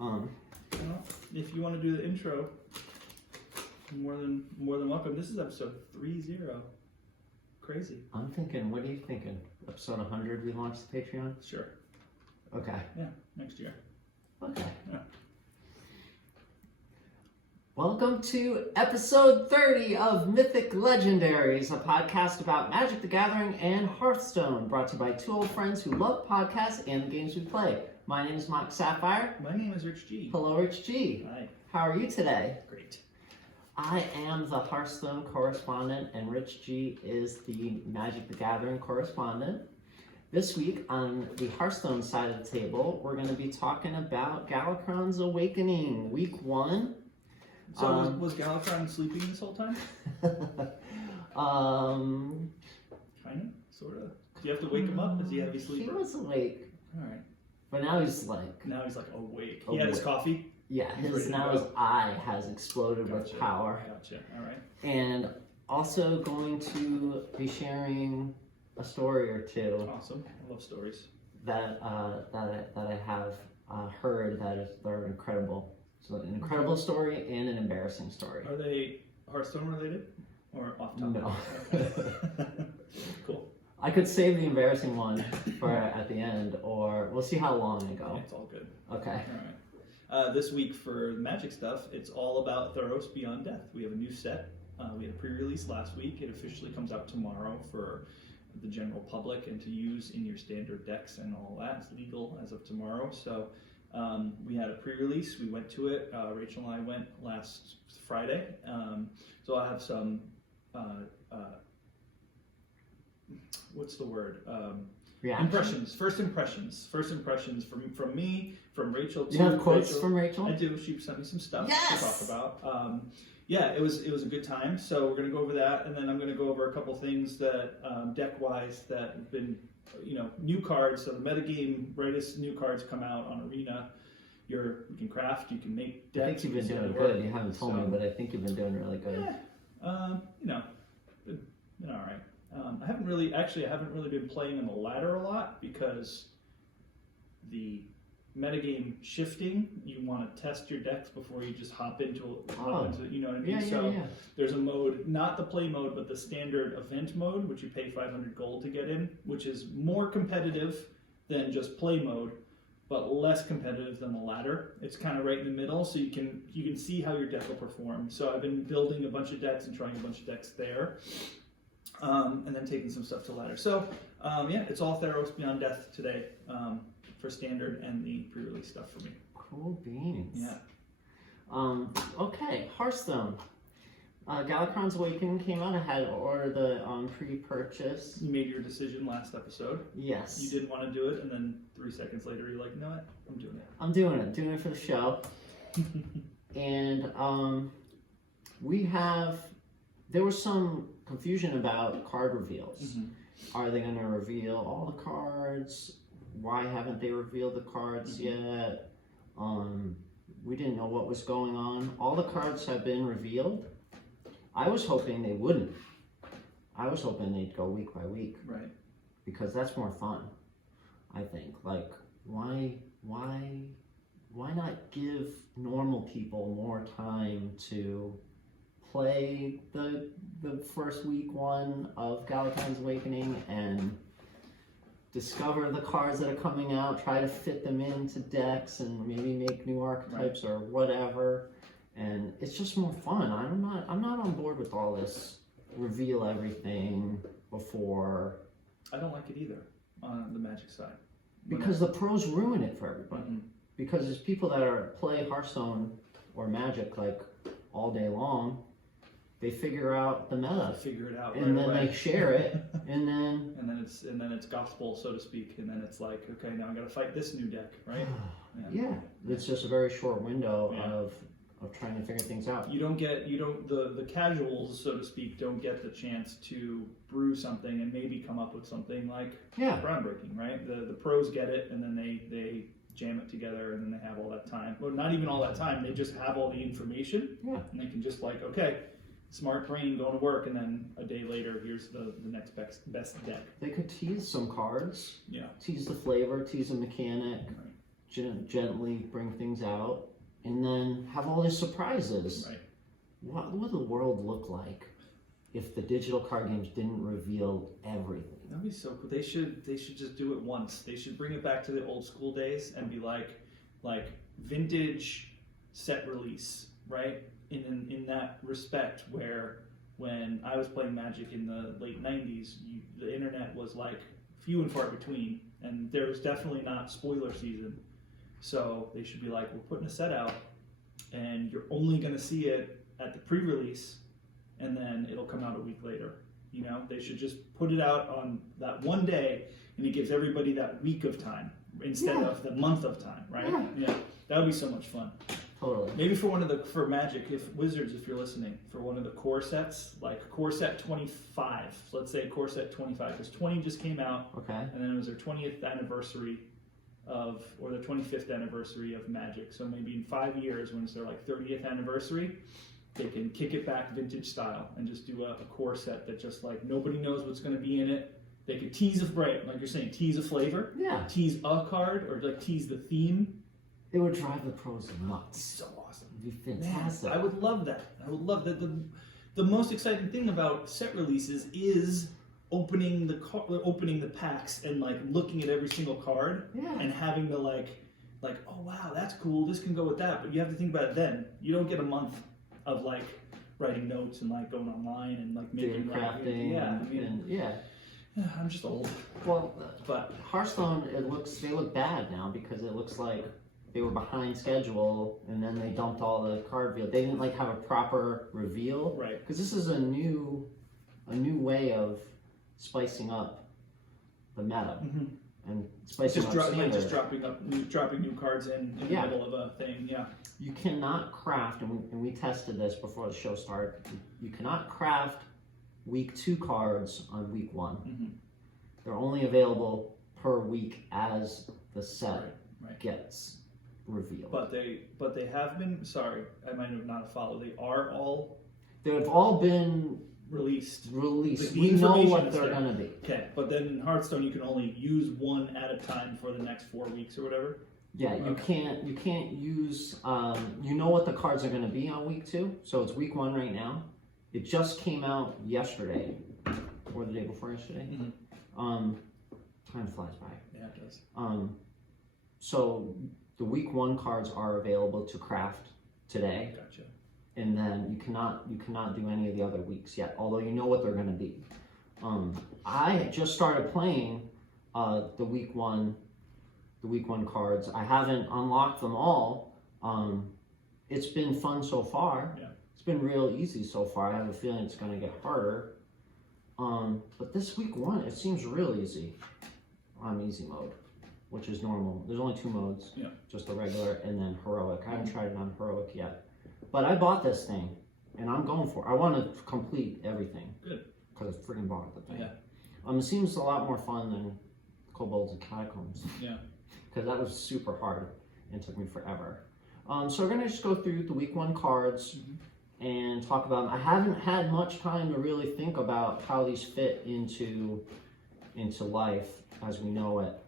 Well, if you want to do the intro, more than welcome. This is episode 30. Crazy. I'm thinking, what are you thinking? Episode 100 we launched the Patreon? Sure. Okay. Yeah, next year. Okay. Yeah. Welcome to episode 30 of Mythic Legendaries, a podcast about Magic the Gathering and Hearthstone, brought to you by two old friends who love podcasts and the games we play. My name is Mike Sapphire. My name is Rich G. Hello, Rich G. Hi. How are you today? Great. I am the Hearthstone correspondent, and Rich G is the Magic the Gathering correspondent. This week, on the Hearthstone side of the table, we're going to be talking about Galakrond's Awakening, Week 1. So was Galakron sleeping this whole time? Kind of? Sort of? Do you have to wake him up? Is he a heavy sleeper? He was awake. Alright. But now he's like... Now he's like awake. He had his coffee? Yeah, He's ready to now go. his eye has exploded with power. Gotcha. Alright. And also going to be sharing a story or two Awesome. I love stories. that I have heard they're incredible. So an incredible story and an embarrassing story. Are they Hearthstone related? Or off topic? No. Okay. Cool. I could save the embarrassing one for at the end, or we'll see how long I go. It's all good. Okay. Alright. This week for Magic stuff, it's all about Theros Beyond Death. We have a new set. We had a pre-release last week. It officially comes out tomorrow for the general public and to use in your standard decks and all that. It's legal as of tomorrow. So we had a pre-release. We went to it. Rachel and I went last Friday. So I have some, what's the word? Impressions. First impressions from me, from Rachel. You have quotes from Rachel? I do. She sent me some stuff Yes! to talk about. Yeah, it was a good time. So we're gonna go over that, and then I'm gonna go over a couple things that deck wise that have been, new cards. So the metagame, right as new cards come out on Arena, you can craft, you can make decks. I think you've been doing good. You haven't told me, but I think you've been doing really good. Been all right. I haven't really been playing in the ladder a lot because the metagame shifting, you want to test your decks before you just hop into you know what I mean? Yeah. There's a mode, not the play mode, but the standard event mode, which you pay 500 gold to get in, which is more competitive than just play mode, but less competitive than the ladder. It's kind of right in the middle, so you can see how your deck will perform. So I've been building a bunch of decks and trying a bunch of decks there. And then taking some stuff to ladder. So, it's all Theros Beyond Death today for standard and the pre-release stuff for me. Cool beans. Yeah. Okay, Hearthstone. Galakrond's Awakening came out. I had to order the pre-purchase. You made your decision last episode. Yes. You didn't want to do it, and then 3 seconds later you're like, you know what? I'm doing it. I'm doing it for the show. And there was some confusion about card reveals. Mm-hmm. Are they going to reveal all the cards? Why haven't they revealed the cards yet? We didn't know what was going on. All the cards have been revealed. I was hoping they wouldn't. I was hoping they'd go week by week. Right. Because that's more fun, I think. Like, why not give normal people more time to play the first week one of Galakrond's Awakening and discover the cards that are coming out, try to fit them into decks and maybe make new archetypes or whatever. And it's just more fun. I'm not on board with all this reveal everything before. I don't like it either on the Magic side. Because the pros ruin it for everybody. Mm-hmm. Because there's people that play Hearthstone or Magic like all day long. They figure out the meta, Figure it out, and right then away. they share it, and then and then it's gospel, so to speak, and then it's like, okay, now I got to fight this new deck, right? yeah, it's just a very short window of trying to figure things out. The casuals, so to speak, don't get the chance to brew something and maybe come up with something like groundbreaking, right? The pros get it, and then they jam it together, and then they have all that time. Well, not even all that time. They just have all the information, and they can just like, okay, smart brain going to work, and then a day later, here's the next best deck. They could tease some cards. Yeah. Tease the flavor, tease the mechanic. Right. gently bring things out, and then have all these surprises. Right. What would the world look like if the digital card games didn't reveal everything? That'd be so cool. They should just do it once. They should bring it back to the old school days and be like vintage set release, right? In that respect, where when I was playing Magic in the late '90s, the internet was like few and far between, and there was definitely not spoiler season. So they should be like, we're putting a set out, and you're only going to see it at the pre-release, and then it'll come out a week later. You know, they should just put it out on that one day, and it gives everybody that week of time instead of the month of time, right? Yeah, that would be so much fun. Totally. Maybe for Magic, if Wizards, if you're listening, for one of the core sets, like core set 25. So let's say core set 25, because 20 just came out, Okay. and then it was their 20th anniversary or the 25th anniversary of Magic. So maybe in 5 years, when it's their like 30th anniversary, they can kick it back vintage style and just do a core set that just like nobody knows what's going to be in it. They could tease like you're saying, tease a flavor, Yeah. tease a card, or like tease the theme. It would drive the pros nuts. So awesome. It'd be fantastic. Man, I would love that. I would love that. The most exciting thing about set releases is opening the packs and like looking at every single card and having the like oh wow, that's cool, this can go with that. But you have to think about it then. You don't get a month of like writing notes and like going online and like making crafting. I'm just old. Well, but Hearthstone, they look bad now because it looks like they were behind schedule, and then they dumped all the card reveal. They didn't like have a proper reveal, right? Because this is a new way of spicing up the meta and spicing up standard. Just dropping new cards in the middle of a thing. Yeah. You cannot craft, and we tested this before the show started. You cannot craft week 2 cards on week 1. They're only available per week as the set gets revealed. But they have been. Sorry, I might have not followed. They've all been released. Like we know what they're gonna be. Okay, but then in Hearthstone you can only use one at a time for the next 4 weeks or whatever. Yeah, you can't use. You know what the cards are gonna be on week 2. So it's week 1 right now. It just came out yesterday, or the day before yesterday. Time flies by. Yeah, it does. So the week 1 cards are available to craft today. Gotcha. And then you cannot do any of the other weeks yet, although you know what they're going to be. I just started playing the week one cards. I haven't unlocked them all. It's been fun so far. Yeah. It's been real easy so far. I have a feeling it's going to get harder. But this week 1, it seems real easy on easy mode, which is normal. There's only 2 modes, just the regular and then heroic. I haven't tried it on heroic yet. But I bought this thing, and I'm going for it. I want to complete everything. Good. Because I freaking bought the thing. Yeah. It seems a lot more fun than Kobolds and Catacombs. Yeah. Because that was super hard and took me forever. So we're going to just go through the week 1 cards and talk about them. I haven't had much time to really think about how these fit into life as we know it.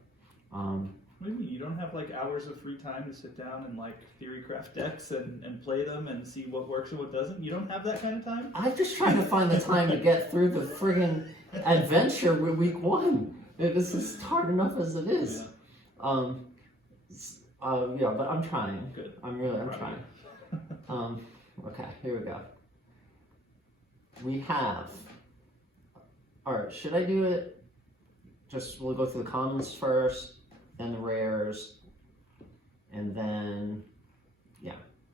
What do you mean? You don't have like hours of free time to sit down and like theory craft decks and play them and see what works and what doesn't? You don't have that kind of time? I'm just trying to find the time to get through the friggin' adventure with week 1. This is hard enough as it is. Yeah. But I'm trying. Good. I'm trying. Okay, here we go. We have. Alright, should I do it? We'll go through the commons first, then the rares, and then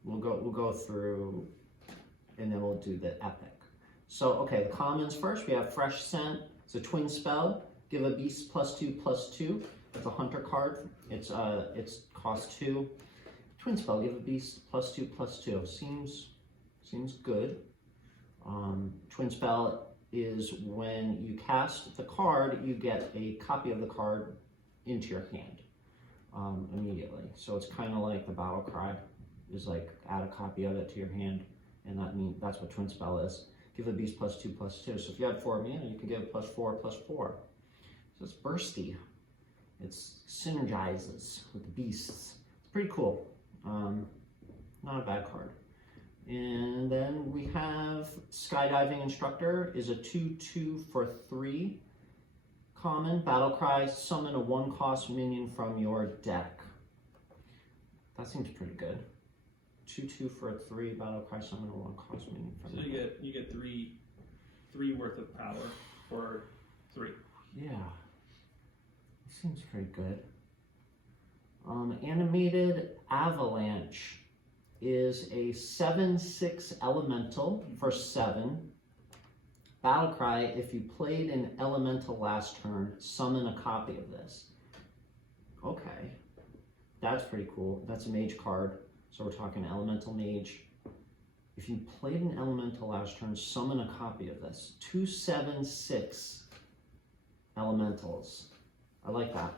we'll go through, and then we'll do the epic. So okay, the commons first. We have Fresh Scent. It's a twin spell. Give a beast +2/+2. It's a hunter card. It's cost 2. Twin spell. Give a beast +2/+2. Seems good. Twin spell is when you cast the card, you get a copy of the card into your hand immediately. So it's kind of like the battle cry is like add a copy of it to your hand, and that's what twin spell is. Give a beast +2/+2. So if you have 4 mana, you can give it +4/+4. So it's bursty. It synergizes with the beasts. pretty cool. Not a bad card. And then we have Skydiving Instructor is a 2/2 for 3 common. Battlecry, summon a 1-cost minion from your deck. That seems pretty good. 2/2 for a 3 Battlecry, summon a 1-cost minion from So your deck. you get three worth of power for 3. Yeah. It seems pretty good. Animated Avalanche is a 7/6 elemental for 7. Battlecry, if you played an elemental last turn, summon a copy of this. Okay. That's pretty cool. That's a mage card. So we're talking elemental mage. If you played an elemental last turn, summon a copy of this. 2 7/6 elementals. I like that.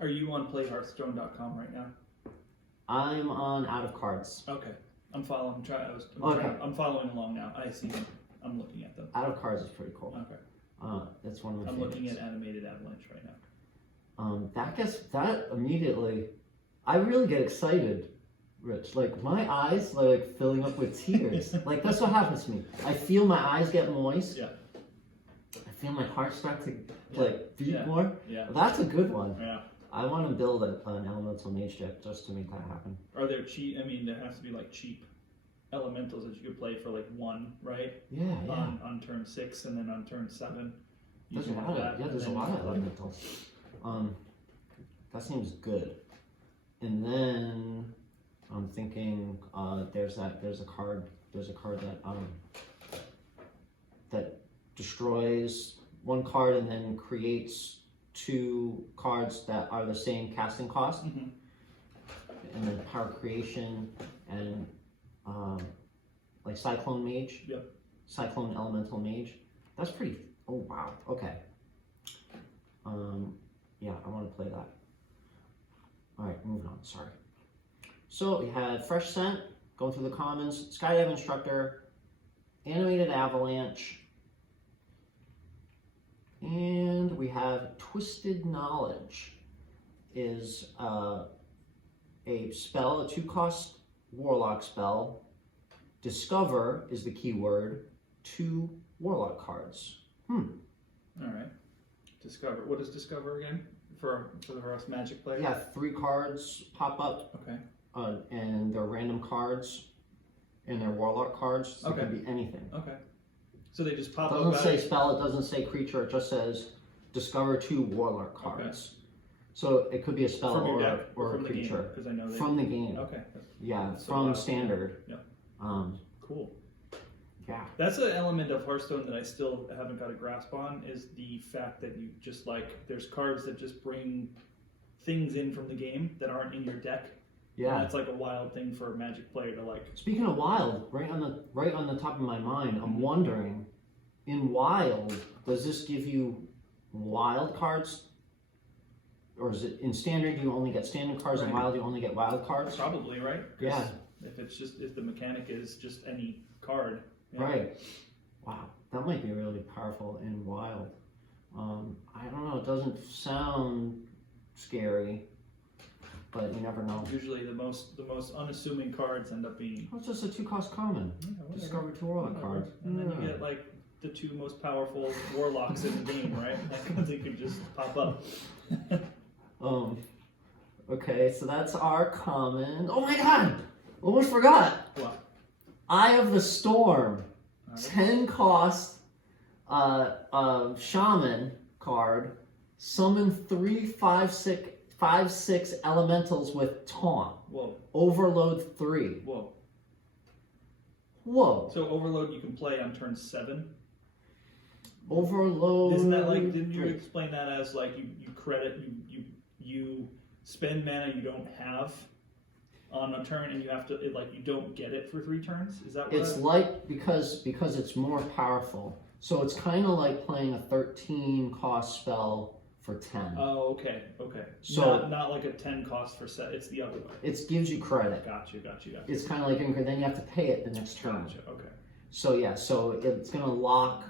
Are you on playhearthstone.com right now? I'm on out of cards. Okay. I'm following. I'm following along now. I see them. I'm looking at them. Out of cards is pretty cool. Okay. That's one of my I'm favorites. looking at Animated Avalanche right now. That immediately, I really get excited, Rich. Like my eyes are like filling up with tears. Like that's what happens to me. I feel my eyes get moist. Yeah. I feel my heart start to like beat Yeah. more. Yeah. That's a good one. Yeah. I want to build an elemental mage deck just to make that happen. Are there cheap? I mean, there has to be like cheap elementals that you could play for like 1, right? Yeah, yeah. On turn 6 and then on turn 7. There's a using lot that, of, yeah, and there's a then, lot of like, elementals. That seems good. And then I'm thinking there's a card that destroys 1 card and then creates 2 cards that are the same casting cost. Mhm. And then power creation and like Cyclone Mage. Yep. Cyclone Elemental Mage. That's pretty. Oh wow. Okay. Yeah, I want to play that. All right, moving on. Sorry. So we had Fresh Scent going through the commons. Skydive Instructor, Animated Avalanche, and we have Twisted Knowledge. Is a spell, a 2-cost warlock spell. Discover is the keyword. 2 warlock cards. All right. Discover. What is Discover again for the rest Magic players? Yeah, 3 cards pop up, Okay. and they're random cards, and they're warlock cards. So Okay. It could be anything. Okay. So they just It pop doesn't up. say spell. It doesn't say creature. It just says discover 2 warlock cards. So it could be a spell from your deck or a from the game, creature because I know they. from the game. Okay. Yeah, That's a from lot. standard. Yeah. Cool. Yeah. That's an element of Hearthstone that I still haven't got a grasp on, is the fact that you just like, there's cards that just bring things in from the game that aren't in your deck. Yeah. And that's like a wild thing for a Magic player to like. Speaking of wild, right on the top of my mind, I'm wondering, in wild, does this give you wild cards? Or is it in standard you only get standard cards, and Right. wild you only get wild cards? Probably, right? 'Cause Yeah. If the mechanic is just any card. Yeah. Right. Wow, that might be really powerful in wild. I don't know. It doesn't sound scary, but you never know. Usually the most unassuming cards end up being It's just a 2-cost common. whatever. Discover 2 warlock Whatever. cards. And then Yeah. you get like the 2 most powerful warlocks in the game, right? Like they could just pop up. Okay, so that's our common. Oh my god! Almost forgot! What? Eye of the Storm. Alright. 10 cost shaman card. Summon 3 5/6 elementals with taunt. Whoa, Overload 3. whoa. Whoa. So Overload you can play on turn 7. Overload. Isn't that like? Didn't you 3. explain that as like you credit you spend mana you don't have on a turn, and you have to you don't get it for 3 turns? Is that what? It's like because it's more powerful. So it's kind of like playing a 13 cost spell for 10. Oh, okay. So- not like a 10 cost for set. It's the other way. It gives you credit. Gotcha. It's kind of like then you have to pay it the next turn. Gotcha. Okay. So yeah, so it's gonna lock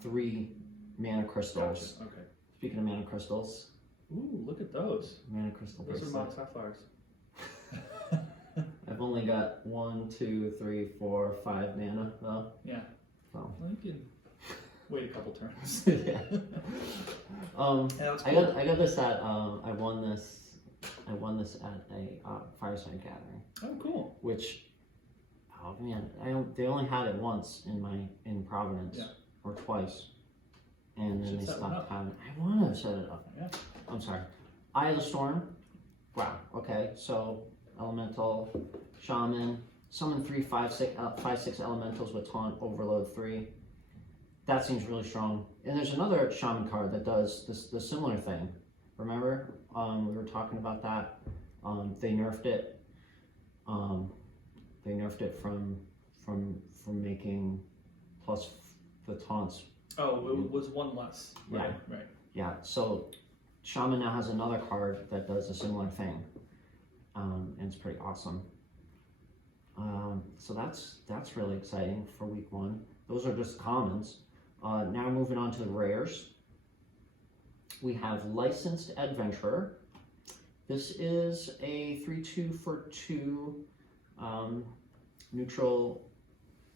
3 mana crystals. Gotcha. Okay. Speaking of mana crystals, Ooh, look at those. Mana Crystal Those are Bracelet. mock sapphires. I've only got 1, 2, 3, 4, 5 mana though. Yeah. So Well, you can wait a couple turns. yeah. Yeah, that's I cool. got this at I won this at a Fireside Gathering, Oh, cool. which oh man, they only had it once in Providence, Yeah. or twice, and then Should they set one stopped up. having it. I want to set it up. Yeah. I'm sorry. Eye of the Storm. Wow. Okay. So elemental, shaman, summon 3, 5, 6 elementals with taunt, overload 3. That seems really strong. And there's another shaman card that does the similar thing. Remember, we were talking about that. They nerfed it. They nerfed it from making plus the taunts. Oh, it was one less. Right. Right. Yeah. So shaman now has another card that does a similar thing, and it's pretty awesome. So that's really exciting for week 1. Those are just commons. Now moving on to the rares. We have Licensed Adventurer. This is a 3/2 for 2 neutral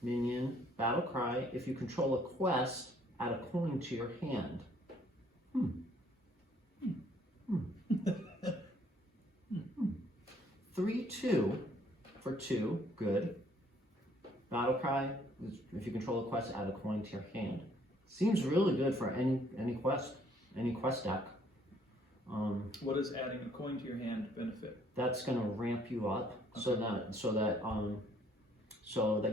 minion battle cry. If you control a quest, add a coin to your hand. 3/2 for 2, good. Battle cry, if you control a quest, add a coin to your hand. Seems really good for any quest deck. What does adding a coin to your hand benefit? That's gonna ramp you up so that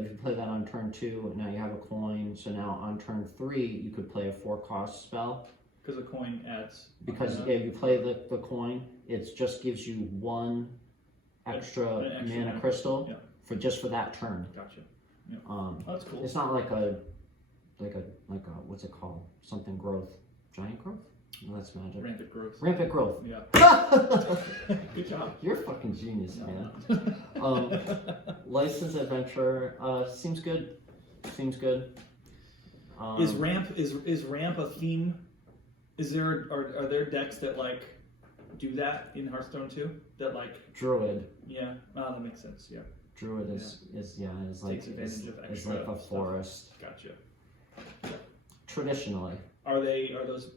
you can play that on turn 2. And now you have a coin. So now on turn 3, you could play a 4-cost spell. Because a coin adds. Because if you play the coin, it just gives you 1 extra An extra mana crystal yeah. for that turn. Gotcha. Yeah. That's cool. It's not like a what's it called? Something growth, giant growth. No, that's magic. Rampant growth. Rampant growth. Yeah. Good job. You're a fucking genius, No, man. no. Licensed Adventure seems good. Seems good. Is ramp a theme? Are there decks that like do that in Hearthstone too? That like Druid? yeah, that makes sense. Yeah, Druid is like Takes advantage of is extra like a stuff. forest. gotcha. Traditionally, Are those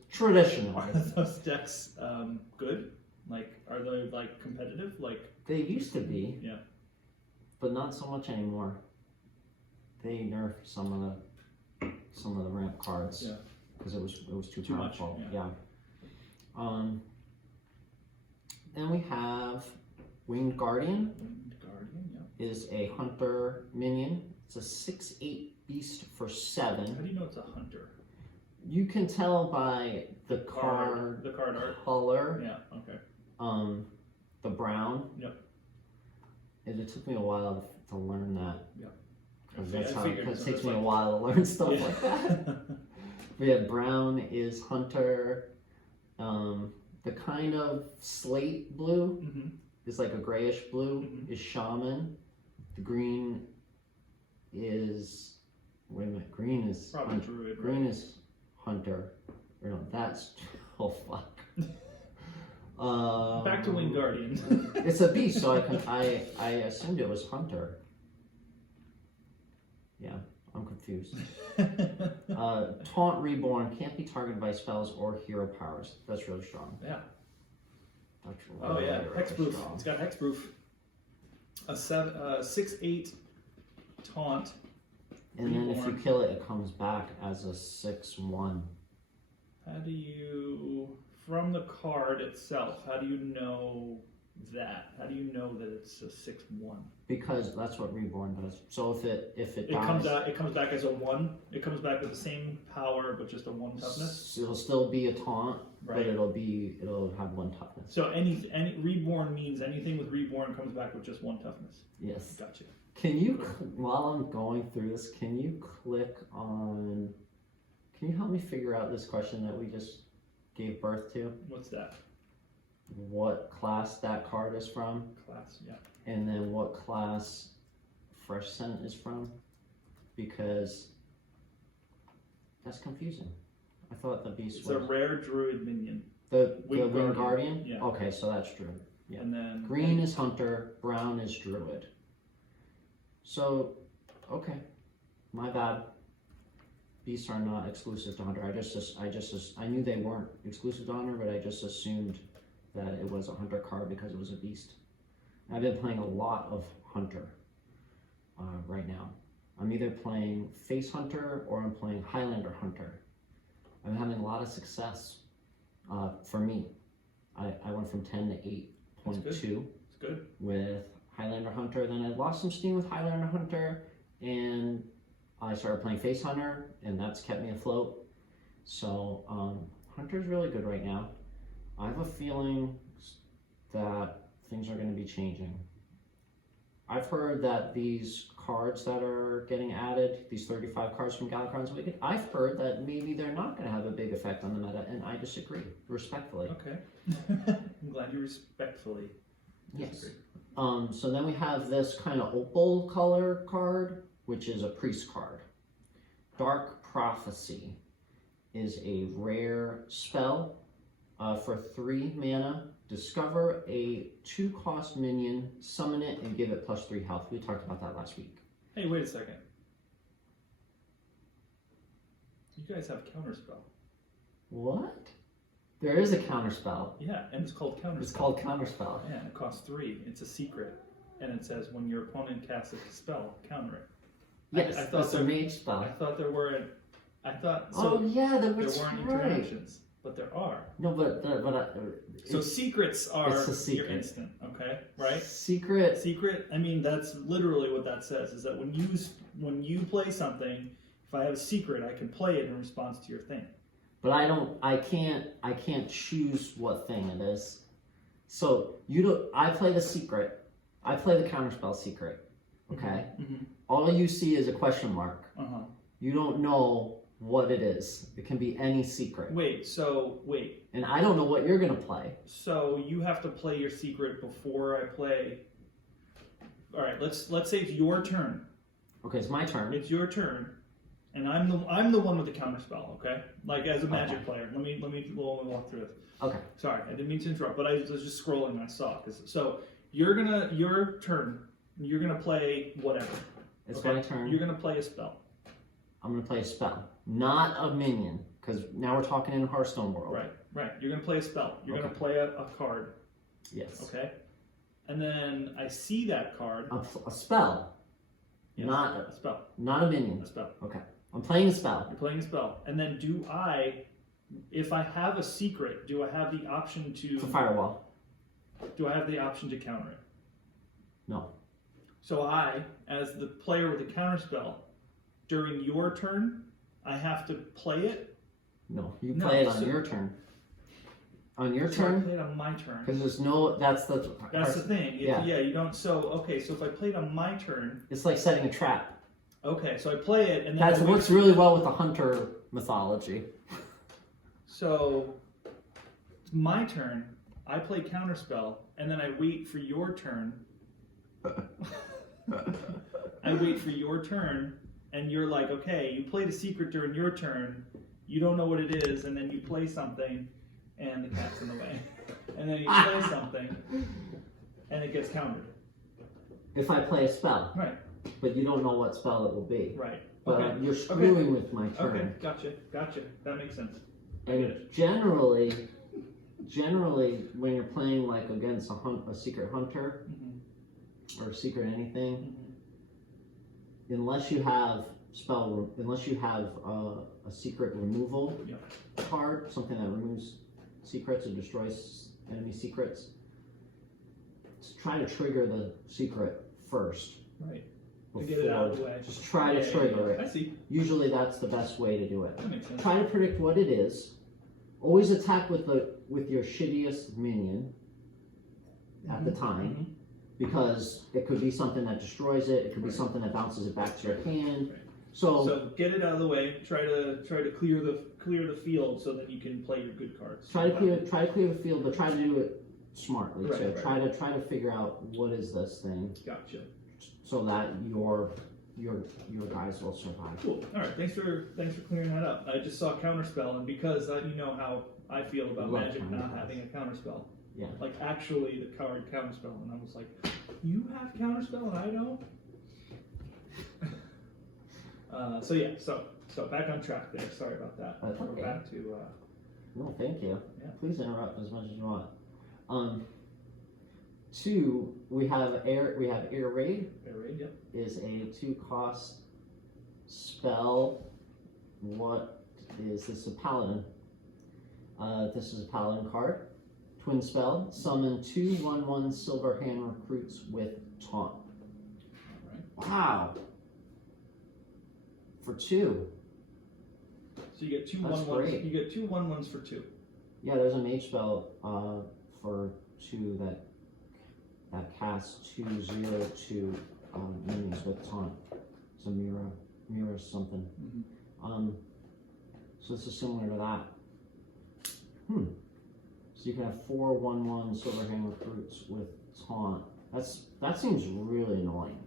decks good? Like, are they like competitive? Like, they used to be. Yeah. But not so much anymore. They nerfed some of the ramp cards. Yeah. Because it was too much, powerful. yeah. Then we have Winged Guardian. Winged Guardian. Yeah. Is a hunter minion. It's a 6/8 beast for 7. How do you know it's a hunter? You can tell by the The card card art. color. Yeah. Okay. The brown. Yep. It took me a while to learn that. Yeah. Because it takes me a while to learn stuff like that. But yeah, brown is hunter. The kind of slate blue Mm-hmm. is like a grayish blue Mhm. is shaman. The green is green is Probably druid. green Right? is hunter. Or no, that's oh fuck. Back to Winged Guardian. It's a beast, so I assumed it was hunter. Yeah, I'm confused. Taunt Reborn can't be targeted by spells or hero powers. That's really strong. Yeah. That's Oh yeah, really hexproof. strong. It's got hexproof. A 6/8 taunt. And then if you Reborn. kill it, it comes back as a 6/1. How do you, from the card itself, how do you know that? How do you know that it's a 6/1? Because that's what Reborn does. So if it It dies, comes back as a 1. It comes back with the same power but just a 1 toughness. it'll still be a taunt, Right. but it'll have 1 toughness. So any Reborn means anything with Reborn comes back with just 1 toughness. Yes. Gotcha. Can you, while I'm going through this, can you click on? Can you help me figure out this question that we just gave birth to? What's that? What class that card is from, Class, yeah. and then what class Fresh Scent is from? Because that's confusing. I thought the beast It's a was rare druid minion. The Wind Wind Guardian, Guardian? yeah. Okay, so that's Druid. Yeah. And then Green is Hunter, brown is Druid. So, okay. My bad. Beasts are not exclusive to Hunter. I knew they weren't exclusive to Hunter, but I just assumed that it was a Hunter card because it was a beast. I've been playing a lot of Hunter right now. I'm either playing Face Hunter or I'm playing Highlander Hunter. I'm having a lot of success for me. I went from 10 to 8.2 It's good. with Highlander Hunter. Then I lost some steam with Highlander Hunter, and I started playing Face Hunter, and that's kept me afloat. So Hunter's really good right now. I have a feeling that things are going to be changing. I've heard that these cards that are getting added, these 35 cards from Galakrond's Wicked, I've heard that maybe they're not going to have a big effect on the meta, and I disagree, respectfully. Okay. I'm glad you respectfully disagree. Yes. So then we have this kind of opal color card, which is a priest card. Dark Prophecy is a rare spell for 3 mana. Discover a 2-cost minion, summon it, and give it +3 health. We talked about that last week. Hey, wait a second. You guys have Counterspell. What? There is a counterspell. Yeah, and it's called Counterspell. It's called counterspell. Yeah, and it costs 3. It's a secret. And it says when your opponent casts a spell, counter it. Yes, I thought that's a there- mage spell. I thought there weren't. I thought Oh so. yeah, there that's weren't right. interactions, but there are. No, but So it's secrets are it's a secret. your instant, okay? Right? secret. Secret. I mean, that's literally what that says. Is that when you play something, if I have a secret, I can play it in response to your thing. But I can't choose what thing it is. So I play the secret. I play the counterspell secret. Okay? Mm-hmm. All you see is a question mark. Uh-huh. You don't know what it is. It can be any secret. Wait. And I don't know what you're gonna play. So you have to play your secret before I play. All right. Let's say it's your turn. Okay, it's my turn. It's your turn, and I'm the one with the counterspell. Okay. Like as a Magic player. Let me walk through this. Okay. Sorry, I didn't mean to interrupt, but I was just scrolling and I saw it. So your turn. You're gonna play whatever. It's Okay? my turn. You're gonna play a spell. I'm gonna play a spell, not a minion, because now we're talking in Hearthstone world. Right. You're gonna play a spell. You're Okay. gonna play a card. Yes. Okay. And then I see that card. A spell, Yes, not a spell. not a minion. A spell. Okay. I'm playing a spell. You're playing a spell. And then if I have a secret, do I have the option to It's a firewall. do I have the option to counter it? No. So I, as the player with the counterspell, during your turn, I have to play it. No. You No, play it on so- your turn. On your So I turn, play it on my turn. because there's no. That's the thing. Yeah. You don't. So okay. So if I play it on my turn, It's like setting a trap. okay. So I play it, and then That I wait- works really well with the hunter mythology. So it's my turn. I play counterspell, and then I wait for your turn. I wait for your turn, and you're like, okay, you played a secret during your turn. You don't know what it is, and then you play something, and the cat's in the way. And then you play something, and it gets countered. If I play a spell, Right. but you don't know what spell it will be. Right. But Okay. you're screwing with my turn. Okay. Gotcha. That makes sense. I get And it. generally, when you're playing like against a secret hunter Mm-hmm. or secret anything, Mm-hmm. unless you have a secret removal Yeah. card, something that removes secrets or destroys enemy secrets, try to trigger the secret first. Right. To get it out of the way. Just try Yeah, to trigger I it. see. Usually that's the best way to do it. That makes sense. Try to predict what it is. Always attack with your shittiest minion at the time, Mhm. because it could be something that destroys it. It could be Right. something that bounces it back to your hand. Right. So So get it out of the way. Try to clear the field so that you can play your good cards. try to clear the field, but try to do it smartly. Right, So right. try to figure out what is this thing, Gotcha. so that your guys will survive. Cool. All right. Thanks for clearing that up. I just saw counterspell, and because you know how I feel about Love Magic not counterspells. having a counterspell. Yeah. Like actually the card counterspell, and I was like, you have counterspell and I don't. So back on track there. Sorry about that. That's We're okay. back to No, thank you. Yeah. Please interrupt as much as you want. Two, we have air raid. Air Raid. Yep. Is a 2-cost spell. What is this? A paladin. This is a paladin card. Twin spell. Summon 2 1/1 silver hand recruits with taunt. All right. Wow. For 2. So you get two That's 1/1s. great. You get 2 1/1s for 2. Yeah, there's a mage spell for 2 that casts 2/0/2 minions with taunt. It's a mirror something. Mm-hmm. So this is similar to that. So you can have 4 1/1 silver hand recruits with taunt. That seems really annoying.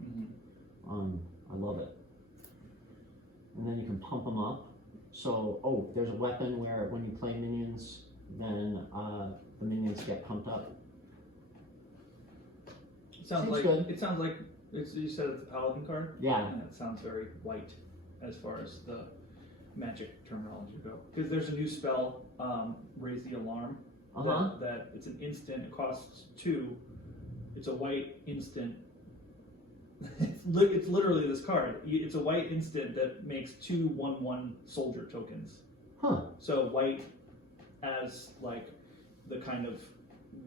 Mm-hmm. I love it. And then you can pump them up. So there's a weapon where when you play minions, then the minions get pumped up. It sounds Seems like good. it sounds like you said it's a paladin card. Yeah. And it sounds very white as far as the Magic terminology go. Because there's a new spell, Raise the Alarm. That it's an instant. It costs 2. It's a white instant. It's literally this card. It's a white instant that makes 2 1/1 soldier tokens. Huh. So white, as like the kind of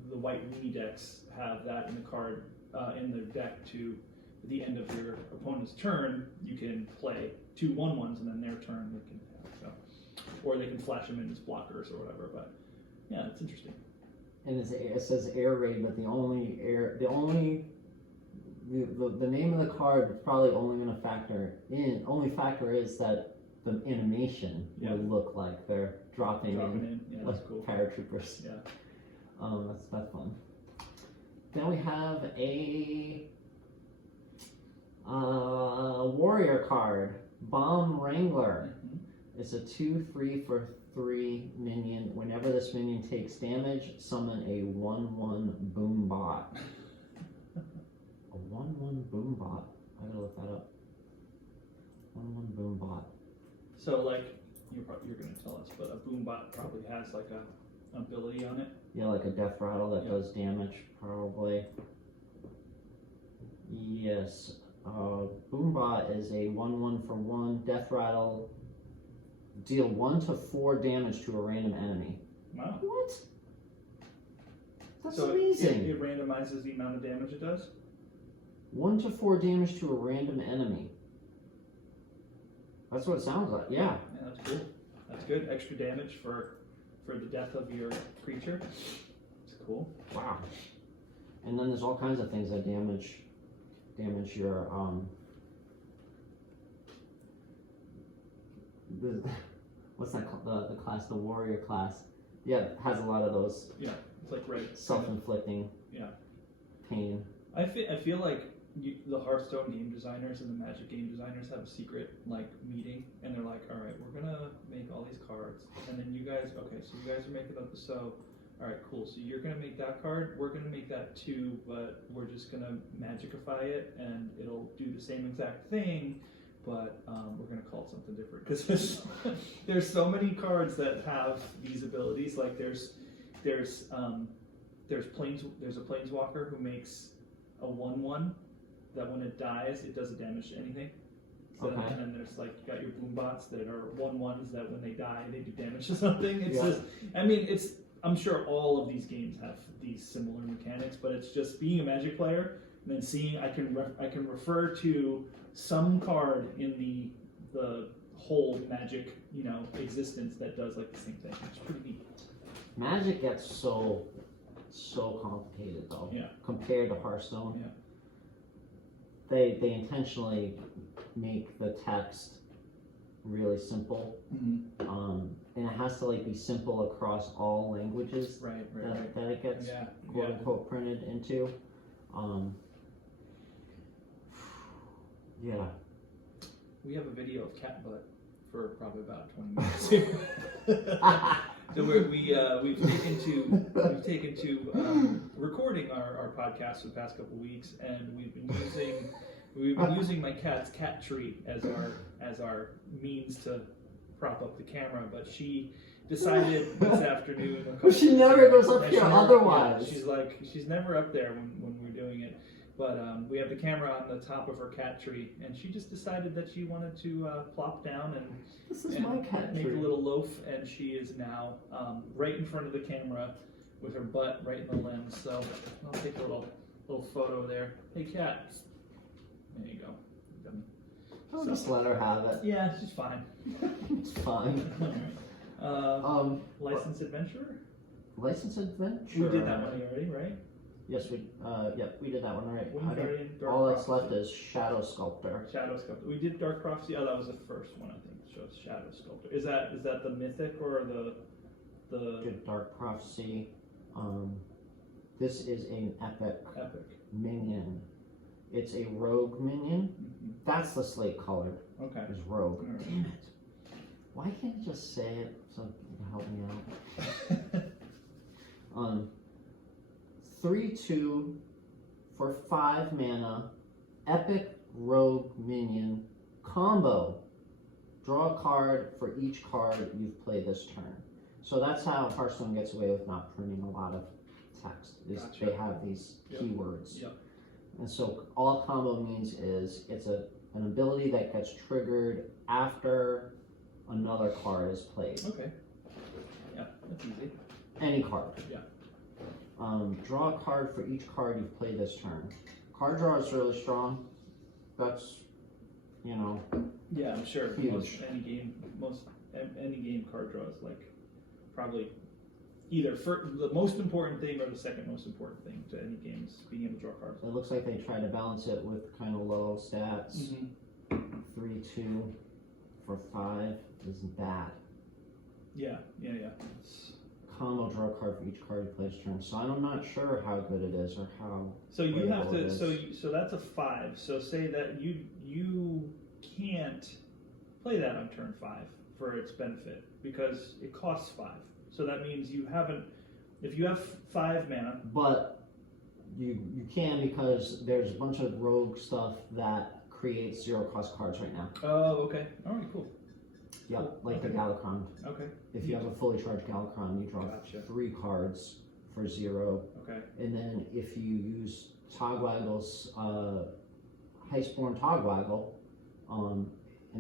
the white mini decks have that in the card in their deck to the end of your opponent's turn. You can play 2 1/1s and then their turn they can have or they can flash them in as blockers or whatever. But yeah, it's interesting. And it says air raid, but the name of the card is probably only going to factor is that the animation would look like they're dropping in. Yeah, like that's cool. paratroopers. Yeah. That's fun. Then we have a warrior card, Bomb Wrangler. Mhm. It's a 2/3 for 3 minion. Whenever this minion takes damage, summon a 1/1 boom bot. A 1/1 boom bot. I gotta look that up. 1/1 boom bot. So like you're gonna tell us, but a boombot probably has like a ability on it. Yeah, like a death rattle that Yeah. does damage, probably. Yes. Boombot is a 1/1 for 1 death rattle. Deal 1 to 4 damage to a random enemy. Wow. What? That's So amazing. it randomizes the amount of damage it does. 1 to 4 damage to a random enemy. That's what it sounds like. Yeah. Yeah, that's cool. That's good. Extra damage for the death of your creature. It's cool. Wow. And then there's all kinds of things that damage your what's that called? The class, the warrior class. Yeah, it has a lot of those Yeah, it's like right. self-inflicting pain. I feel like the Hearthstone game designers and the Magic game designers have a secret like meeting, and they're like, all right, we're gonna make all these cards, and then you guys are making up. So, all right, cool. So you're gonna make that card. We're gonna make that too, but we're just gonna magicify it, and it'll do the same exact thing. But we're gonna call it something different because there's so many cards that have these abilities. Like there's a planeswalker who makes a 1/1 that when it dies it doesn't damage to anything. So Okay. and then there's like you got your boombots that are 1/1s that when they die they do damage to something. It's Yeah. just I'm sure all of these games have these similar mechanics, but it's just being a Magic player and then seeing I can refer to some card in the whole Magic existence that does like the same thing. It's pretty neat. Magic gets so complicated though. Yeah. Compared to Hearthstone. Yeah. They intentionally make the text really simple. Mm-hmm. And it has to like be simple across all languages Right. that it gets quote unquote printed into. Yeah. We have a video of cat butt for probably about 20 minutes. So we've taken to recording our podcast for the past couple weeks, and we've been using my cat's cat tree as our means to prop up the camera. But she decided this afternoon. She never goes up that here she never- otherwise. yeah, she's never up there when we're doing it. But we have the camera on the top of her cat tree, and she just decided that she wanted to plop down This is and my cat make tree. a little loaf, and she is now right in front of the camera with her butt right in the lens. So I'll take a little photo there. Hey, cat. There you go. I'll just let her have it. Yeah, she's fine. It's fine. Licensed adventurer. Licensed adventure. We did that one already, right? Yes, we did that one already. Wingardium, Dark All that's Prophecy. left is Shadow Sculptor. Shadow Sculptor. We did Dark Prophecy. Oh, that was the first one, I think. Shows Shadow Sculptor. Is that the mythic or the Did Dark Prophecy. This is an epic epic? minion. It's a rogue minion. Mhm. That's the slate color. Okay. Is rogue. Alright. Damn it! Why can't you just say it so you can help me out? 3/2 for 5 mana, epic rogue minion combo. Draw a card for each card you've played this turn. So that's how Hearthstone gets away with not printing a lot of text. Is Gotcha. They have these Yep. keywords. Yep. And so all combo means is it's an ability that gets triggered after another card is played. Okay. Yeah, that's easy. Any card. Yeah. Draw a card for each card you've played this turn. Card draw is really strong. That's, Yeah, I'm sure. Huge. Most any game card draw is like probably either the most important thing or the second most important thing to any game is being able to draw cards. it looks like they tried to balance it with kind of low stats. 3/2 for 5 isn't bad. Yeah. It's- Combo draw a card for each card you play this turn. So I'm not sure how good it is or how. So you have playable to. it is. So that's a 5. So say that you can't play that on turn 5 for its benefit because it costs 5. So that means you haven't. If you have 5 mana. But you can because there's a bunch of rogue stuff that creates 0 cost cards right now. Oh, okay. All right, cool. Yeah, Cool. like the Okay. Galakron. Okay. If you have a fully charged Galakron, you draw Gotcha. 3 cards for 0. Okay. And then if you use Togwaggle's Heistborn Togwaggle, and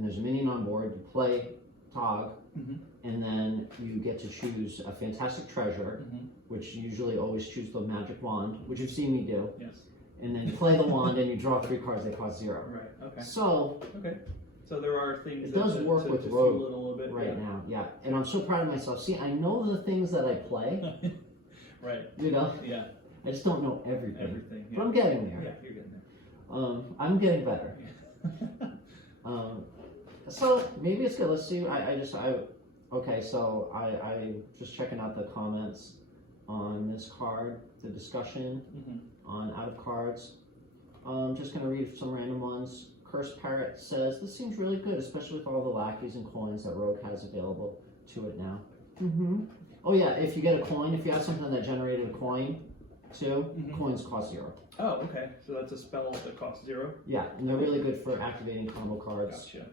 there's a minion on board, you play Tog, Mhm. and then you get to choose a Fantastic Treasure, Mhm. which you usually always choose the Magic Wand, which you've seen me do. Yes. And then you play the wand and you draw 3 cards that cost 0. Right. Okay. So, Okay. So there are things It that does work with to Rogue fuel it a little bit. right yeah. now, yeah. And I'm so proud of myself. See, I know the things that I play, Right. you know? Yeah. I just don't know everything. Everything. But Yeah. I'm getting there. Yeah, you're getting I'm getting better. there. So maybe it's good. Let's see. Okay, so I just checking out the comments on this card, the discussion Mhm. on out of cards. Just gonna read some random ones. Cursed Parrot says, this seems really good, especially with all the lackeys and coins that Rogue has available to it now. Oh yeah, if you get a coin, if you have something that generated a coin too, Mhm. coins cost 0. Oh, okay. So that's a spell that costs 0. Yeah, and they're really good for activating combo cards. Gotcha.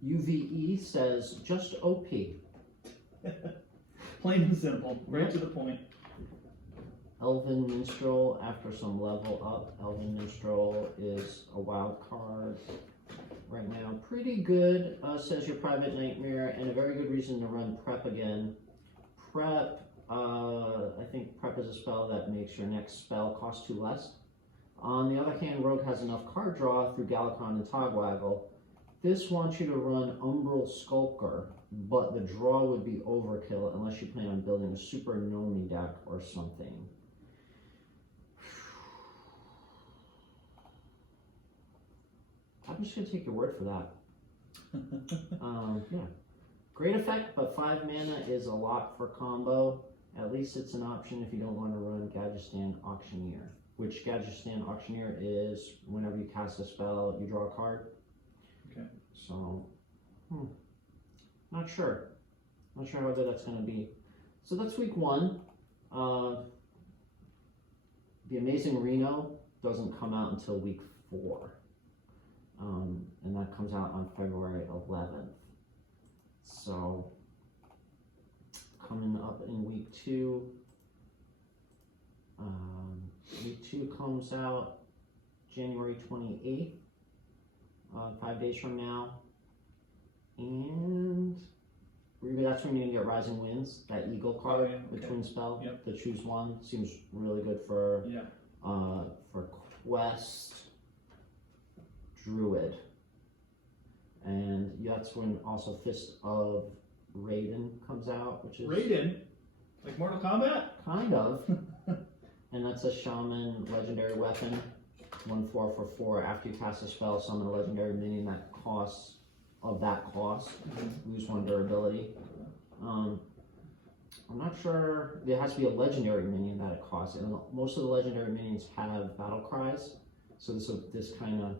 UVE says, just OP. Plain and simple. Right to the point. Elven Minstrel, after some level up, Elven Minstrel is a wild card right now. Pretty good, says your Private Nightmare, and a very good reason to run Prep again. Prep, I think Prep is a spell that makes your next spell cost 2 less. On the other hand, Rogue has enough card draw through Galakron and Togwaggle. This wants you to run Umbral Skulker, but the draw would be overkill unless you plan on building a Super Nomi deck or something. I'm just gonna take your word for that. Yeah. Great effect, but 5 mana is a lot for combo. At least it's an option if you don't want to run Gadgetzan Auctioneer. Which Gadgetzan Auctioneer is whenever you cast a spell, you draw a card. Okay. So, not sure. Not sure how good that's going to be. So that's week 1. The Amazing Reno doesn't come out until week 4. And that comes out on February 11th. So coming up in week 2, week 2 comes out January 28th, 5 days from now. And that's when you're going to get Rising Winds, that Eagle card, the twin spell, the choose one. Seems really good for Quest, Druid. And that's when also Fist of Raiden comes out, which is... Raiden? Like Mortal Kombat? Kind of. And that's a Shaman legendary weapon. 1/4 for 4. After you cast a spell, summon a legendary minion that costs... of that cost, lose 1 durability. I'm not sure, there has to be a legendary minion that it costs, and most of the legendary minions have battle cries, so this kind of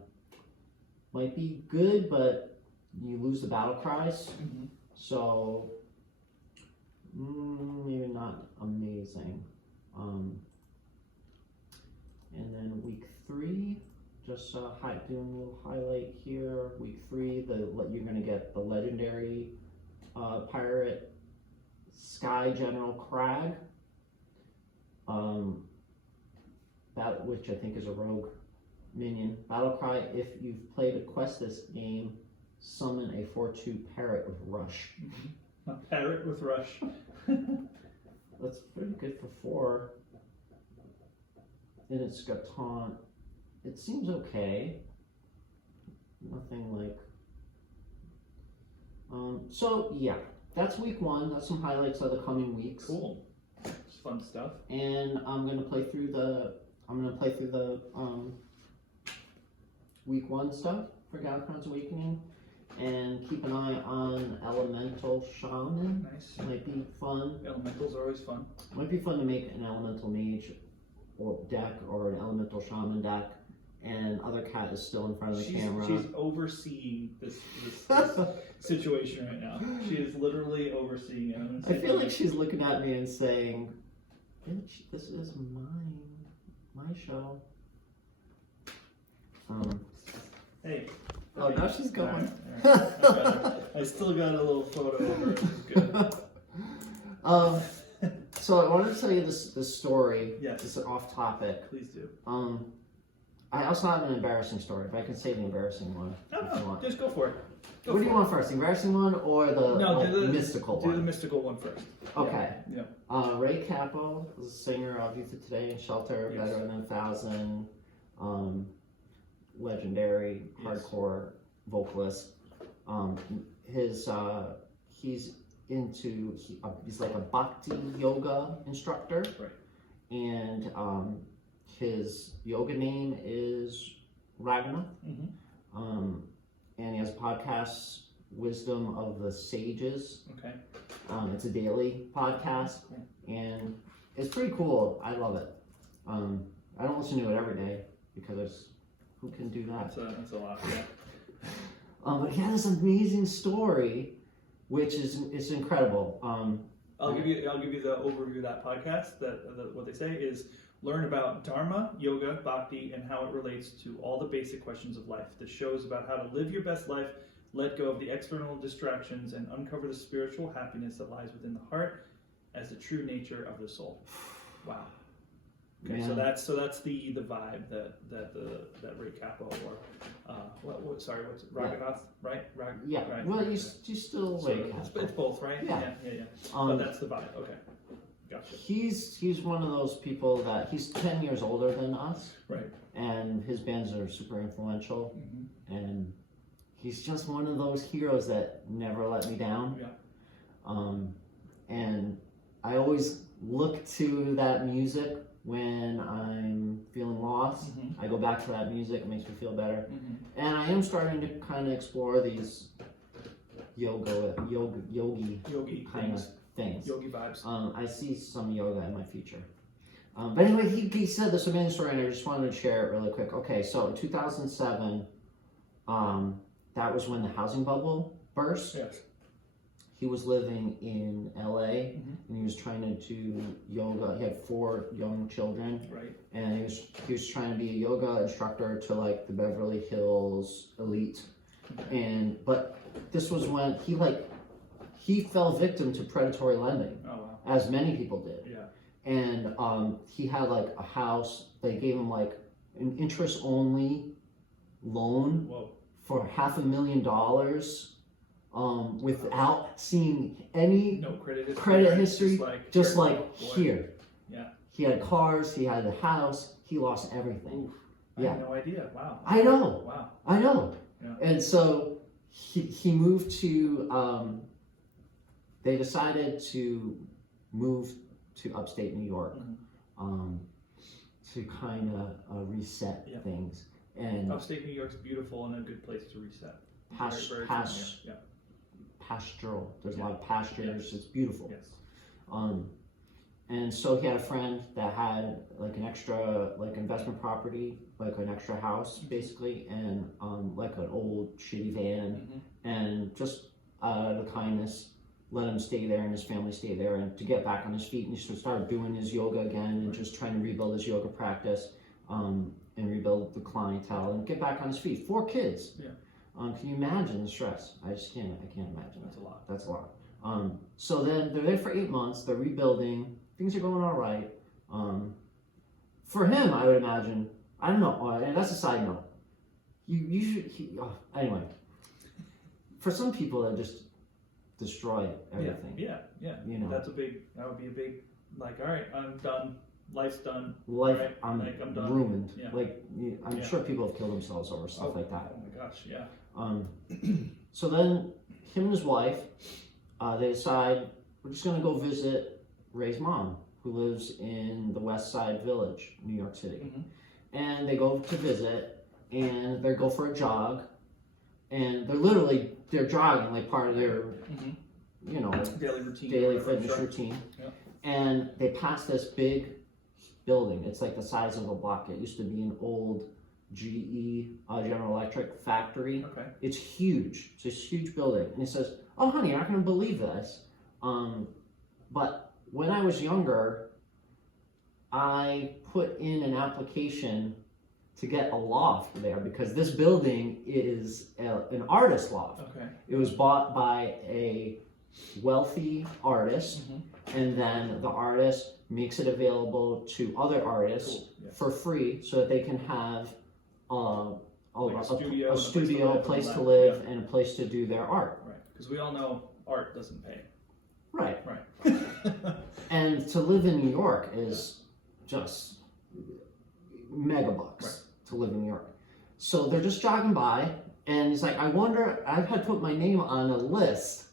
might be good, but you lose the battle cries, so maybe not amazing. And then week 3, just doing a little highlight here. Week 3, you're going to get the legendary pirate Sky General Crag, which I think is a rogue minion. Battle cry: if you've played a quest this game, summon a 4/2 parrot with rush. A parrot with rush. That's pretty good for 4. And it's got taunt. It seems okay. Nothing like... so yeah, that's week 1. That's some highlights of the coming weeks. Cool. It's fun stuff. And I'm gonna play through the week 1 stuff for Galakrond's Awakening, and keep an eye on Elemental Shaman. Nice. Might be fun. Elementals are always fun. Might be fun to make an Elemental Mage or deck or an Elemental Shaman deck. And other cat is still in front of the camera. She's overseeing this situation right now. She is literally overseeing it. I feel like she's looking at me and saying, "Bitch, this is my show." Hey. Oh, now she's going. All right. I still got a little photo of her. It's good. So I wanted to tell you this story. Yes. It's off topic. Please do. I also have an embarrassing story, if I can say the embarrassing one. No, just go for it. What do you want first, the embarrassing one or the mystical one? Do the mystical one first. Okay. Yeah. Ray Capo is a singer of Youth of Today and Shelter, Yes. Better Than 1,000, legendary hardcore vocalist. He's like a bhakti yoga instructor. Right. And his yoga name is Raghunath. And he has a podcast, Wisdom of the Sages. Okay. It's a daily podcast, and it's pretty cool. I love it. I don't listen to it every day because who can do that? That's a lot. Yeah. But he had this amazing story, which is incredible. I'll give you the overview of that podcast. What they say is learn about Dharma, yoga, bhakti, and how it relates to all the basic questions of life. The show is about how to live your best life, let go of the external distractions, and uncover the spiritual happiness that lies within the heart as the true nature of the soul. Wow. Okay, so that's the vibe that Ray Capo or what's Raghunath, right? Yeah. Right. Well, you still Ray Capo. It's both, right? Yeah. But that's the vibe. Okay. Gotcha. He's one of those people that he's 10 years older than us, right? And his bands are super influential, and he's just one of those heroes that never let me down. Yeah. And I always look to that music when I'm feeling lost. I go back to that music; it makes me feel better. And I am starting to kind of explore these yogi kind of things. Yogi vibes. I see some yoga in my future. But anyway, he said this amazing story, and I just wanted to share it really quick. Okay, so in 2007, that was when the housing bubble burst. Yes. he was living in LA, Mhm. and he was trying to do yoga. He had 4 young children, Right. and he was trying to be a yoga instructor to like the Beverly Hills elite. But this was when he fell victim to predatory lending, Oh wow. as many people did. Yeah. And he had like a house. They gave him like an interest only loan Whoa. for $500,000, without seeing any No credit history. credit right? history. Just here. like Oh, boy. here. Yeah. He had cars. He had a house. He lost everything. Oof. I Yeah. had no idea. Wow. I know. Wow. I know. Yeah. And so he moved to. They decided to move to upstate New York, Mhm. to kind of reset Yeah. things. And Upstate New York's beautiful and a good place to reset. Pas- pas- Yeah. pastoral. There's a lot of pastures. Yes. It's beautiful. Yes. And so he had a friend that had like an extra like investment property, like an extra house basically, and like an old shitty van, Mhm. and just out of the kindness let him stay there and his family stay there, and to get back on his feet, and he started doing his yoga again and just trying to rebuild his yoga practice, and rebuild the clientele and get back on his feet. 4 kids. Yeah. Can you imagine the stress? I can't imagine. That's a lot. That's a lot. So then they're there for 8 months. They're rebuilding. Things are going all right. For him, I would imagine. I don't know. And that's a side note. You should. Anyway, for some people, that just destroy everything. Yeah. You know. That would be a big, like, all right, I'm done. Life's done. Life, Right. I'm Like, I'm done. ruined. Yeah. Like I'm Yeah. sure people have killed themselves over stuff like that. Oh my gosh, yeah. So then, him and his wife, they decide we're just gonna go visit Ray's mom, who lives in the West Side Village, New York City. Mhm. And they go to visit, and they go for a jog, and they're jogging like part of their, Mhm. you know, Daily routine. daily whatever, fitness sure. routine. Yeah. And they pass this big building. It's like the size of a block. It used to be an old GE General Electric factory. Okay. It's huge. It's this huge building. And he says, "Oh, honey, you're not going to believe this. But when I was younger, I put in an application to get a loft there because this building is an artist loft. Okay. It was bought by a wealthy artist, Mhm. and then the artist makes it available to other artists Cool. Yeah. for free so that they can have Like a studio, a place to live, and a place to do their art. Right. Because we all know art doesn't pay. Right. Right. And to live in New York is just mega bucks to live in New York. So they're just jogging by, and he's like, I wonder, I had put my name on a list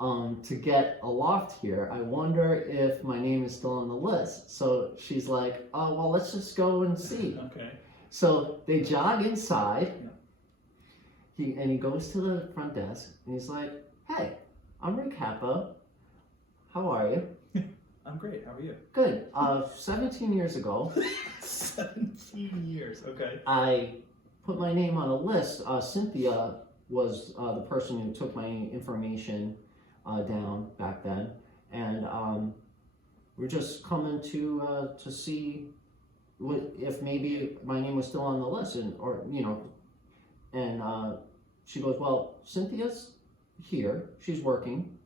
to get a loft here. I wonder if my name is still on the list. So she's like, oh, well, let's just go and see. Okay. So they jog inside. He goes to the front desk, and he's like, hey, I'm Ray Capo. How are you? I'm great. How are you? Good. 17 years ago, 17 years. Okay. I put my name on a list. Cynthia was the person who took my information down back then, and we're just coming to see if maybe my name was still on the list, and she goes, well, Cynthia's here. She's working.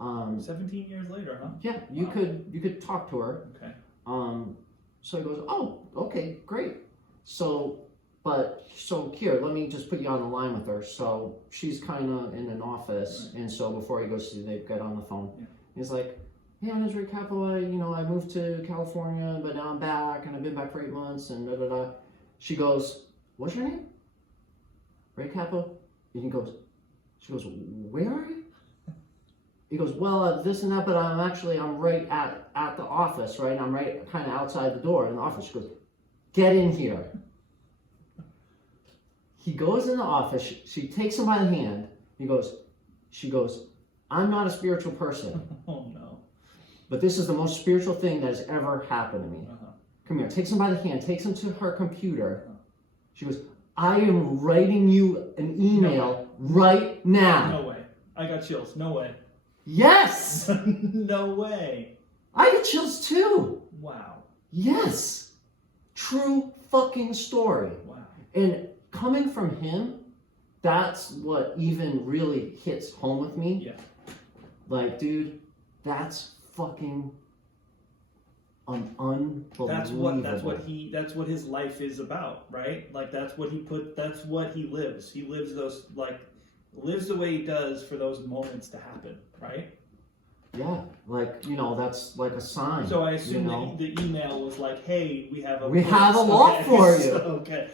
17 years later, huh? Yeah, you Wow. could talk to her. Okay. So he goes, oh, okay, great. So here, let me just put you on the line with her. So she's kind of in an office, Right. and so before he goes, they get on the phone. Yeah. He's like, yeah, my name's Ray Capo. I moved to California, but now I'm back, and I've been back for 8 months, and da da da. She goes, what's your name? Ray Capo? And she goes, where are you? He goes, well, this and that, but I'm right at the office, right? I'm right kind of outside the door in the office. She goes, get in here. He goes in the office. She takes him by the hand. She goes, I'm not a spiritual person, Oh no. but this is the most spiritual thing that has ever happened to me. Uh-huh. Come here. Takes him by the hand, takes him to her computer. She goes, I am writing you an email right now. No way. I got chills. No way. Yes! No way. I get chills too. Wow. Yes. True fucking story. Wow. And coming from him, that's what even really hits home with me. Yeah. Like, dude, that's fucking unbelievable. That's what his life is about, right? Like that's what he lives. He lives lives the way he does for those moments to happen, right? Yeah, like, that's like a sign. So I assume the email was like, "Hey, we have a loft for you." Okay.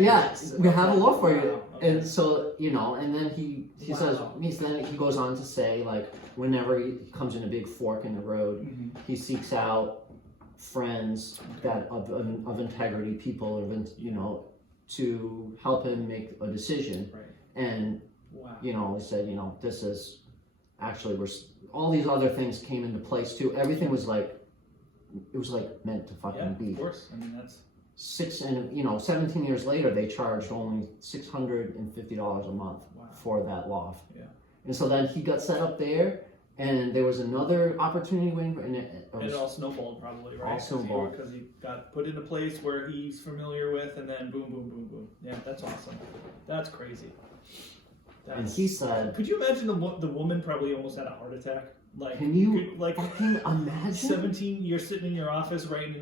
Yes, we have a loft for you. Wow, okay. And so, and then he says, then he goes on to say, like, whenever he comes in a big fork in the road, Mm-hmm. he seeks out friends that of integrity, people to help him make a decision. Right. And Wow. he said, this is actually all these other things came into place too. Everything was like, it was like meant to fucking be. Of course. I mean, that's 17 years later, they charged only $650 a month for that loft. Yeah. And so then he got set up there, and there was another opportunity waiting for, and it all snowballed probably, right? All snowballed. Because he got put in a place where he's familiar with, and then boom, boom, boom, boom. Yeah, that's awesome. That's crazy. And he said, could you imagine the woman probably almost had a heart attack? Like, can you fucking imagine? 17, you're sitting in your office writing,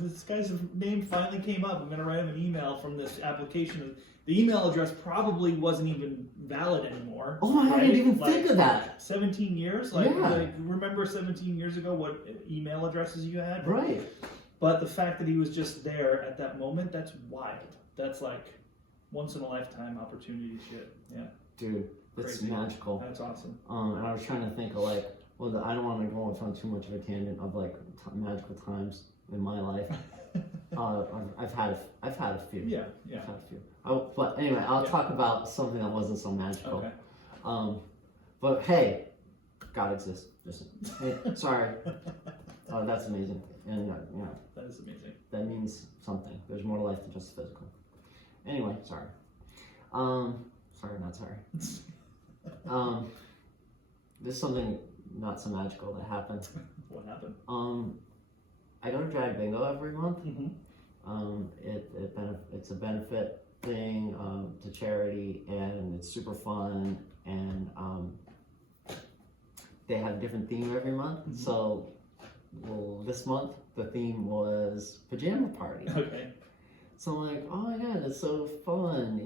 this guy's name finally came up. I'm going to write him an email from this application. The email address probably wasn't even valid anymore. Oh, I didn't even think of that. 17 years? Remember 17 years ago what email addresses you had? Right. But the fact that he was just there at that moment, that's wild. That's like once in a lifetime opportunity shit. Yeah. Dude, it's Crazy. Magical. That's awesome. And I was trying to think of I don't want to go on too much of a tangent of magical times in my life. I've had a few. Yeah. I've had a few. But anyway, I'll talk about something that wasn't so magical. Okay. But hey, God exists. Hey, sorry. That's amazing, and that is amazing. that means something. There's more to life than just physical. Anyway, sorry. Sorry, not sorry. This is something not so magical that happened. What happened? I go to Drag Bingo every month. Mm-hmm. It's a benefit thing to charity, and it's super fun. And they have a different theme every month. Mm-hmm. So, this month the theme was pajama party. Okay. So I'm like, oh my god, it's so fun,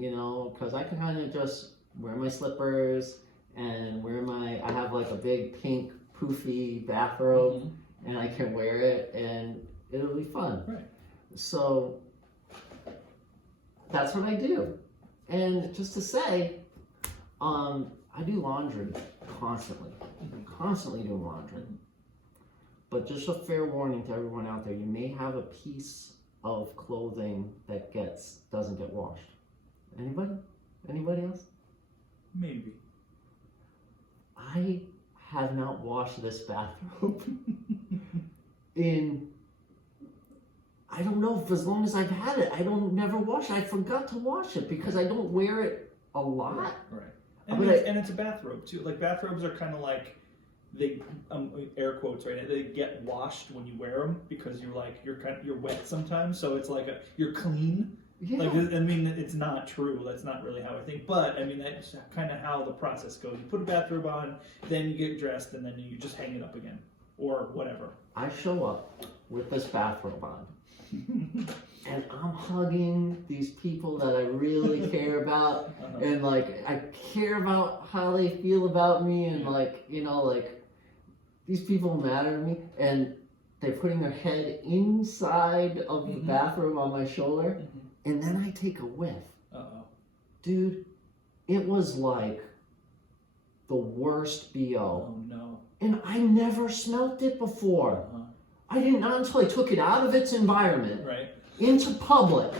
because I can kind of just wear my slippers and I have like a big pink poofy bathrobe, Mm-hmm. and I can wear it and it'll be fun. Right. So that's what I do. And just to say, I do laundry constantly doing laundry. But just a fair warning to everyone out there, you may have a piece of clothing that doesn't get washed. Anybody else? Maybe. I have not washed this bathrobe in, I don't know, for as long as I've had it. I don't never wash it. I forgot to wash it because I don't wear it a lot. Right. And it's a bathrobe too. Like bathrobes are kind of like, they air quotes, right? They get washed when you wear them because you're wet sometimes. So it's like you're clean. Yeah. Like, I mean, it's not true. That's not really how I think. But I mean, that's kind of how the process goes. You put a bathrobe on, then you get dressed, and then you just hang it up again, or whatever. I show up with this bathrobe on, and I'm hugging these people that I really care about, and I care about how they feel about me, and these people matter to me, and they're putting their head inside of the bathrobe on my shoulder, and then I take a whiff. Uh-oh. Dude, it was like the worst BO. Oh no. And I never smelt it before. I didn't, not until I took it out of its environment, right, into public,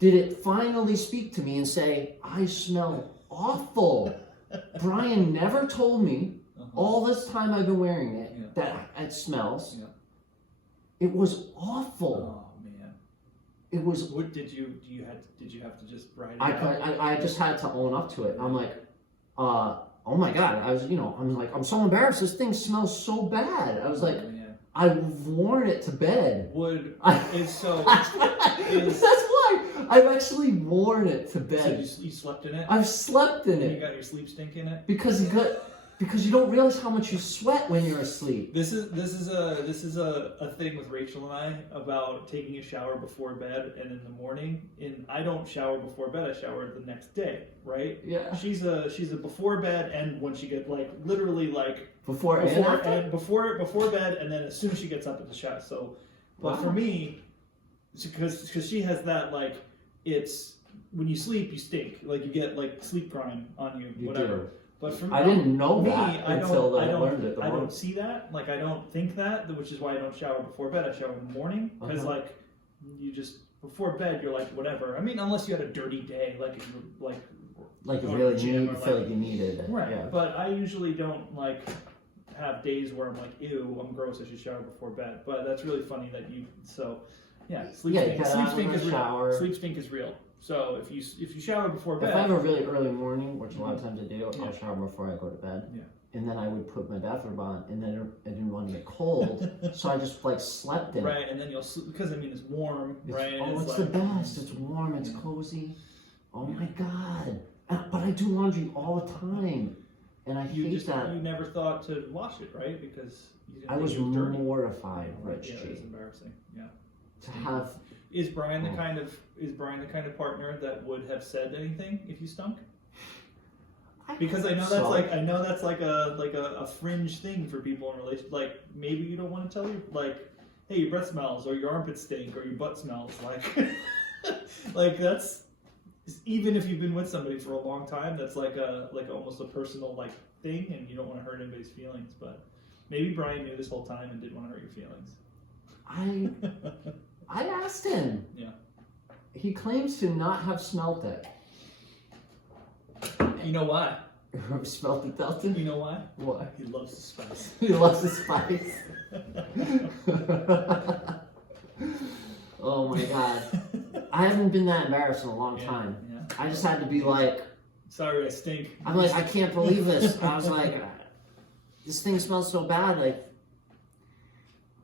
did it finally speak to me and say, I smell awful. Brian never told me all this time I've been wearing it that it smells. Yeah. It was awful. Oh man. It was. What did you have to just write it out? I just had to own up to it. I'm like, oh my God, I'm so embarrassed. This thing smells so bad. I was like, Yeah. I've worn it to bed. Is so. That's why I've actually worn it to So bed. you slept in it. I've slept in You it got your sleep stink in it. because you don't realize how much you sweat when you're asleep. This is a thing with Rachel and I about taking a shower before bed and in the morning. And I don't shower before bed. I shower the next day, right? Yeah. She's a before bed and when she gets like literally like Before and after? before bed and then as soon as she gets up at the shower. So, but Wow. for me, because she has that like it's when you sleep you stink like you get like sleep crime on you, You whatever. do. But for I didn't know me, that I until I don't learned it. I don't see that. Like I don't think that, which is why I don't shower before bed. I shower in the morning because Uh-huh. like you just before bed you're like whatever. I mean, unless you had a dirty day, like if you like Like you going really to the gym need, or, feel like- like you needed it. right. Yeah. But I usually don't like have days where I'm like, ew, I'm gross. I should shower before bed. But that's really funny that you so yeah. Sleep Yeah, you stink, get sleep out of stink the is real. shower. Sleep stink is real. So if you shower before If bed, I have a really early morning, which a lot of times I do, Yeah. I'll shower before I go to bed. Yeah. And then I would put my bathrobe on, and then I didn't want to get cold, so I just like slept in it. right, and then you'll sleep because I mean it's warm, It's, right? oh, it's like, the best. It's warm. It's Yeah. cozy. Oh my God. But I do laundry all the time, and I hate that. You never thought to wash it, right? Because you didn't I think was it was dirty. mortified, Right, Rich yeah, G, it's embarrassing. Yeah. to have. Is Brian the Oh. kind of partner that would have said anything if you stunk? Because I know that's So- like a fringe thing for people in relation. Like maybe you don't want to tell you like, hey, your breath smells, or your armpits stink, or your butt smells. Like, like that's even if you've been with somebody for a long time, that's like almost a personal like thing, and you don't want to hurt anybody's feelings. But maybe Brian knew this whole time and didn't want to hurt your feelings. I asked him. Yeah. He claims to not have smelt it. You know why? Smelt it, Delton? You know why? What? He loves the spice. He loves the spice. Oh my God. I haven't been that embarrassed in a long time. Yeah. I just had to be like, Sorry, I stink. I'm like, I can't believe this. I was like, this thing smells so bad. Like,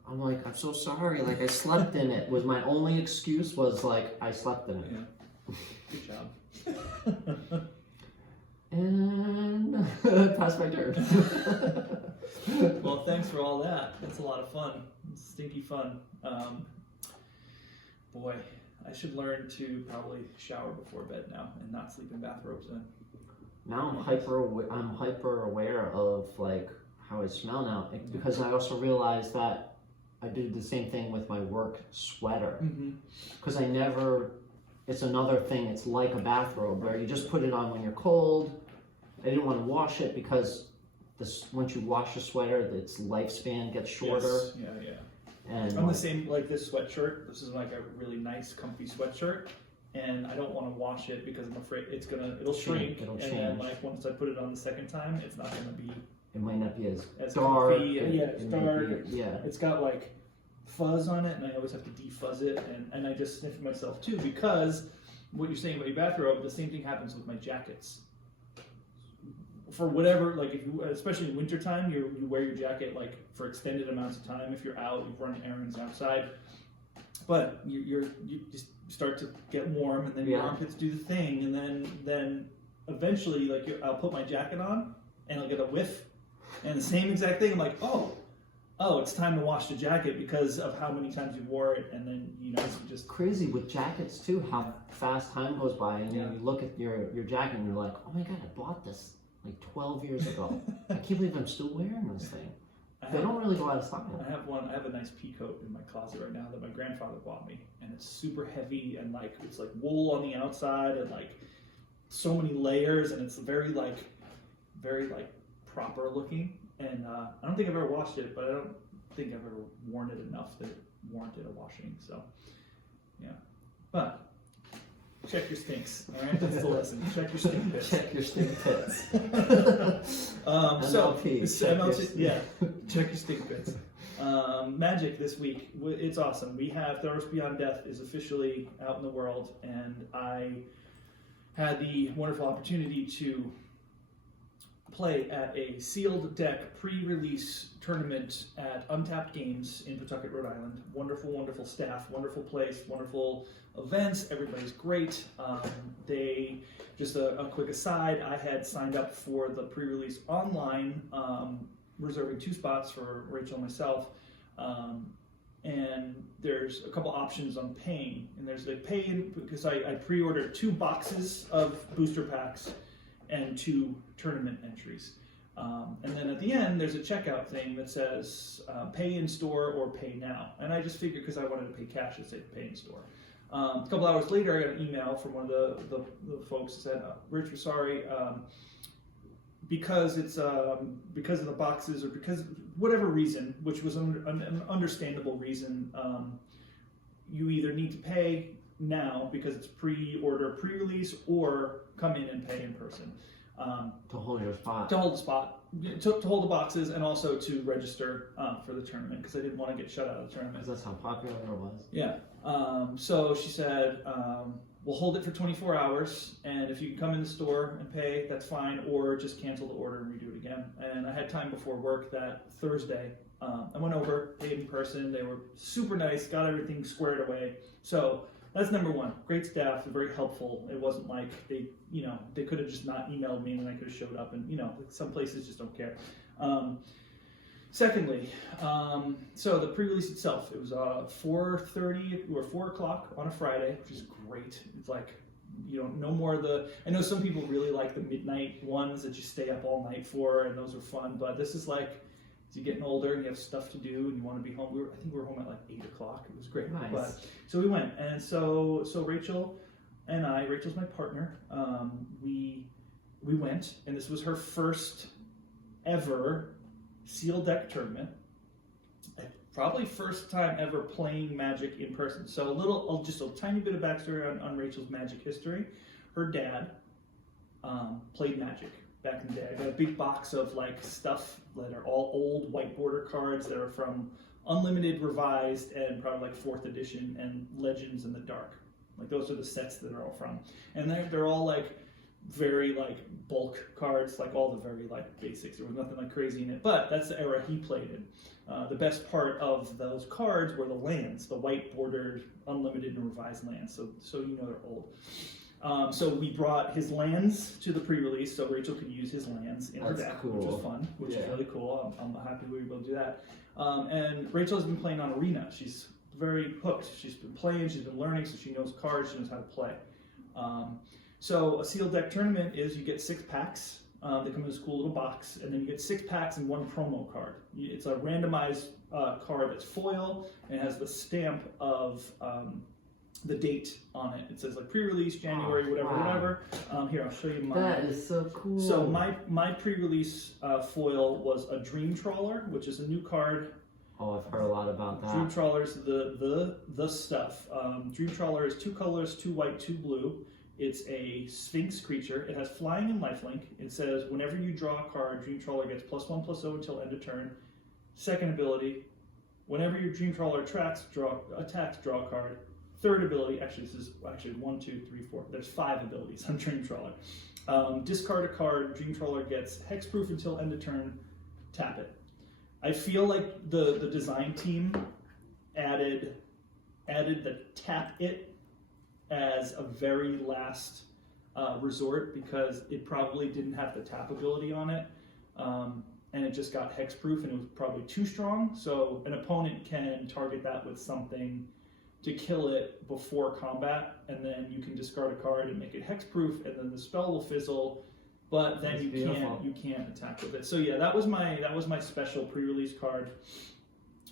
I'm like, I'm so sorry. Like, I slept in it. Was my only excuse was like, I slept in it. Yeah. Good job. And pass my turn. Well, thanks for all that. That's a lot of fun. It's stinky fun. Boy, I should learn to probably shower before bed now and not sleep in bathrobes then. Now I'm hyper aware of like how I smell now because I also realized that I did the same thing with my work sweater Mm-hmm. because I never. It's another thing. It's like a bathrobe where you just put it on when you're cold. I didn't want to wash it because once you wash a sweater, its lifespan gets shorter. Yes. Yeah, yeah. And I'm the same, like this sweatshirt. This is like a really nice, comfy sweatshirt. And I don't want to wash it because I'm afraid it'll shrink. It'll and change. then like once I put it on the second time, it's not going to be it might not be as as dark. comfy. And, yeah, it's it may dark. be- yeah. It's got like fuzz on it, and I always have to defuzz it, and I just sniff myself too because what you're saying about your bathrobe, the same thing happens with my jackets. For whatever, like if you, especially in wintertime, you wear your jacket like for extended amounts of time. If you're out, you've run errands outside, but you just start to get warm, and then your Yeah. armpits do the thing, and then eventually, like I'll put my jacket on, and I'll get a whiff, and the same exact thing. I'm like, oh, it's time to wash the jacket because of how many times you wore it, and then you just Crazy with jackets too, how fast time goes by, and Yeah. then you look at your jacket and you're like, oh my God, I bought this like 12 years ago. I can't believe I'm still wearing this thing. They don't really go out of style. I have a nice pea coat in my closet right now that my grandfather bought me, and it's super heavy and like it's like wool on the outside and like so many layers, and it's very proper looking. And I don't think I've ever washed it, but I don't think I've ever worn it enough that it warranted a washing. So yeah, but check your stinks. All right, that's the lesson. Check your stink pits. Check your stink pits. MLP, check yeah, check your stink pits. Magic this week, it's awesome. We have Theros Beyond Death is officially out in the world, and I had the wonderful opportunity to play at a sealed deck pre-release tournament at Untapped Games in Pawtucket, Rhode Island. Wonderful, wonderful staff, wonderful place, wonderful events. Everybody's great. They just a quick aside. I had signed up for the pre-release online, reserving 2 spots for Rachel and myself. And there's a couple options on paying, and there's like pay because I pre-ordered 2 boxes of booster packs and 2 tournament entries. And then at the end, there's a checkout thing that says pay in store or pay now. And I just figured because I wanted to pay cash, it said pay in store. A couple hours later, I got an email from one of the folks that said, Rich, we're sorry, because it's because of the boxes or because whatever reason, which was an understandable reason, you either need to pay now because it's pre-release, or come in and pay in person. To hold your spot. To hold the spot, to hold the boxes, and also to register for the tournament because I didn't want to get shut out of the tournament. That's how popular it was. Yeah. So she said, we'll hold it for 24 hours, and if you can come in the store and pay, that's fine, or just cancel the order and redo it again. And I had time before work that Thursday. I went over, paid in person. They were super nice, got everything squared away. So that's number one. Great staff, very helpful. It wasn't like they could have just not emailed me and I could have showed up, and some places just don't care. Secondly, so the pre-release itself, it was 4:30 or 4 o'clock on a Friday, which is great. It's like, no more I know some people really like the midnight ones that you stay up all night for, and those are fun, but this is like, as you're getting older and you have stuff to do and you want to be home. I think we were home at like 8 o'clock. It was great. Nice. But, so we went, and so Rachel and I, Rachel's my partner, we went, and this was her first ever sealed deck tournament. Probably first time ever playing Magic in person. So just a tiny bit of backstory on Rachel's Magic history. Her dad played Magic back in the day. I got a big box of like stuff that are all old white border cards that are from Unlimited, Revised, and probably like 4th edition, and Legends in the Dark. Like those are the sets that are all from. And they're all like very like bulk cards, like all the very like basics. There was nothing like crazy in it, but that's the era he played in. The best part of those cards were the lands, the white bordered Unlimited and Revised lands. So they're old. So we brought his lands to the pre-release, so Rachel could use his lands in her deck, cool. which was fun, which is really cool. I'm happy we were able to do that. And Rachel has been playing on Arena. She's very hooked. She's been playing, she's been learning, so she knows cards, she knows how to play. So a sealed deck tournament is you get 6 packs. They come in this cool little box, and then you get 6 packs and 1 promo card. It's a randomized card that's foil and has the stamp of the date on it. It says like pre-release, January, whatever. Here, I'll show you mine. That is so cool. So my pre-release foil was a Dream Trawler, which is a new card. Oh, I've heard a lot about that. Dream Trawler's the stuff. Dream Trawler is 2 colors, 2 white, 2 blue. It's a Sphinx creature. It has flying and lifelink. It says whenever you draw a card, Dream Trawler gets +1/+0 until end of turn. Second ability, whenever your Dream Trawler attacks, draw a card. Third ability, this is 1, 2, 3, 4. There's 5 abilities on Dream Trawler. Discard a card. Dream Trawler gets hexproof until end of turn. Tap it. I feel like the design team added the tap it as a very last resort, because it probably didn't have the tap ability on it, and it just got hexproof, and it was probably too strong. So an opponent can target that with something to kill it before combat, and then you can discard a card and make it hexproof, and then the spell will fizzle. But then you can't attack with it. So yeah, that was my special pre-release card,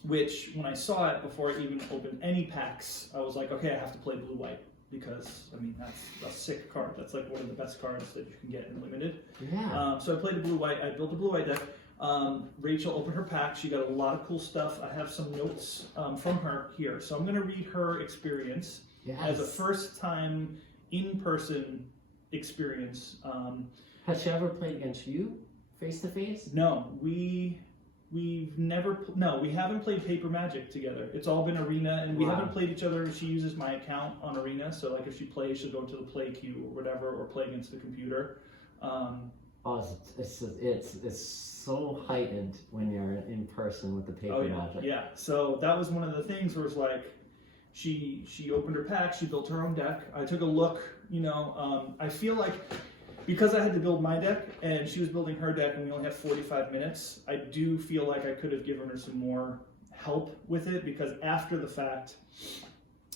which when I saw it before I even opened any packs, I was like, okay, I have to play blue-white, because I mean that's a sick card. That's like one of the best cards that you can get in Limited. Yeah. So I played the blue-white. I built a blue-white deck. Rachel opened her pack. She got a lot of cool stuff. I have some notes from her here, so I'm going to read her experience as a first-time in-person experience. Has she ever played against you, face to face? No, we haven't played Paper Magic together. It's all been Arena, and we haven't played each other. She uses my account on Arena, so like if she plays, she'll go to the play queue or whatever, or play against the computer. Oh, it's so heightened when you're in person with the paper Oh yeah, magic. yeah. So that was one of the things where it's like, she opened her pack, she built her own deck. I took a look, I feel like because I had to build my deck and she was building her deck and we only had 45 minutes, I do feel like I could have given her some more help with it, because after the fact,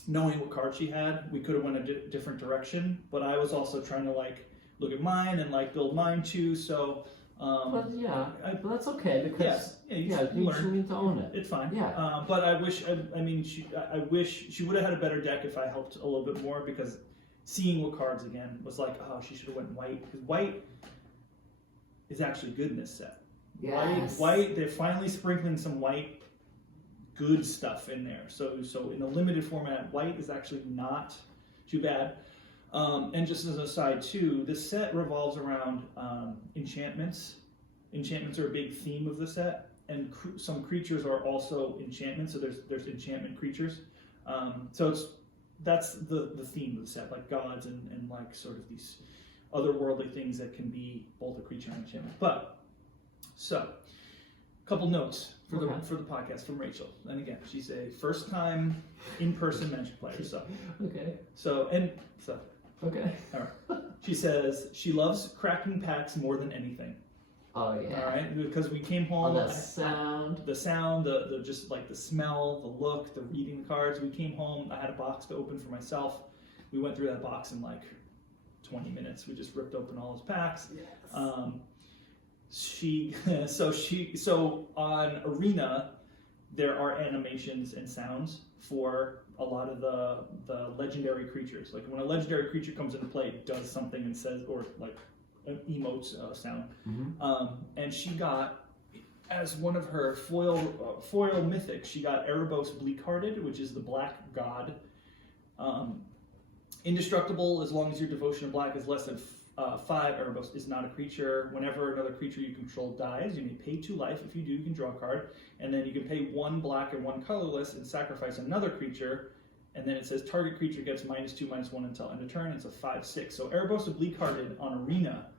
knowing what card she had, we could have went a different direction, but I was also trying to like look at mine and like build mine too, so But yeah, but that's okay because you you need to own it. it's fine. Yeah. But I wish, I wish she would have had a better deck if I helped a little bit more, because seeing what cards again was like, oh, she should have went white, because white is actually good in this set. Yes. White, they're finally sprinkling some white good stuff in there. So in a limited format, white is actually not too bad. And just as an aside too, this set revolves around enchantments. Enchantments are a big theme of the set, and some creatures are also enchantments. So there's enchantment creatures. So that's the theme of the set, like gods and like sort of these otherworldly things that can be both a creature and enchantment. But so, a couple notes for the podcast from Rachel. And again, she's a first time in person Magic player. Okay. All right. She says she loves cracking packs more than anything. Oh yeah. All right, because we came home. Oh, the sound, the just like the smell, the look, the reading the cards. We came home. I had a box to open for myself. We went through that box in like 20 minutes. We just ripped open all those packs. Yes. So on Arena, there are animations and sounds for a lot of the legendary creatures. Like when a legendary creature comes into play, it does something and says, or like an emotes sound. Mm-hmm. And she got, as one of her foil mythics, she got Erebos Bleakhearted, which is the black god. Indestructible as long as your devotion of black is less than 5. Erebos is not a creature. Whenever another creature you control dies, you may pay 2 life. If you do, you can draw a card. And then you can pay 1 black and 1 colorless and sacrifice another creature. And then it says target creature gets -2/-1 until end of turn. It's a 5/6. So Erebos of Bleakhearted on Arena,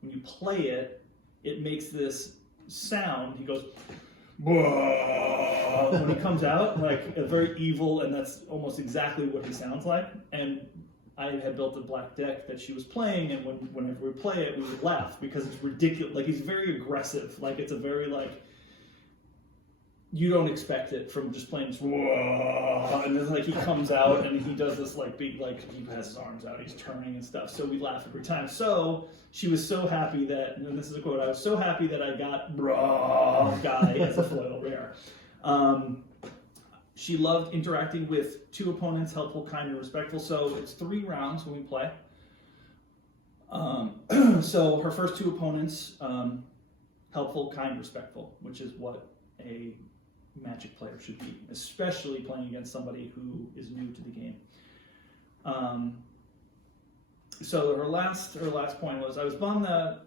when you play it, it makes this sound. He goes, when he comes out, like a very evil, and that's almost exactly what he sounds like. And I had built a black deck that she was playing, and whenever we play it, we would laugh because it's ridiculous. Like, he's very aggressive. Like, it's a very, like, you don't expect it from just playing this, and then, like, he comes out and he does this, like, big, like, he has his arms out, he's turning and stuff. So we laugh every time. So she was so happy that, and this is a quote, I was so happy that I got guy as a foil rare. She loved interacting with 2 opponents, helpful, kind, and respectful. So it's 3 rounds when we play. So her first 2 opponents, helpful, kind, respectful, which is what a Magic player should be, especially playing against somebody who is new to the game. So her last point was, I was bummed that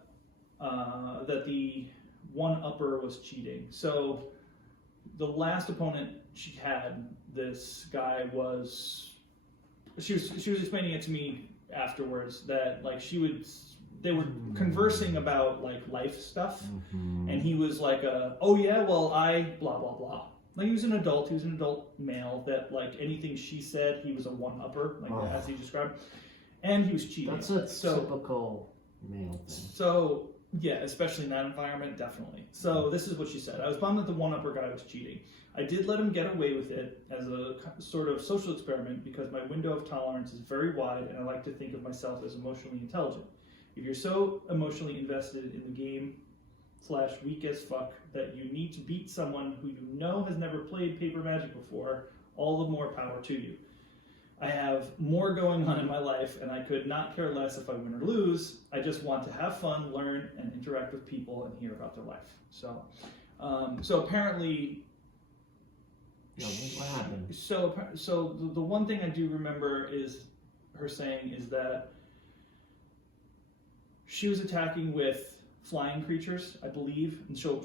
that the 1-upper was cheating. So the last opponent she had, this guy was, she was explaining it to me afterwards, that like they were conversing about like life stuff, and he was like, oh yeah, well I blah blah blah. Like he was an adult male that like anything she said, he was a 1-upper, like as he described, and he was cheating. That's a typical male thing. So yeah, especially in that environment, definitely. So this is what she said. I was bummed that the 1-upper guy was cheating. I did let him get away with it as a sort of social experiment because my window of tolerance is very wide and I like to think of myself as emotionally intelligent. If you're so emotionally invested in the game / weak as fuck that you need to beat someone who you know has never played Paper Magic before, all the more power to you. I have more going on in my life, and I could not care less if I win or lose. I just want to have fun, learn, and interact with people and hear about their life. So, so apparently, yeah, what happened? So the one thing I do remember is her saying is that she was attacking with flying creatures, I believe, and she'll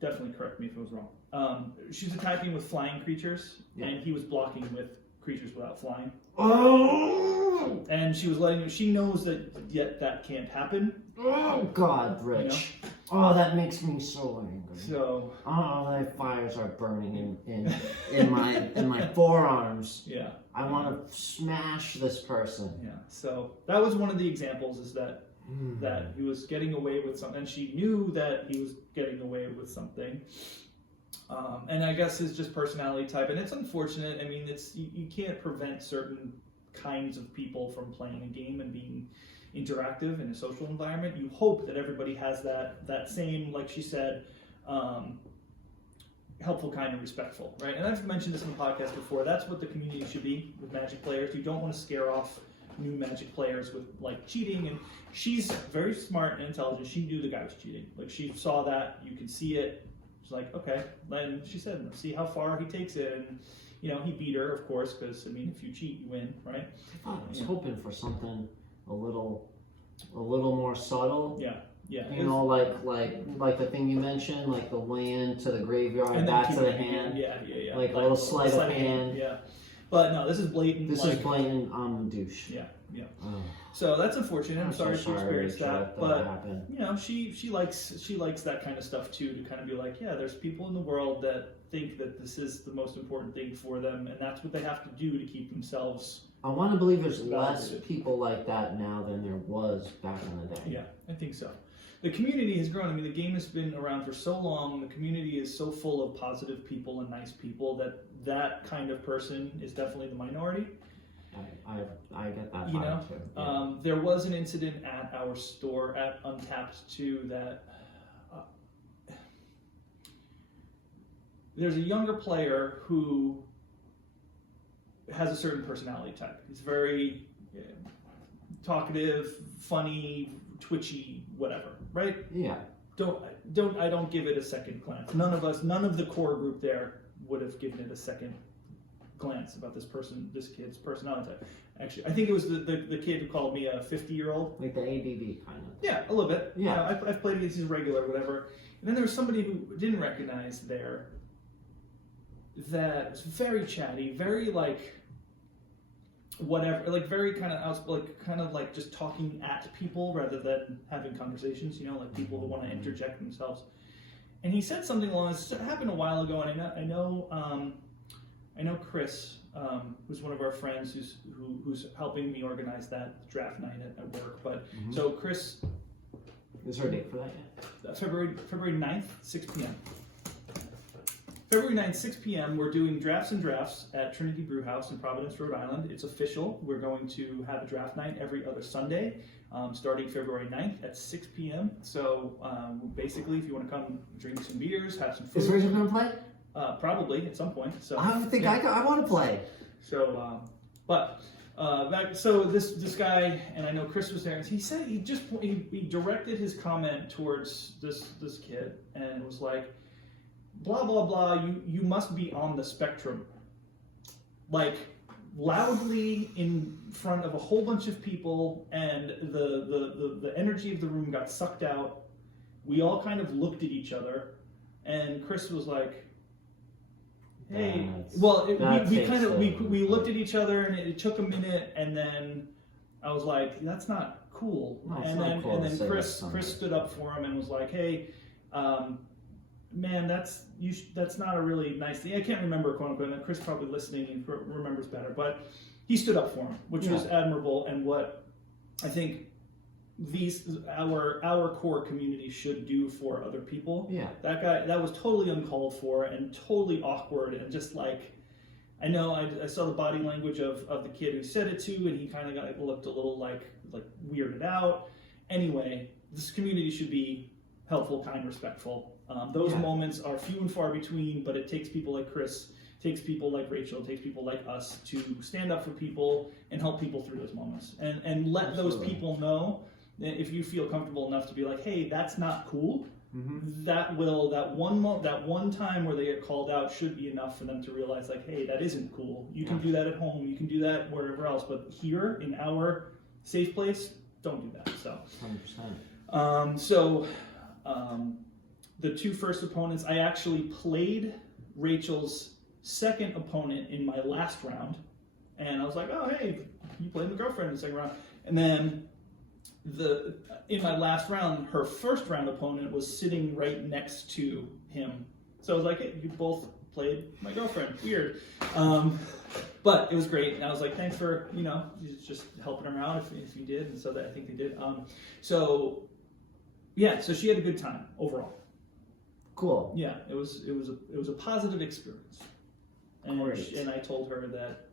definitely correct me if it was wrong. She's attacking with flying creatures, and he was blocking with creatures without flying. Oh, And she was letting you, she knows that yet that can't happen. oh God, Rich. Oh, that makes me so angry. So Oh, the fires are burning in my forearms. yeah, I want to smash this person. yeah. So that was one of the examples, is that he was getting away with something, and she knew that he was getting away with something. And I guess it's just personality type, and it's unfortunate. I mean, you can't prevent certain kinds of people from playing a game and being interactive in a social environment. You hope that everybody has that same, like she said, helpful, kind, and respectful, right? And I've mentioned this in the podcast before. That's what the community should be with Magic players. You don't want to scare off new Magic players with like cheating. And she's very smart and intelligent. She knew the guy was cheating. Like, she saw that. You could see it. She's like, okay. Then she said, see how far he takes it. And he beat her, of course, because I mean, if you cheat, you win, right? I was hoping for something a little more subtle. Yeah. Like the thing you mentioned, like the land to the graveyard, back to the hand. Yeah. Like a little sleight of hand. Yeah. But no, this is blatant. This is blatant on the douche. Yeah. Oh. So that's unfortunate. I'm sorry she experienced Rachel, that. But happened. she likes that kind of stuff too, to kind of be like, yeah, there's people in the world that think that this is the most important thing for them, and that's what they have to do to keep themselves. I want to believe there's less people like that now than there was back in the day. Yeah, I think so. The community has grown. I mean, the game has been around for so long. The community is so full of positive people and nice people that kind of person is definitely the minority. I get that vibe too. Yeah. There was an incident at our store at Untapped too that there's a younger player who has a certain personality type. He's very talkative, funny, twitchy, whatever, right? Yeah. I don't give it a second glance. None of the core group there would have given it a second glance about this kid's personality type. Actually, I think it was the kid who called me a 50-year-old. Like the ABB kind of. Yeah, a little bit. Yeah. I've played against these regular, whatever. And then there was somebody who didn't recognize there that was very chatty, very like whatever, like very kind of like just talking at people rather than having conversations, like people who want to interject themselves. And he said something along this. It happened a while ago, and I know Chris, who's one of our friends who's helping me organize that draft night at work. But so Chris, is there a date for that yet? February 9th, 6 p.m. February 9th, 6 p.m., we're doing Drafts and Drafts at Trinity Brewhouse in Providence, Rhode Island. It's official. We're going to have a draft night every other Sunday, starting February 9th at 6 p.m. So basically, if you want to come drink some beers, have some food. Is Rachel going to play? Probably at some point. So I think I want to play. So, so this guy, and I know Chris was there, and he said he directed his comment towards this kid and was like, blah blah blah, you must be on the spectrum, like loudly in front of a whole bunch of people, and the energy of the room got sucked out. We all kind of looked at each other, and Chris was like, hey, we looked at each other, and it took a minute, and then I was like, that's not cool. No, and then Chris stood up for him and was like, hey, man, that's not a really nice thing. I can't remember, quote unquote, and Chris probably listening and remembers better, but he stood up for him, which was admirable, and what I think our core community should do for other people. Yeah. That guy, that was totally uncalled for and totally awkward, and just like, I know I saw the body language of the kid who said it to, and he kind of looked a little like weirded out. Anyway, this community should be helpful, kind, respectful. Those moments are few and far between, but it takes people like Chris, takes people like Rachel, takes people like us to stand up for people and help people through those moments, and let those people know that if you feel comfortable enough to be like, hey, that's not cool. That one time where they get called out should be enough for them to realize, like, hey, that isn't cool. You can do that at home, you can do that wherever else, but here in our safe place, don't do that. So 100%. The two first opponents, I actually played Rachel's second opponent in my last round. And I was like, oh, hey, you played my girlfriend in the second round. And then in my last round, her first round opponent was sitting right next to him. So I was like, hey, you both played my girlfriend. Weird. But it was great. And I was like, thanks for, just helping her out if you did. And so I think they did. So she had a good time overall. Cool. Yeah, it was a positive experience. And I told her that,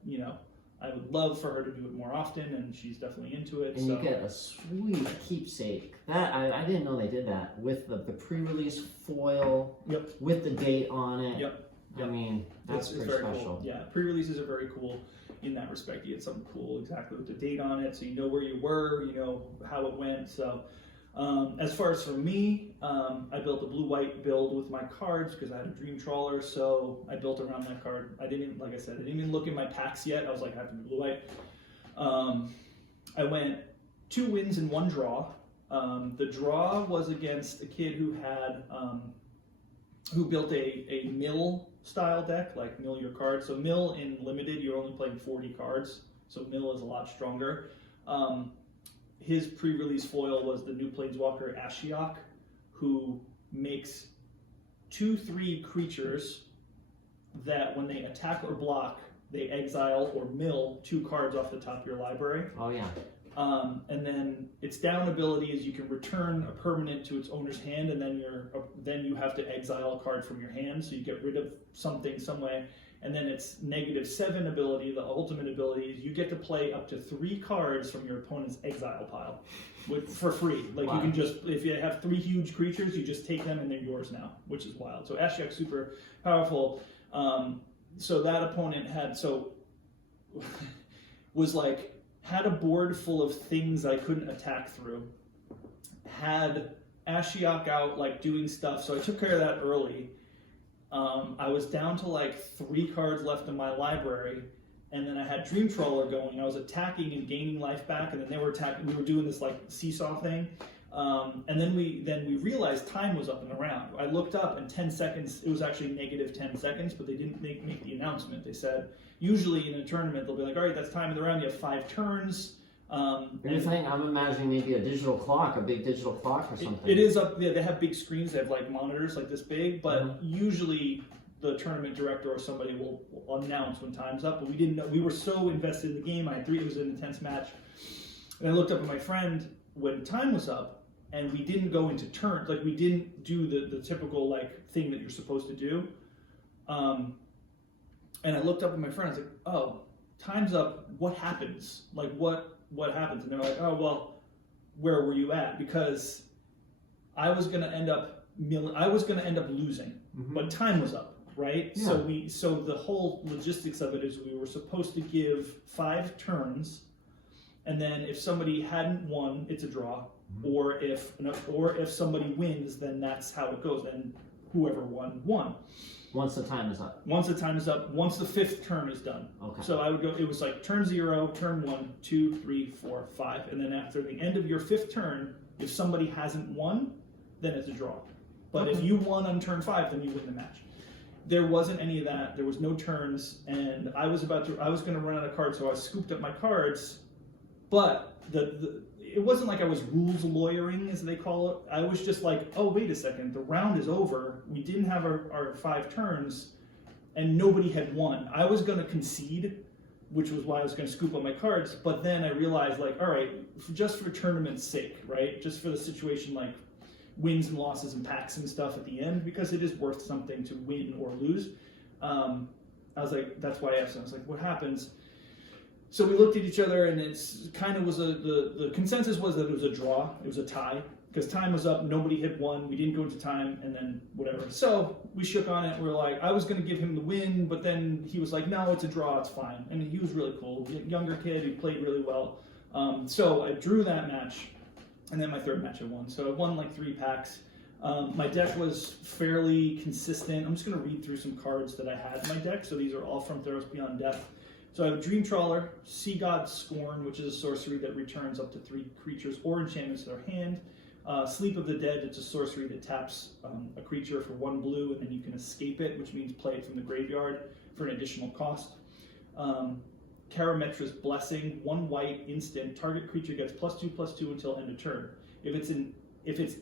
I would love for her to do it more often, and she's definitely into it. And you get a sweet keepsake. That I didn't know they did that with the pre-release foil. Yep. With the date on it. Yep. I mean, that's it's pretty very special. Cool. Yeah, pre-releases are very cool in that respect. You get something cool exactly with the date on it, so you know where you were, you know how it went. So as far as for me, I built a blue-white build with my cards because I had a Dream Trawler, so I built around that card. I didn't even look in my packs yet. I was like, I have to be blue-white. I went 2 wins and 1 draw. The draw was against a kid who had who built a mill style deck, like mill your cards. So mill in limited, you're only playing 40 cards, so mill is a lot stronger. His pre-release foil was the new Planeswalker Ashiok, who makes 2/3 creatures that when they attack or block, they exile or mill 2 cards off the top of your library. Oh yeah. And then its down ability is you can return a permanent to its owner's hand, and then you have to exile a card from your hand, so you get rid of something some way. And then its -7 ability, the ultimate ability, is you get to play up to 3 cards from your opponent's exile pile for free. Like wow. You can just, if you have 3 huge creatures, you just take them and they're yours now, which is wild. So Ashiok's super powerful. So that opponent had a board full of things I couldn't attack through. Had Ashiok out like doing stuff, so I took care of that early. I was down to like 3 cards left in my library, and then I had Dream Trawler going. I was attacking and gaining life back, and then they were attacking. We were doing this like seesaw thing, and then we realized time was up in the round. I looked up, and 10 seconds. It was actually -10 seconds, but they didn't make the announcement. They said usually in a tournament they'll be like, all right, that's time of the round. You have 5 turns. Anything? I'm imagining maybe a digital clock, a big digital clock or something. It is up. Yeah, they have big screens. They have like monitors like this big, but usually the tournament director or somebody will announce when time's up. But we didn't know. We were so invested in the game. I had 3. It was an intense match, and I looked up at my friend when time was up, and we didn't go into turns. Like we didn't do the typical like thing that you're supposed to do. And I looked up at my friend. I was like, "Oh, time's up. What happens? Like what happens?" And they're like, "Oh well, where were you at?" Because I was gonna end up losing, but time was up, right? Yeah. So the whole logistics of it is we were supposed to give 5 turns, and then if somebody hadn't won, it's a draw, or if somebody wins, then that's how it goes. Then whoever won. Once the time is up. Once the time is up. Once the 5th turn is done. Okay. So I would go. It was like turn 0, turn 1, 2, 3, 4, 5, and then after the end of your 5th turn, if somebody hasn't won, then it's a draw. But if you won on turn 5, then you win the match. There wasn't any of that. There was no turns, and I was going to run out of cards, so I scooped up my cards. But it wasn't like I was rules lawyering, as they call it. I was just like, oh, wait a second, the round is over. We didn't have our 5 turns, and nobody had won. I was going to concede, which was why I was going to scoop up my cards. But then I realized, like, all right, just for tournament's sake, right? Just for the situation, like wins and losses and packs and stuff at the end, because it is worth something to win or lose. I was like, that's why I asked him. I was like, what happens? So we looked at each other, and it's kind of was the consensus was that it was a draw. It was a tie because time was up. Nobody had won. We didn't go into time, and then whatever. So we shook on it. We're like, I was going to give him the win, but then he was like, no, it's a draw. It's fine. And he was really cool. Younger kid who played really well. So I drew that match, and then my 3rd match I won. So I won like 3 packs. My deck was fairly consistent. I'm just going to read through some cards that I had in my deck. So these are all from Theros Beyond Death. So I have Dream Trawler, Sea God Scorn, which is a sorcery that returns up to 3 creatures or enchantments to their hand. Sleep of the Dead, it's a sorcery that taps a creature for 1 blue, and then you can escape it, which means play it from the graveyard for an additional cost. Karametra's Blessing, 1 white, instant. Target creature gets +2/+2 until end of turn. If it's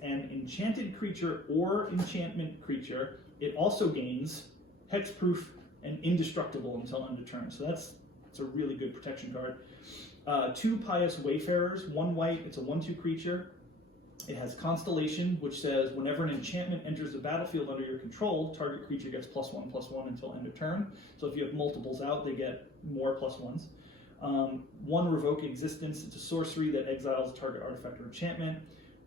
an enchanted creature or enchantment creature, it also gains hexproof and indestructible until end of turn. So it's a really good protection card. 2 Pious Wayfarers, 1 white. It's a 1/2 creature. It has Constellation, which says whenever an enchantment enters the battlefield under your control, target creature gets +1/+1 until end of turn. So if you have multiples out, they get more +1s. 1 Revoke Existence. It's a sorcery that exiles target artifact or enchantment.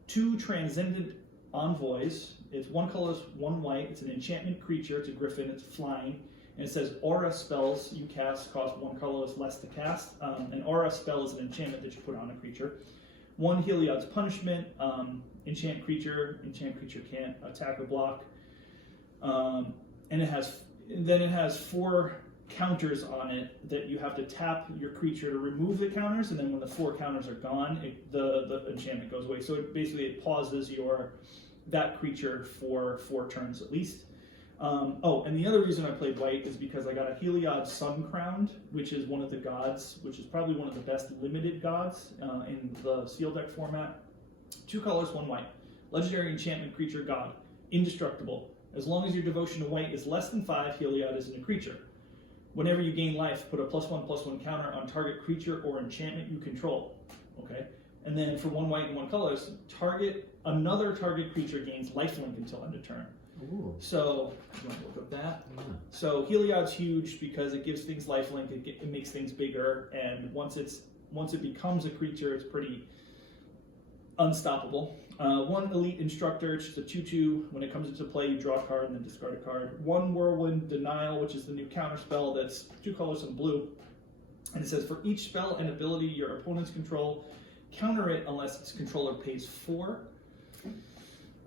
2 Transcendent Envoys. It's 1 color, 1 white. It's an enchantment creature. It's a griffin. It's flying. And it says aura spells you cast cost 1 colorless less to cast. An aura spell is an enchantment that you put on a creature. 1 Heliod's Punishment. Enchant creature can't attack or block. And it has 4 counters on it that you have to tap your creature to remove the counters, and then when the 4 counters are gone, the enchantment goes away. So it pauses that creature for 4 turns at least. And the other reason I played white is because I got a Heliod Sun Crowned, which is one of the gods, which is probably one of the best limited gods in the Seal Deck format. 2 colors, 1 white. Legendary enchantment creature god. Indestructible. As long as your devotion to white is less than 5, Heliod isn't a creature. Whenever you gain life, put a +1/+1 counter on target creature or enchantment you control. Okay? And then for 1 white and 1 colors, another target creature gains lifelink until end of turn. Ooh. So, you want to look at that? Yeah. So Heliod's huge because it gives things lifelink, it makes things bigger, and once it becomes a creature, it's pretty unstoppable. 1 Elite Instructor, it's just a 2/2. When it comes into play, you draw a card and then discard a card. 1 Whirlwind Denial, which is the new counter spell that's 2 colors and blue. And it says, for each spell and ability your opponents control, counter it unless its controller pays 4.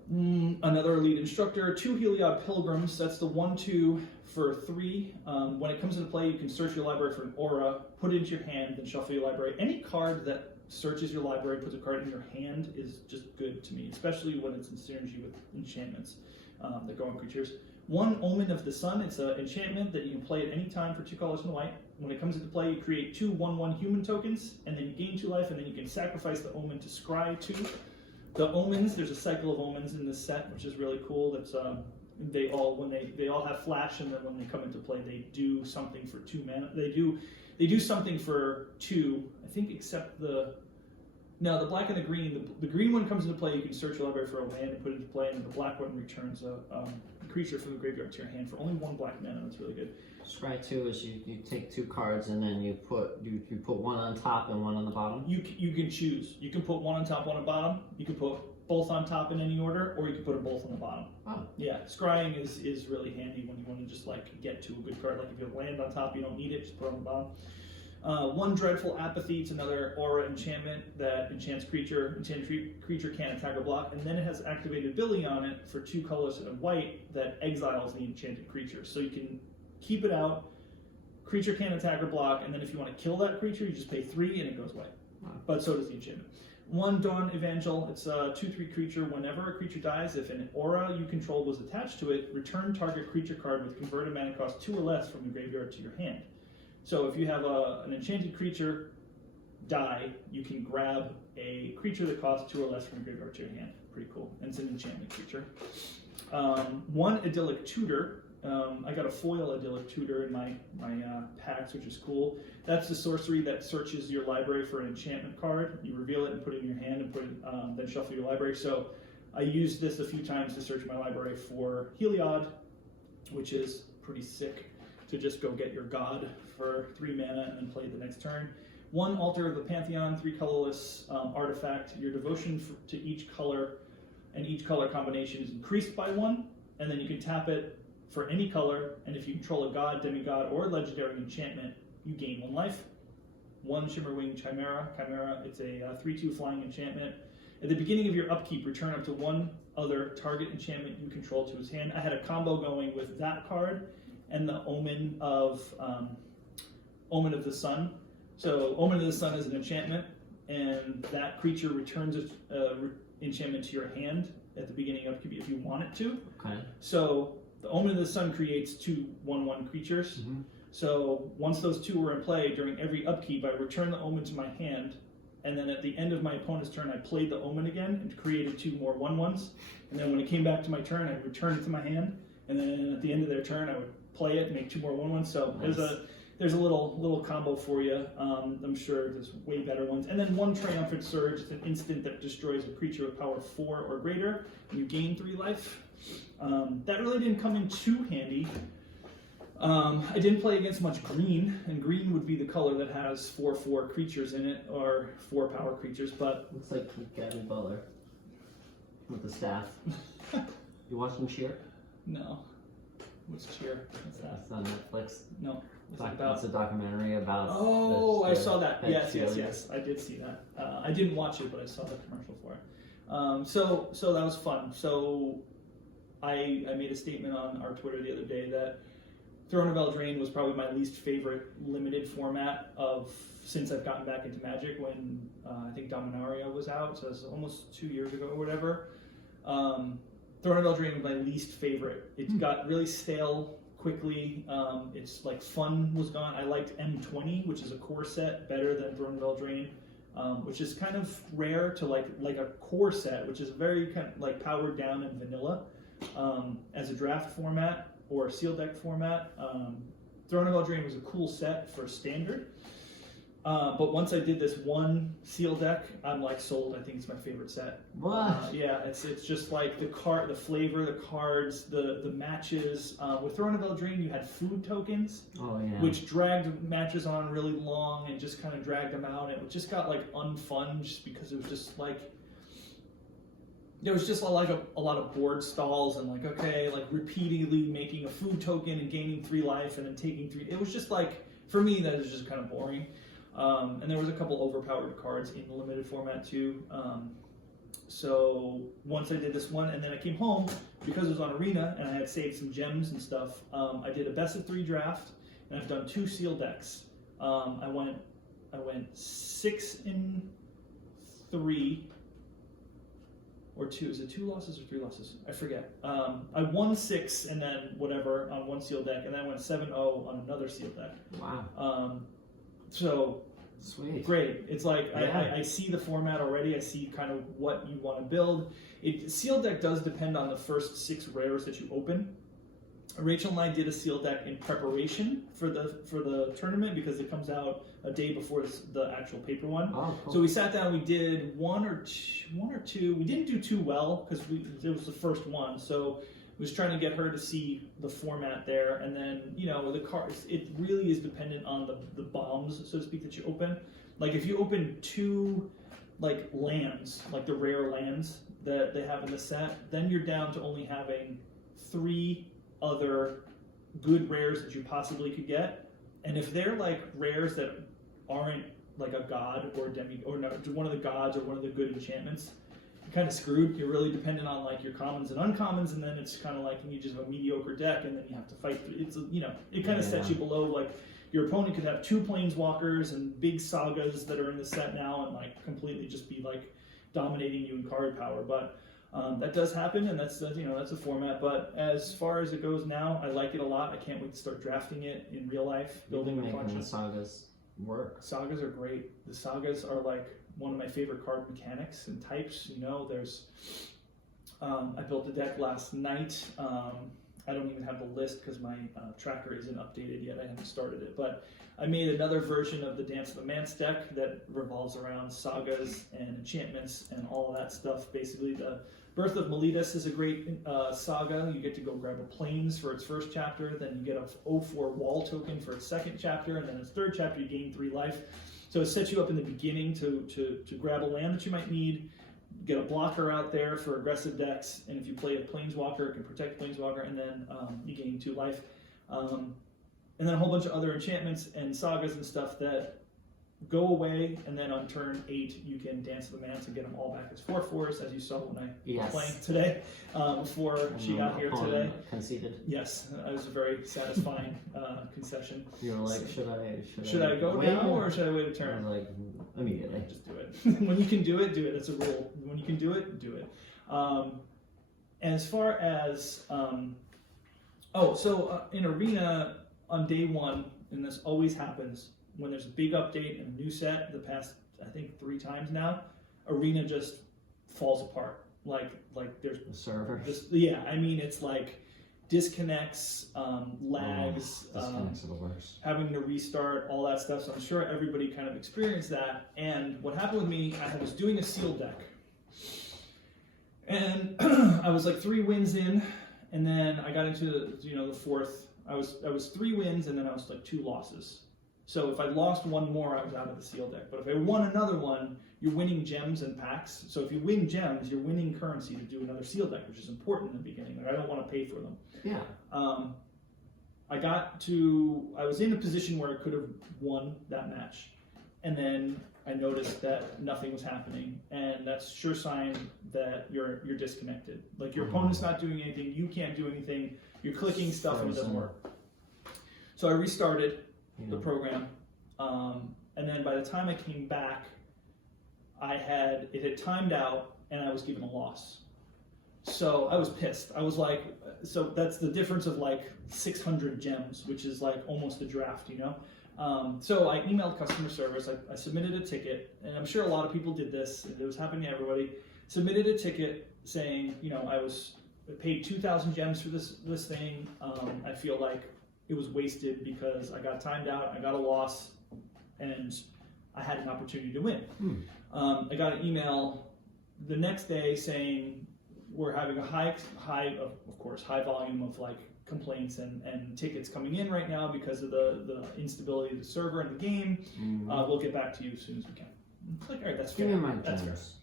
Another Elite Instructor, 2 Heliod Pilgrims, that's the 1/2 for 3. When it comes into play, you can search your library for an aura, put it into your hand, then shuffle your library. Any card that searches your library, puts a card in your hand is just good to me, especially when it's in synergy with enchantments that go on creatures. 1 Omen of the Sun, it's an enchantment that you can play at any time for 2 colors and white. When it comes into play, you create 2 1/1 human tokens, and then you gain 2 life, and then you can sacrifice the Omen to scry 2. The Omens, there's a cycle of Omens in this set, which is really cool. That's they all have flash, and then when they come into play, they do something for 2 mana. They do something for 2, I think, except the black and the green. The green one comes into play, you can search your library for a land and put it into play, and the black one returns a creature from the graveyard to your hand for only 1 black mana. That's really good. Scry 2 is you take 2 cards and then you put 1 on top and 1 on the bottom. You can choose. You can put 1 on top, 1 on bottom. You can put both on top in any order, or you can put them both on the bottom. Oh. Yeah, scrying is really handy when you want to just get to a good card. Like if you have land on top, you don't need it, just put it on the bottom. 1 Dreadful Apathy, it's another aura enchantment that enchants creature. Enchanted creature can't attack or block, and then it has activated ability on it for 2 colors and white that exiles the enchanted creature. So you can keep it out, creature can't attack or block, and then if you want to kill that creature, you just pay 3 and it goes away. Wow. But so does the enchantment. 1 Dawn Evangel, it's a 2/3 creature. Whenever a creature dies, if an aura you controlled was attached to it, return target creature card with converted mana cost 2 or less from the graveyard to your hand. So if you have an enchanted creature die, you can grab a creature that costs 2 or less from the graveyard to your hand. Pretty cool. And it's an enchantment creature. 1 Idyllic Tutor. I got a foil Idyllic Tutor in my packs, which is cool. That's the sorcery that searches your library for an enchantment card. You reveal it and put it in your hand, and then shuffle your library. So I used this a few times to search my library for Heliod, which is pretty sick, to just go get your god for 3 mana and then play the next turn. 1 Altar of the Pantheon, 3 colorless artifact. Your devotion to each color and each color combination is increased by 1, and then you can tap it for any color, and if you control a god, demigod, or legendary enchantment, you gain 1 life. 1 Shimmerwing Chimera. It's a 3/2 flying enchantment. At the beginning of your upkeep, return up to 1 other target enchantment you control to his hand. I had a combo going with that card and the Omen of the Sun. So Omen of the Sun is an enchantment, and that creature returns its enchantment to your hand at the beginning of upkeep if you want it to. Okay. So the Omen of the Sun creates 2 1/1 creatures. Mm-hmm. So once those 2 were in play, during every upkeep, I returned the omen to my hand, and then at the end of my opponent's turn, I played the omen again and created 2 more 1/1s. And then when it came back to my turn, I returned it to my hand, and then at the end of their turn, I would play it and make 2 more 1/1s. So Nice. there's a little combo for you. I'm sure there's way better ones. And then 1 Triumphant Surge. It's an instant that destroys a creature with power 4 or greater. And you gain 3 life. That really didn't come in too handy. I didn't play against much green, and green would be the color that has 4/4 creatures in it, or 4 power creatures, but Looks like Gabby Butler with the staff. You watching Cheer? no. What's cheer? What's that? It's on Netflix. No. What's it about? It's a documentary about. Oh, the I saw that. head Yes, cheerleader. I did see that. I didn't watch it, but I saw the commercial for it. So that was fun. So I made a statement on our Twitter the other day that Throne of Eldraine was probably my least favorite limited format since I've gotten back into Magic, when I think Dominaria was out, so it was almost 2 years ago or whatever. Throne of Eldraine was my least favorite. It got really stale quickly. It's like fun was gone. I liked M20, which is a core set, better than Throne of Eldraine, which is kind of rare to like a core set, which is very kind of like powered down and vanilla as a draft format or sealed deck format. Throne of Eldraine was a cool set for standard. But once I did this 1 seal deck, I'm like sold. I think it's my favorite set. What? Yeah, it's just like the flavor, the cards, the matches. With Throne of Eldraine, you had food tokens, Oh yeah. which dragged matches on really long and just kind of dragged them out. And it just got like unfun just because it was just like there was just a lot of board stalls and like repeatedly making a food token and gaining 3 life and then taking 3. It was just like, for me, that was just kind of boring. And there was a couple overpowered cards in the limited format too. So once I did this one, and then I came home because it was on Arena and I had saved some gems and stuff. I did a best of 3 draft, and I've done 2 seal decks. I went 6 in 3. Or 2, is it 2 losses or 3 losses? I forget. I won 6 and then whatever on 1 seal deck, and then I went 7-0 on another seal deck. Wow. So Sweet. great. It's like Yeah. I see the format already. I see kind of what you want to build. Seal deck does depend on the first 6 rares that you open. Rachel and I did a seal deck in preparation for the tournament because it comes out a day before the actual paper one. Oh, cool. So we sat down. We did one or two. We didn't do too well because it was the first one. So I was trying to get her to see the format there, and then the cards. It really is dependent on the bombs, so to speak, that you open. Like if you open 2 like lands, like the rare lands that they have in the set, then you're down to only having 3 other good rares that you possibly could get. And if they're like rares that aren't like a god or one of the gods or one of the good enchantments, you're kind of screwed. You're really dependent on like your commons and uncommons, and then it's kind of like you just have a mediocre deck, and then you have to fight. It kind of sets you below. Like your opponent could have 2 planeswalkers and big sagas that are in the set now, and like completely just be like dominating you in card power. But that does happen, and that's a format. But as far as it goes now, I like it a lot. I can't wait to start drafting it in real life, building a bunch making the of sagas work. sagas are great. The sagas are like one of my favorite card mechanics and types. There's I built a deck last night. I don't even have the list because my tracker isn't updated yet. I haven't started it, but I made another version of the Dance of the Mance deck that revolves around sagas and enchantments and all of that stuff. Basically, the Birth of Meletus is a great saga. You get to go grab a Plains for its first chapter, then you get a 0/4 wall token for its second chapter, and then its third chapter you gain 3 life. So it sets you up in the beginning to grab a land that you might need, get a blocker out there for aggressive decks, and if you play a Planeswalker, it can protect Planeswalker, and then you gain 2 life. And then a whole bunch of other enchantments and sagas and stuff that go away, and then on turn 8 you can Dance of the Mance and get them all back as 4/4s, as you saw when I was playing today, before she got here today. Conceded. Yes, it was a very satisfying concession. You were like, So, should I go wait now or should I wait a I turn? was like, immediately. Just do it. When you can do it, do it. It's a rule. When you can do it, do it. And as far as in Arena on day 1, and this always happens when there's a big update and a new set. The past, I think 3 times now, Arena just falls apart. Like there's The server. yeah. I mean, it's like disconnects, lags, Disconnects are the worst. having to restart, all that stuff. So I'm sure everybody kind of experienced that. And what happened with me, I was doing a sealed deck, and I was like 3 wins in, and then I got into the 4th. I was 3 wins, and then I was like 2 losses. So if I lost one more, I was out of the sealed deck. But if I won another one, you're winning gems and packs. So if you win gems, you're winning currency to do another sealed deck, which is important in the beginning. Like, I don't want to pay for them. Yeah. I was in a position where I could have won that match, and then I noticed that nothing was happening, and that's sure sign that you're disconnected. Like, your opponent's not doing anything, you can't do anything, you're clicking stuff and it doesn't work. So I restarted the program, and then by the time I came back, it had timed out, and I was given a loss. So I was pissed. I was like, so that's the difference of like 600 gems, which is like almost a draft, So I emailed customer service. I submitted a ticket, and I'm sure a lot of people did this. It was happening to everybody. Submitted a ticket saying, I paid 2,000 gems for this thing. I feel like it was wasted because I got timed out, I got a loss, and I had an opportunity to win. I got an email the next day saying we're having a high volume of like complaints and tickets coming in right now because of the instability of the server and the game. We'll get back to you as soon as we can. It's like, all right, that's fair. Give me my That's fair. gems.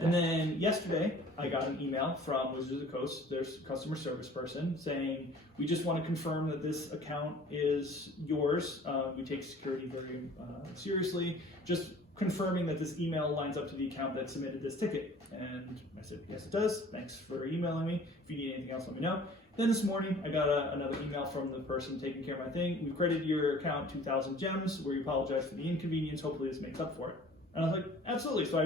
And then yesterday, I got an email from Wizards of the Coast, their customer service person, saying, we just want to confirm that this account is yours. We take security very seriously. Just confirming that this email lines up to the account that submitted this ticket. And I said, yes, it does. Thanks for emailing me. If you need anything else, let me know. Then this morning, I got another email from the person taking care of my thing. We've credited your account 2,000 gems. We apologize for the inconvenience. Hopefully this makes up for it. And I was like, absolutely. So I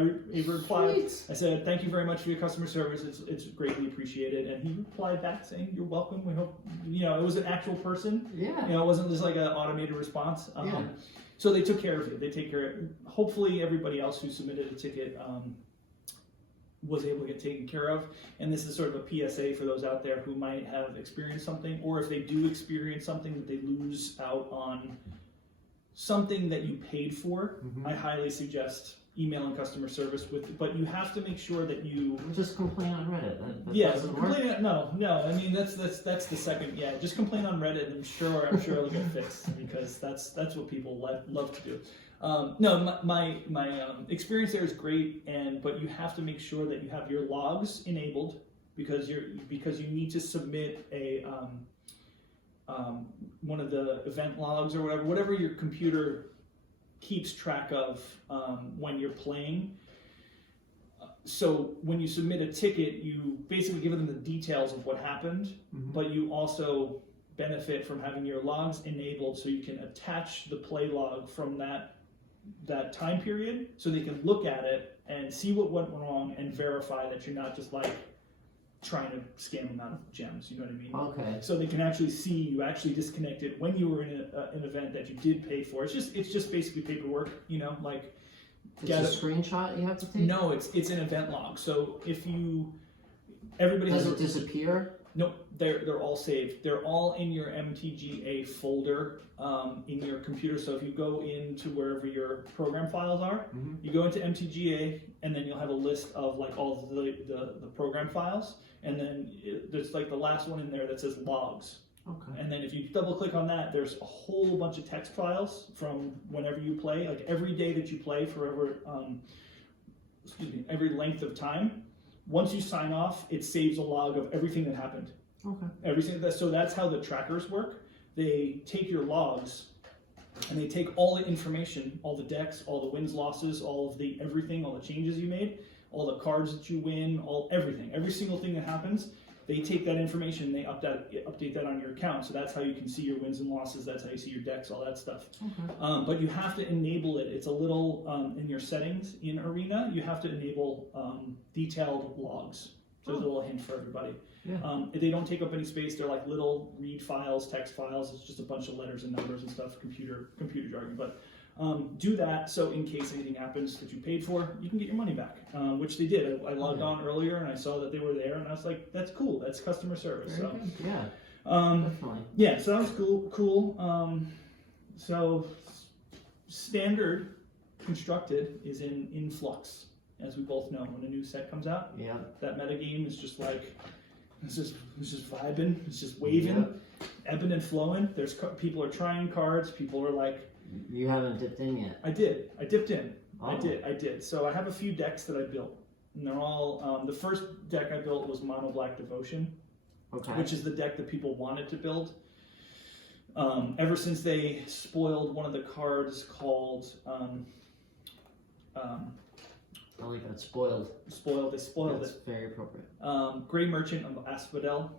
replied. Sweet. I said, thank you very much for your customer service. It's greatly appreciated. And he replied back saying, you're welcome. We hope, it was an actual person. Yeah. It wasn't just like an automated response. Yeah. So they took care of it. They take care of it. Hopefully everybody else who submitted a ticket was able to get taken care of. And this is sort of a PSA for those out there who might have experienced something, or if they do experience something that they lose out on something that you paid for. I highly suggest emailing customer service but you have to make sure that you just complain on Reddit. That yeah, doesn't work? no. I mean that's the second. Yeah, just complain on Reddit, and I'm sure it'll get fixed because that's what people love to do. No, my experience there is great, but you have to make sure that you have your logs enabled because you need to submit a one of the event logs or whatever your computer keeps track of when you're playing. So when you submit a ticket, you basically give them the details of what happened, but you also benefit from having your logs enabled so you can attach the play log from that time period so they can look at it and see what went wrong and verify that you're not just like trying to scam them out of gems, you know what I mean? Okay. So they can actually see you actually disconnected when you were in an event that you did pay for. It's just basically paperwork, like. It's a screenshot you have to take? No, it's an event log. So if everybody Does has it disappear? Nope, they're all saved. They're all in your MTGA folder in your computer. So if you go into wherever your program files are, you go into MTGA, and then you'll have a list of like all of the program files, and then there's like the last one in there that says logs. Okay. And then if you double click on that, there's a whole bunch of text files from whenever you play, like every day that you play for every length of time. Once you sign off, it saves a log of everything that happened. Okay. So that's how the trackers work. They take your logs and they take all the information, all the decks, all the wins, losses, all of the everything, all the changes you made, all the cards that you win, everything, every single thing that happens. They take that information and they update that on your account. So that's how you can see your wins and losses. That's how you see your decks, all that stuff. Okay. But you have to enable it. It's a little in your settings in Arena. You have to enable detailed logs. So there's a little hint for everybody. Yeah. They don't take up any space. They're like little read files, text files. It's just a bunch of letters and numbers and stuff, computer jargon. But do that so in case anything happens that you paid for, you can get your money back, which they did. I logged on earlier and I saw that they were there, and I was like, that's cool. That's customer service. Very So good. Yeah. Definitely. yeah, so that was cool. So standard constructed is in flux, as we both know. When a new set comes out, Yeah. that metagame is just like it's just vibing, it's just waving, ebbing and flowing. People are trying cards. People are like, You haven't dipped in yet. I dipped in. Oh. I did. So I have a few decks that I built, and they're all. The first deck I built was Mono Black Devotion, Okay. which is the deck that people wanted to build. Ever since they spoiled one of the cards called I like that. Spoiled. they spoiled That's very appropriate. it. Grey Merchant of Asphodel,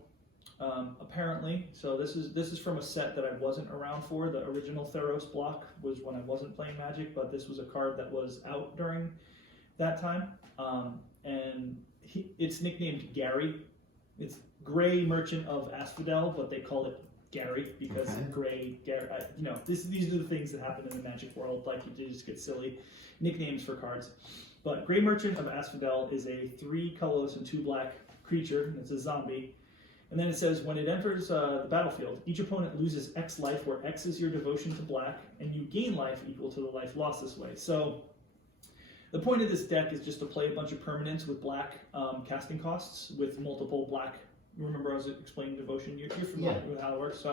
apparently. So this is from a set that I wasn't around for. The original Theros block was when I wasn't playing Magic, but this was a card that was out during that time. And it's nicknamed Gary. It's Grey Merchant of Asphodel, but they call it Gary because Gray, Gary. These are the things that happen in the Magic world. Like you just get silly nicknames for cards. But Grey Merchant of Asphodel is a 3 colorless and 2 black creature. It's a zombie. And then it says, when it enters the battlefield, each opponent loses X life, where X is your devotion to black, and you gain life equal to the life lost this way. So the point of this deck is just to play a bunch of permanents with black casting costs with multiple black. Remember I was explaining devotion? You're familiar with how it works.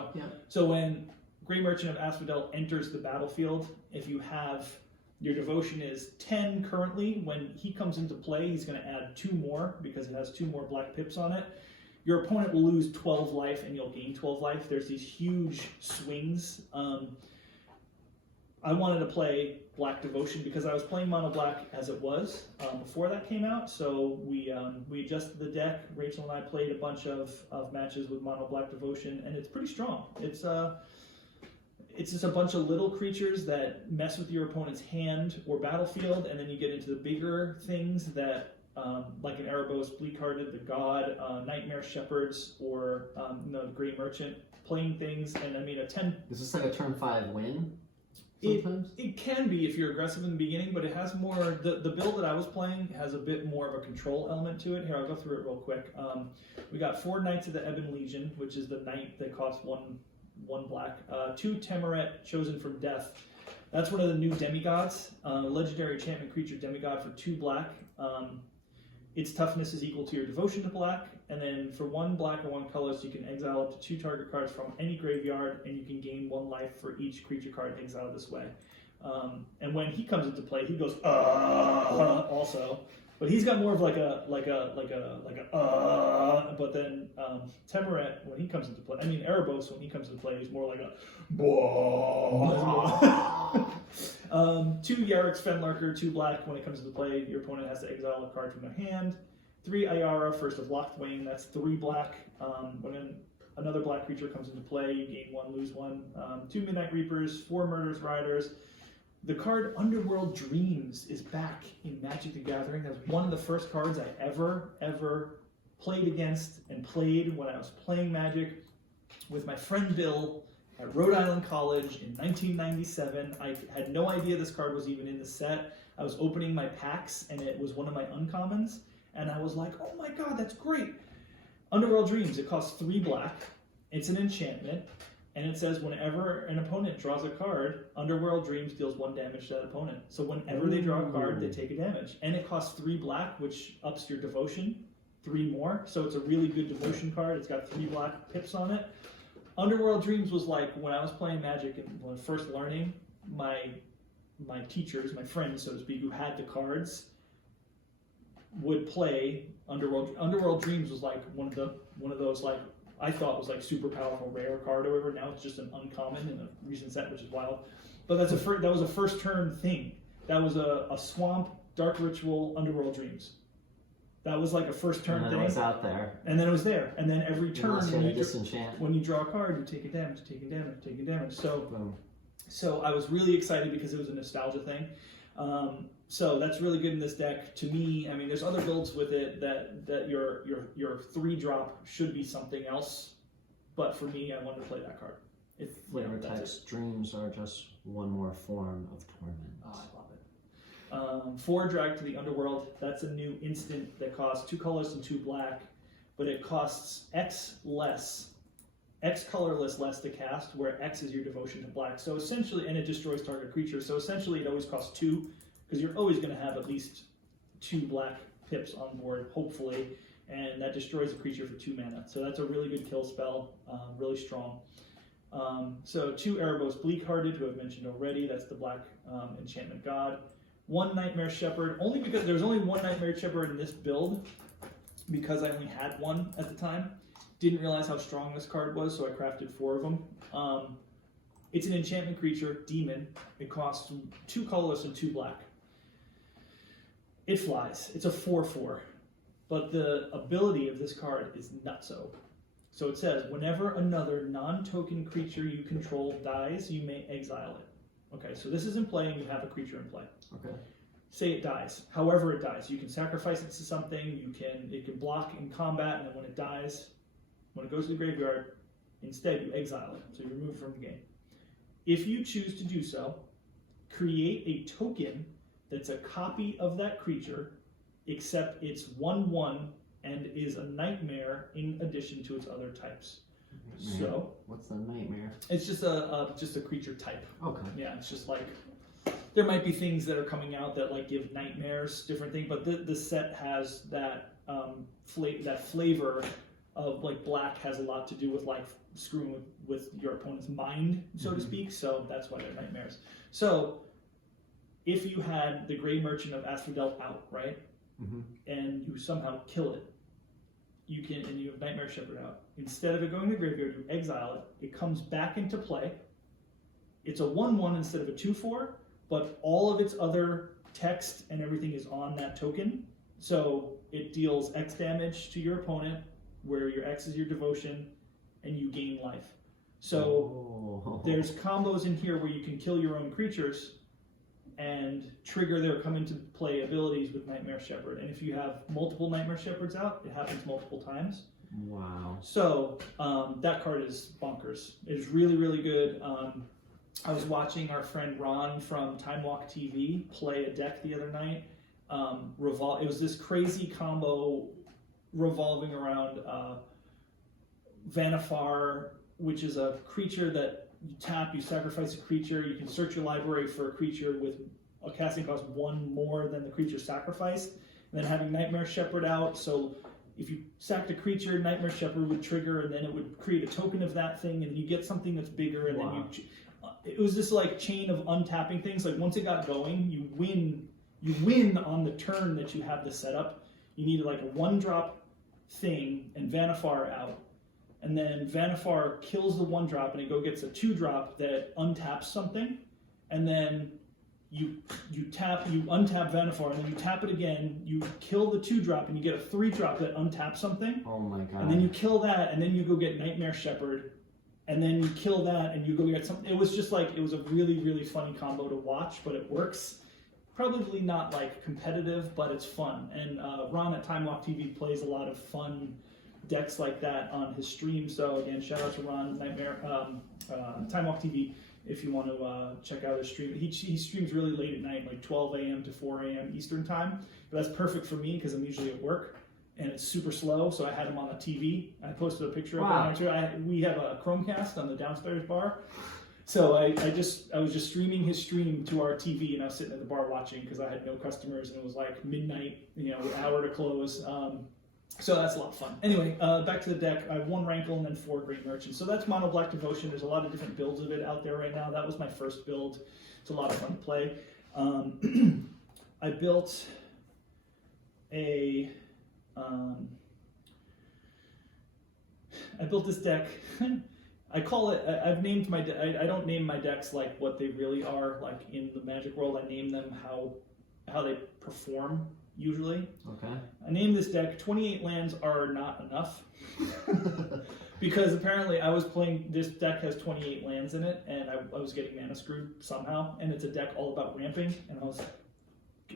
So when Grey Merchant of Asphodel enters the battlefield, if you have your devotion is 10 currently, when he comes into play, he's going to add 2 more because it has 2 more black pips on it. Your opponent will lose 12 life and you'll gain 12 life. There's these huge swings. I wanted to play Black Devotion because I was playing Mono Black as it was before that came out. So we adjusted the deck. Rachel and I played a bunch of matches with Mono Black Devotion, and it's pretty strong. It's just a bunch of little creatures that mess with your opponent's hand or battlefield, and then you get into the bigger things that, like an Erebos, Bleak-Hearted, the God, Nightmare Shepherds, or the Grey Merchant, playing things. And I mean, a 10. Is this like a turn 5 win? Sometimes? It can be if you're aggressive in the beginning, but it has more. The build that I was playing has a bit more of a control element to it. Here, I'll go through it real quick. We got 4 Knights of the Ebon Legion, which is the knight that costs one black. 2 Temerret, chosen from death. That's one of the new demigods. Legendary enchantment creature demigod for 2 black. Its toughness is equal to your devotion to black. And then for 1 black and 1 colorless, you can exile up to 2 target cards from any graveyard, and you can gain 1 life for each creature card exiled this way. And when he comes into play, he goes also. But he's got more of like a but then Temerret, when he comes into play, Erebos, when he comes into play, is more like a 2 Yarrick's Fenlurker, 2 black. When it comes into play, your opponent has to exile a card from their hand. 3 Ayara, First of Locthwain, that's 3 black. When another black creature comes into play, you gain 1, lose 1. 2 Midnight Reapers, 4 Murderous Riders. The card Underworld Dreams is back in Magic the Gathering. That's one of the first cards I ever played against and played when I was playing Magic with my friend Bill at Rhode Island College in 1997. I had no idea this card was even in the set. I was opening my packs and it was one of my uncommons, and I was like, oh my god, that's great. Underworld Dreams, it costs 3 black. It's an enchantment. And it says whenever an opponent draws a card, Underworld Dreams deals 1 damage to that opponent. So whenever they draw a card, they take a damage. And it costs 3 black, which ups your devotion 3 more. So it's a really good devotion card. It's got 3 black pips on it. Underworld Dreams was like, when I was playing Magic and when first learning, my teachers, my friends, so to speak, who had the cards, would play Underworld. Underworld Dreams was like one of those like, I thought was like super powerful rare card or whatever. Now it's just an uncommon in a recent set, which is wild. But that was a first turn thing. That was a swamp, dark ritual, Underworld Dreams. That was like a first turn thing. And then it was out there. And then it was there. And then every turn when you draw a card, you take a damage, taking damage. So I was really excited because it was a nostalgia thing. So that's really good in this deck. To me, I mean, there's other builds with it that your 3-drop should be something else, but for me, I wanted to play that card. Flavor text dreams are just one more form of torment. Oh, I love it. 4 drag to the underworld. That's a new instant that costs 2 colors and 2 black, but it costs X colorless less to cast, where X is your devotion to black. So essentially, and it destroys target creature. So essentially, it always costs 2, because you're always going to have at least 2 black pips on board, hopefully, and that destroys a creature for 2 mana. So that's a really good kill spell, really strong. So 2 Erebos Bleakhearted, who I've mentioned already. That's the black enchantment god. 1 Nightmare Shepherd, only because there's only 1 Nightmare Shepherd in this build, because I only had 1 at the time. Didn't realize how strong this card was, so I crafted 4 of them. It's an enchantment creature, demon. It costs 2 colorless and 2 black. It flies. It's a 4/4. But the ability of this card is nutso. So it says, whenever another non-token creature you control dies, you may exile it. Okay, so this is in play and you have a creature in play. Okay. Say it dies. However it dies. You can sacrifice it to something, it can block in combat, and then when it dies, when it goes to the graveyard, instead you exile it. So you remove it from the game. If you choose to do so, create a token that's a copy of that creature, except it's 1/1 and is a nightmare in addition to its other types. Nightmare. So what's the nightmare? it's just a creature type. Okay. Yeah, it's just like there might be things that are coming out that like give nightmares, different thing, but the set has that that flavor of like black has a lot to do with like screwing with your opponent's mind, so to speak. So that's why they're nightmares. So if you had the Grey Merchant of Asphodel out, right, and you somehow kill it, you can, and you have Nightmare Shepherd out. Instead of it going to the graveyard, you exile it. It comes back into play. It's a 1/1 instead of a 2/4, but all of its other text and everything is on that token. So it deals X damage to your opponent, where your X is your devotion, and you gain life. So there's combos in here where you can kill your own creatures and trigger their come into play abilities with Nightmare Shepherd. And if you have multiple Nightmare Shepherds out, it happens multiple times. Wow. So that card is bonkers. It's really, really good. I was watching our friend Ron from Time Walk TV play a deck the other night. It was this crazy combo revolving around Vanifar, which is a creature that you tap, you sacrifice a creature, you can search your library for a creature with a casting cost 1 more than the creature sacrificed, and then having Nightmare Shepherd out, so if you sacked a creature, Nightmare Shepherd would trigger, and then it would create a token of that thing, and you get something that's bigger, and then it was this like chain of untapping things. Like once it got going, you win on the turn that you have this set up. You needed like a 1-drop thing and Vanifar out. And then Vanifar kills the 1-drop and it gets a 2-drop that untaps something. And then you untap Vanifar, and then you tap it again, you kill the 2-drop and you get a 3-drop that untaps something. Oh my god. And then you kill that, and then you go get Nightmare Shepherd, and then you kill that and you go get something. It was just like, it was a really, really funny combo to watch, but it works. Probably not like competitive, but it's fun. And Ron at Time Walk TV plays a lot of fun decks like that on his stream. So again, shout out to Ron, Time Walk TV, if you want to check out his stream. He streams really late at night, like 12 a.m. to 4 a.m. Eastern time. But that's perfect for me because I'm usually at work and it's super slow. So I had him on a TV. I posted a picture of it. We have a Chromecast on the downstairs bar. So I was just streaming his stream to our TV, and I was sitting at the bar watching because I had no customers, and it was like midnight, an hour to close. So that's a lot of fun. Anyway, back to the deck. I have 1 Rankle and then 4 Grey Merchants. So that's Mono Black Devotion. There's a lot of different builds of it out there right now. That was my first build. It's a lot of fun to play. I built this deck. I call it, I've named my I don't name my decks like what they really are, like in the Magic world. I name them how they perform, usually. Okay. I named this deck 28 lands are not enough. Because apparently I was playing, this deck has 28 lands in it, and I was getting mana screwed somehow, and it's a deck all about ramping, and I was like,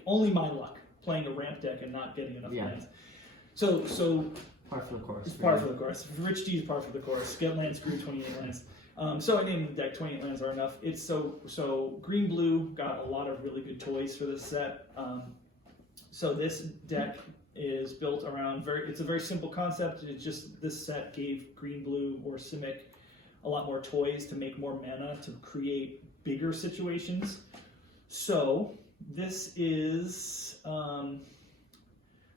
only my luck playing a ramp deck and not getting enough Yeah. lands. So Par for the course. it's par for the course. Rich G's par for the course. Get land screw 28 lands. So I named the deck 28 lands are enough. It's so green blue got a lot of really good toys for this set. So this deck is built around it's a very simple concept. It's just this set gave green blue or Simic a lot more toys to make more mana to create bigger situations. So this is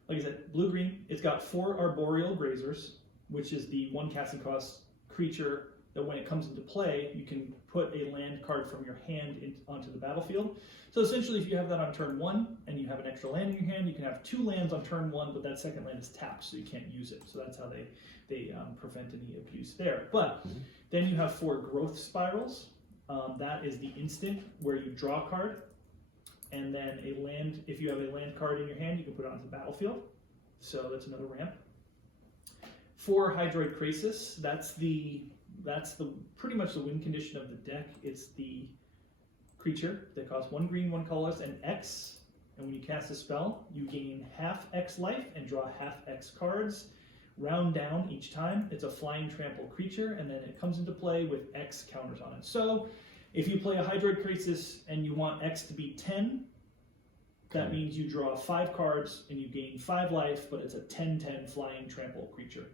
like I said, blue-green. It's got 4 Arboreal Grazers, which is the 1 casting cost creature that when it comes into play, you can put a land card from your hand onto the battlefield. So essentially, if you have that on turn 1 and you have an extra land in your hand, you can have 2 lands on turn 1, but that second land is tapped, so you can't use it. So that's how they prevent any abuse there. But then you have 4 Growth Spirals. That is the instant where you draw a card, and then a land. If you have a land card in your hand, you can put it onto the battlefield. So that's another ramp. 4 Hydroid Krasis. That's the pretty much the win condition of the deck. It's the creature that costs 1 green, 1 colorless, and X. And when you cast a spell, you gain half X life and draw half X cards. Round down each time. It's a flying trample creature, and then it comes into play with X counters on it. So if you play a Hydroid Krasis and you want X to be 10, that means you draw 5 cards and you gain 5 life, but it's a 10/10 flying trample creature.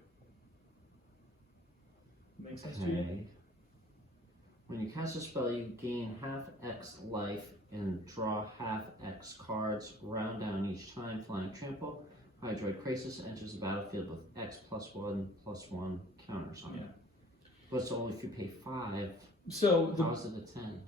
Make sense to you? When you cast a spell, you gain half X life and draw half X cards. Round down each time. Flying trample. Hydroid Krasis enters the battlefield with X +1/+1 counters on it. But it's only if you pay 5. So how's it a 10/10?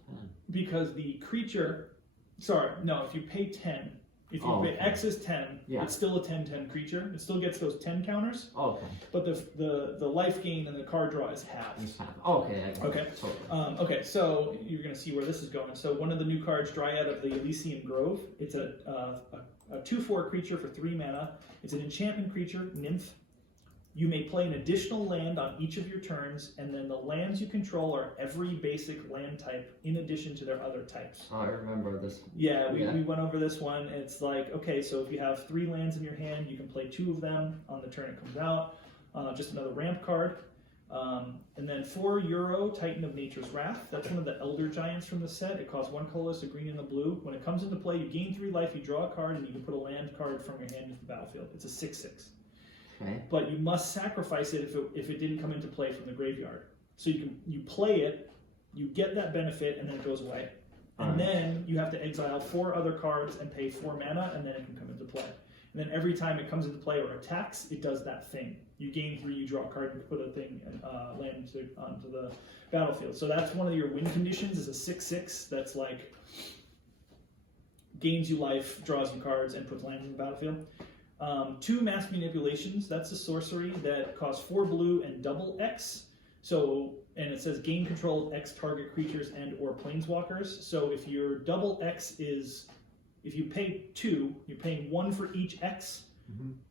Because the creature, if you pay 10, if you pay X is 10, it's still a 10/10 creature. It still gets those 10 counters. Okay. But the life gain and the card draw is half. It's half. Okay. Okay. Totally. Okay. So you're going to see where this is going. So one of the new cards, Dryad of the Elysian Grove. It's a 2/4 creature for 3 mana. It's an enchantment creature, Nymph. You may play an additional land on each of your turns, and then the lands you control are every basic land type in addition to their other types. Oh, I remember this. Yeah, we went over this one. It's like, okay, so if you have 3 lands in your hand, you can play 2 of them on the turn it comes out. Just another ramp card. And then 4 Euro, Titan of Nature's Wrath. That's one of the Elder Giants from the set. It costs 1 colorless, a green and a blue. When it comes into play, you gain 3 life, you draw a card, and you can put a land card from your hand into the battlefield. It's a 6/6. Okay. But you must sacrifice it if it didn't come into play from the graveyard. So you play it, you get that benefit, and then it goes away. And then you have to exile 4 other cards and pay 4 mana, and then it can come into play. And then every time it comes into play or attacks, it does that thing. You gain 3, you draw a card, and put a thing land onto the battlefield. So that's one of your win conditions. Is a 6/6 that's like gains you life, draws you cards, and puts lands in the battlefield. 2 Mass Manipulations. That's a sorcery that costs 4 blue and double X. So, and it says gain control of X target creatures and or planeswalkers. So if your double X is, if you pay 2, you're paying 1 for each X.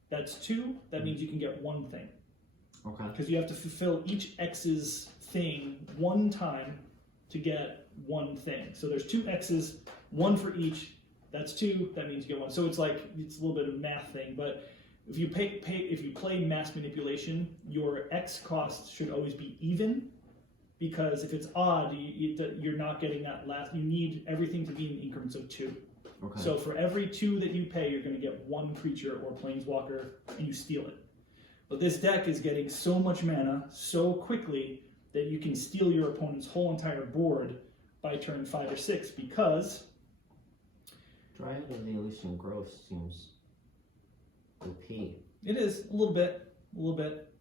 That's 2. That means you can get 1 thing. Okay. Because you have to fulfill each X's thing 1 time to get 1 thing. So there's 2 X's, 1 for each. That's 2. That means you get 1. So it's like it's a little bit of a math thing. But if you if you play Mass Manipulation, your X cost should always be even. Because if it's odd, you're not getting that last. You need everything to be in increments of 2. Okay. So for every 2 that you pay, you're going to get 1 creature or planeswalker, and you steal it. But this deck is getting so much mana so quickly that you can steal your opponent's whole entire board by turn 5 or 6 because Dryad of the Elysian Grove seems OP. it is a little bit.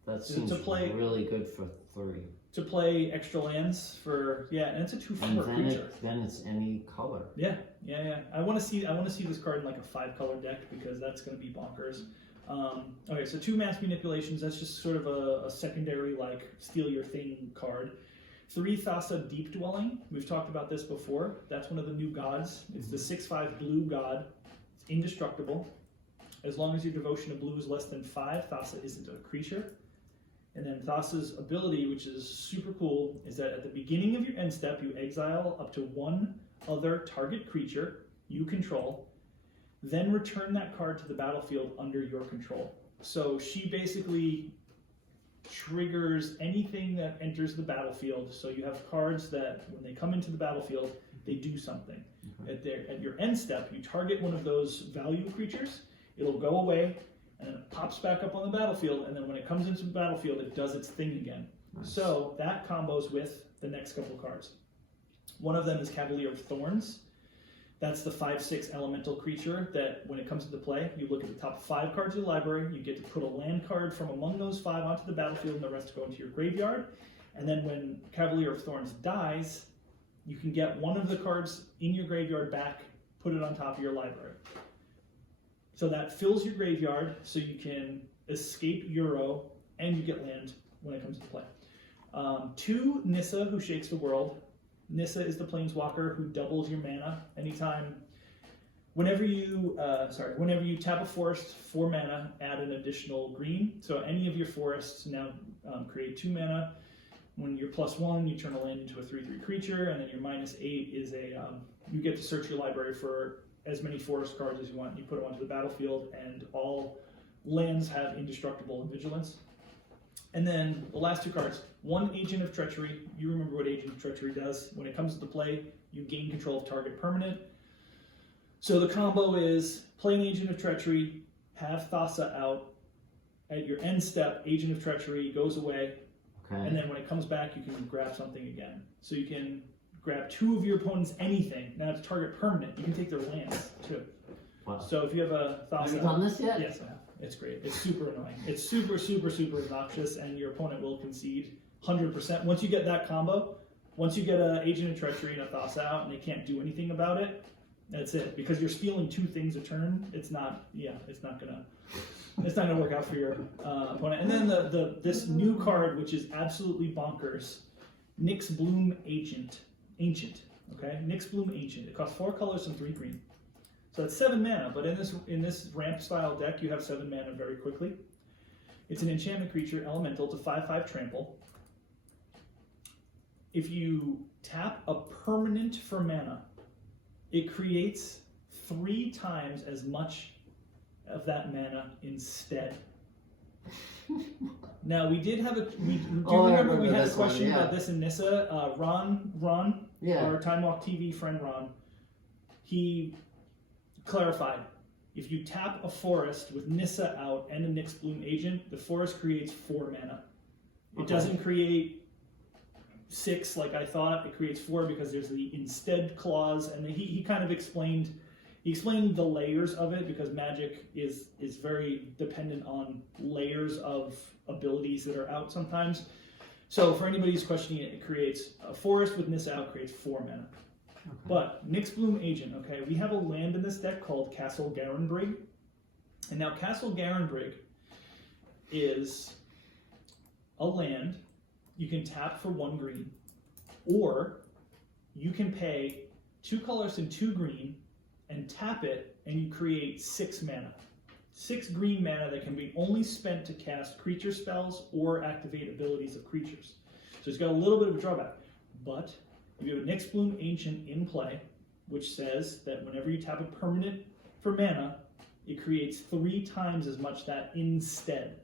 That seems really good for 3. To play extra lands for and it's a 2/4 creature. Then it's any color. Yeah. I want to see this card in like a 5-color deck because that's going to be bonkers. Okay, so 2 Mass Manipulations. That's just sort of a secondary like steal your thing card. 3 Thassa Deep Dwelling. We've talked about this before. That's one of the new gods. It's the 6/5 blue god. It's indestructible. As long as your devotion of blue is less than 5, Thassa isn't a creature. And then Thassa's ability, which is super cool, is that at the beginning of your end step, you exile up to 1 other target creature you control. then return that card to the battlefield under your control. So she basically triggers anything that enters the battlefield. So you have cards that when they come into the battlefield, they do something. At your end step, you target one of those value creatures, it'll go away, and then it pops back up on the battlefield, and then when it comes into the battlefield, it does its thing again. Nice. So that combos with the next couple cards. One of them is Cavalier of Thorns. That's the 5/6 elemental creature that when it comes into play, you look at the top 5 cards of the library, you get to put a land card from among those 5 onto the battlefield, and the rest go into your graveyard. And then when Cavalier of Thorns dies, you can get one of the cards in your graveyard back, put it on top of your library. So that fills your graveyard, so you can escape Euro, and you get land when it comes to play. 2, Nissa, who shakes the world. Nissa is the planeswalker who doubles your mana anytime. Whenever you tap a forest for mana, add an additional green. So any of your forests now create 2 mana. When you're +1, you turn a land into a 3/3 creature, and then your -8 is you get to search your library for as many forest cards as you want. You put them onto the battlefield, and all lands have indestructible and vigilance. And then the last 2 cards, 1 Agent of Treachery. You remember what Agent of Treachery does. When it comes into play, you gain control of target permanent. So the combo is play an Agent of Treachery, have Thassa out. At your end step, Agent of Treachery goes away. Okay. And then when it comes back, you can grab something again. So you can grab 2 of your opponent's anything. Now it's target permanent. You can take their lands too. Wow. So if you have a Thassa... Have you done this yet? Yes, I have. It's great. It's super annoying. It's super, super, super obnoxious, and your opponent will concede 100%. Once you get that combo, once you get an Agent of Treachery and a Thassa out, and they can't do anything about it, that's it. Because you're stealing 2 things a turn. It's not gonna work out for your opponent. And then this new card, which is absolutely bonkers, Nyxbloom Ancient. Okay, Nyxbloom Ancient. It costs 4 colors and 3 green. So that's 7 mana, but in this ramp style deck, you have 7 mana very quickly. It's an enchantment creature, elemental, to 5/5 trample. If you tap a permanent for mana, it creates 3 times as much of that mana instead. Now we did have remember we had a question about this in Nissa. Ron, Yeah. our Time Walk TV friend Ron, he clarified, if you tap a forest with Nissa out and a Nyxbloom Agent, the forest creates 4 mana. It doesn't create 6 like I thought. It creates 4 because there's the instead clause, and he kind of explained the layers of it, because Magic is very dependent on layers of abilities that are out sometimes. So for anybody who's questioning it, it creates a forest with Nissa out, creates 4 mana. Okay. But Nyxbloom Agent, okay, we have a land in this deck called Castle Garenbrig. And now Castle Garenbrig is a land you can tap for 1 green, or you can pay 2 colors and 2 green and tap it, and you create 6 mana. 6 green mana that can be only spent to cast creature spells or activate abilities of creatures. So it's got a little bit of a drawback, but if you have a Nyxbloom Ancient in play, which says that whenever you tap a permanent for mana, it creates 3 times as much that instead.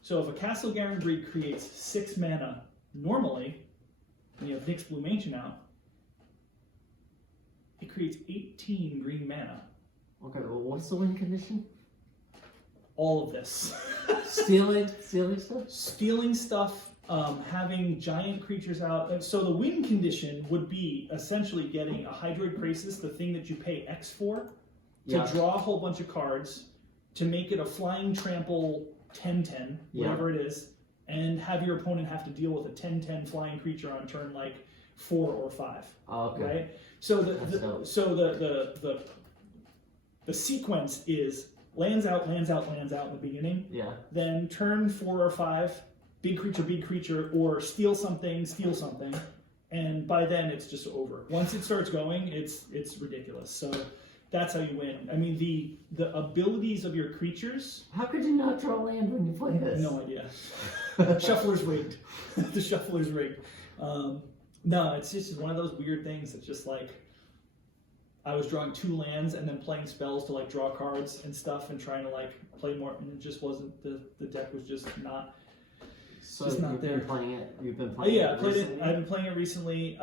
So if a Castle Garenbrig creates 6 mana normally, and you have Nyxbloom Ancient out, it creates 18 green mana. Okay, well, what's the win condition? All of this. Stealing stuff? Stealing stuff, having giant creatures out. And so the win condition would be essentially getting a Hydroid Krasis, the thing that you pay X for, to draw a whole bunch of cards, to make it a flying trample 10/10, whatever it is, and have your opponent have to deal with a 10/10 flying creature on turn like 4 or 5. Oh, okay. Right? So the sequence is lands out in the beginning. Yeah. Then turn 4 or 5, big creature, or steal something, and by then it's just over. Once it starts going, it's ridiculous. So that's how you win. I mean, the abilities of your creatures. How could you not draw land when you play this? No idea. Shuffler's rigged. The shuffler's rigged. No, it's just one of those weird things that's just like, I was drawing 2 lands and then playing spells to like draw cards and stuff and trying to like play more, and it just wasn't, the deck was just not. So Just not you've there. been playing it. You've been Oh playing yeah, it I played recently? it. I've been playing it recently.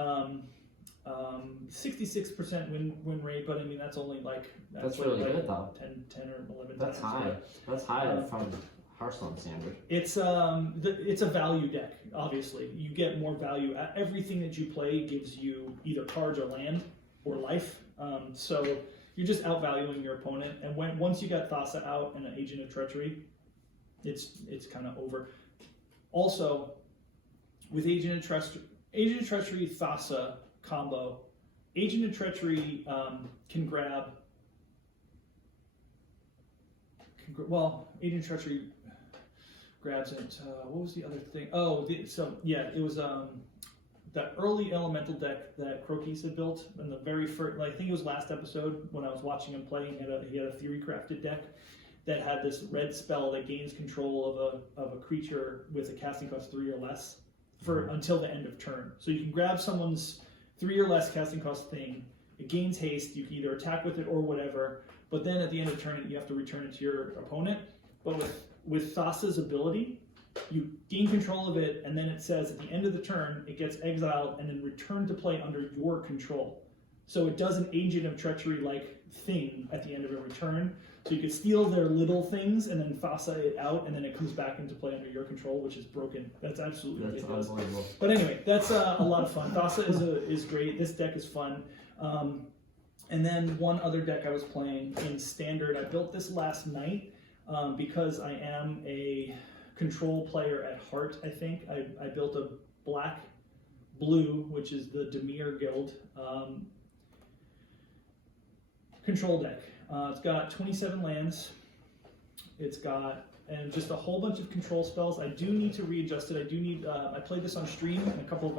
66% win rate, but I mean that's only like That's what, really like good though. 10 or 11 That's times. high. But That's high from Hearthstone standard. it's it's a value deck. Obviously, you get more value. Everything that you play gives you either cards or land or life. So you're just outvaluing your opponent. And once you got Thassa out and an Agent of Treachery, it's kind of over. Also, with Agent of Treachery Thassa combo, Agent of Treachery can grab. Agent of Treachery grabs it. What was the other thing? Oh, it was that early elemental deck that Crokis had built in the very first. I think it was last episode when I was watching him play. He had a theory crafted deck that had this red spell that gains control of a creature with a casting cost 3 or less for until the end of turn. So you can grab someone's 3 or less casting cost thing. It gains haste. You can either attack with it or whatever. But then at the end of turn, you have to return it to your opponent. But with Thassa's ability, you gain control of it, and then it says at the end of the turn, it gets exiled and then returned to play under your control. So it does an Agent of Treachery-like thing at the end of every turn. So you could steal their little things and then Thassa it out, and then it comes back into play under your control, which is broken. That's absolutely ridiculous. Unbelievable. But anyway, that's a lot of fun. Thassa is great. This deck is fun. And then one other deck I was playing in Standard, I built this last night because I am a control player at heart, I think. I built a black-blue, which is the Dimir Guild control deck. It's got 27 lands. It's got and just a whole bunch of control spells. I do need to readjust it. I played this on stream, and a couple of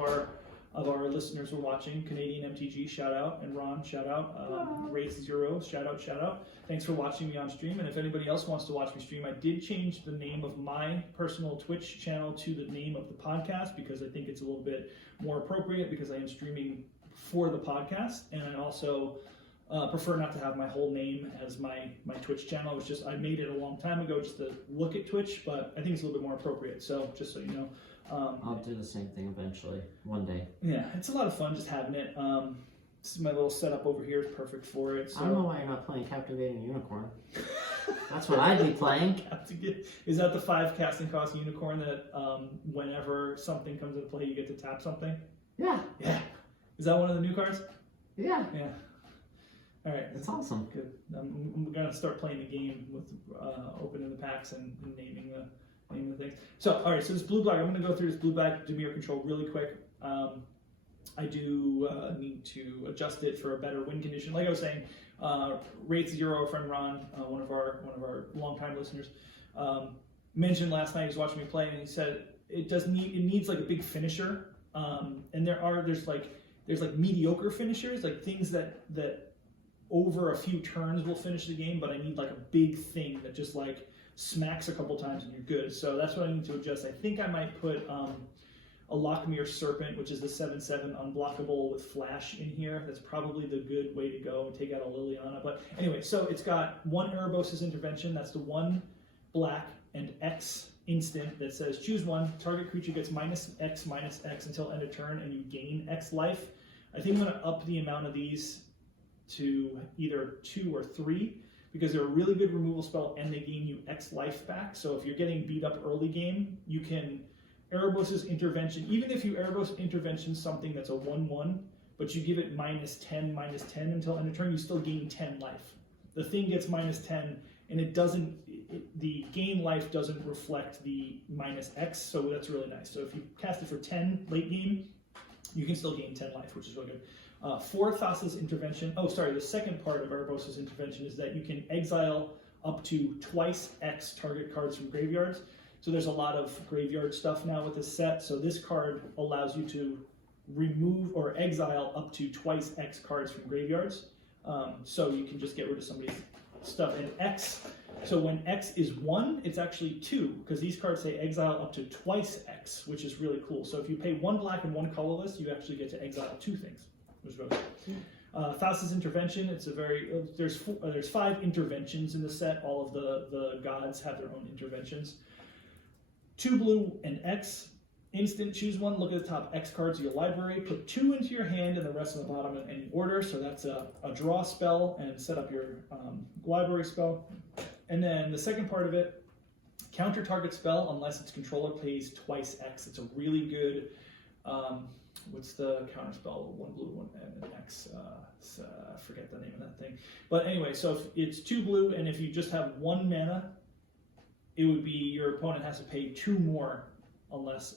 our listeners were watching. Canadian MTG, shout out, and Ron, shout out. Race Zero, shout out. Thanks for watching me on stream. And if anybody else wants to watch me stream, I did change the name of my personal Twitch channel to the name of the podcast because I think it's a little bit more appropriate because I am streaming for the podcast, and I also prefer not to have my whole name as my Twitch channel. It's just I made it a long time ago just to look at Twitch, but I think it's a little bit more appropriate. So just so you know. I'll do the same thing eventually, one day. Yeah, it's a lot of fun just having it. This is my little setup over here. It's perfect for it. So. I don't know why you're not playing Captivating Unicorn. That's what I'd be playing. Is that the 5 casting cost unicorn that whenever something comes into play, you get to tap something? Yeah. Yeah. Is that one of the new cards? Yeah. Yeah. All right. It's awesome. Good. I'm gonna start playing the game with opening the packs and naming the things. So, all right. So this blue black. I'm gonna go through this blue black Dimir control really quick. I do need to adjust it for a better win condition. Like I was saying, Wraith Zero, our friend Ron, one of our longtime listeners, mentioned last night he was watching me play, and he said it needs like a big finisher. And there's mediocre finishers, like things that over a few turns will finish the game, but I need like a big thing that just like smacks a couple times and you're good. So that's what I need to adjust. I think I might put a Lochmere Serpent, which is the 7/7 unblockable with flash in here. That's probably the good way to go and take out a Liliana. But anyway, so it's got 1 Erebos' Intervention. That's the 1 black and X instant that says choose one. Target creature gets -X until end of turn, and you gain X life. I think I'm going to up the amount of these to either 2 or 3 because they're a really good removal spell and they gain you X life back. So if you're getting beat up early game, you can Erebos' Intervention. Even if you Erebos Intervention something that's a 1/1, but you give it -10 until end of turn, you still gain 10 life. The thing gets -10, and the gain life doesn't reflect the -X, so that's really nice. So if you cast it for 10 late game, you can still gain 10 life, which is really good. For Thassa's Intervention, the second part of Erebos' Intervention is that you can exile up to twice X target cards from graveyards. So there's a lot of graveyard stuff now with this set, so this card allows you to remove or exile up to twice X cards from graveyards. So you can just get rid of somebody's stuff. And X, so when X is 1, it's actually 2, because these cards say exile up to twice X, which is really cool. So if you pay 1 black and 1 colorless, you actually get to exile 2 things, which is really cool. Thassa's Intervention. It's a very there's 5 interventions in the set. All of the gods have their own interventions. 2 blue and X. Instant, choose one, look at the top X cards of your library, put 2 into your hand and the rest on the bottom in any order. So that's a draw spell and set up your library spell. And then the second part of it, counter target spell unless its controller pays twice X. It's a really good, what's the counter spell? 1 blue, 1 and an X. I forget the name of that thing. But anyway, so if it's 2 blue and if you just have 1 mana, it would be your opponent has to pay 2 more unless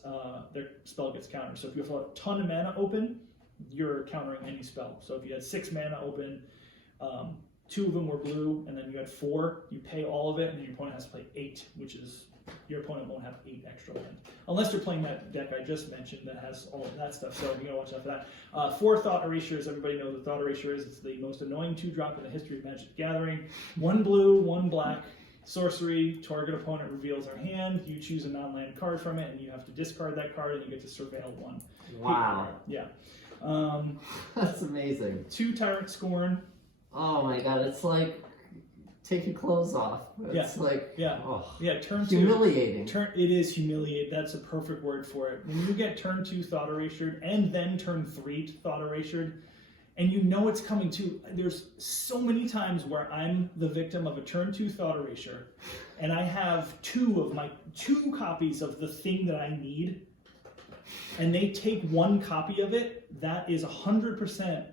their spell gets countered. So if you have a ton of mana open, you're countering any spell. So if you had 6 mana open, 2 of them were blue, and then you had 4, you pay all of it, and your opponent has to play 8, which is, your opponent won't have 8 extra land. Unless they're playing that deck I just mentioned that has all of that stuff, so you gotta watch out for that. 4 Thought Erasures, everybody knows what Thought Erasure is. It's the most annoying 2-drop in the history of Magic the Gathering. 1 blue, 1 black. Sorcery, target opponent reveals their hand, you choose a non-land card from it, and you have to discard that card, and you get to surveil 1. Wow. Yeah. That's amazing. 2 Tyrant Scorn. Oh my god, it's like take your clothes off. It's Turn 2. Humiliating. It is humiliating. That's a perfect word for it. When you get turn 2 Thought Erasured, and then turn 3 Thought Erasured, and you know it's coming too. There's so many times where I'm the victim of a turn 2 Thought Erasure, and I have 2 copies of the thing that I need, and they take 1 copy of it. That is 100%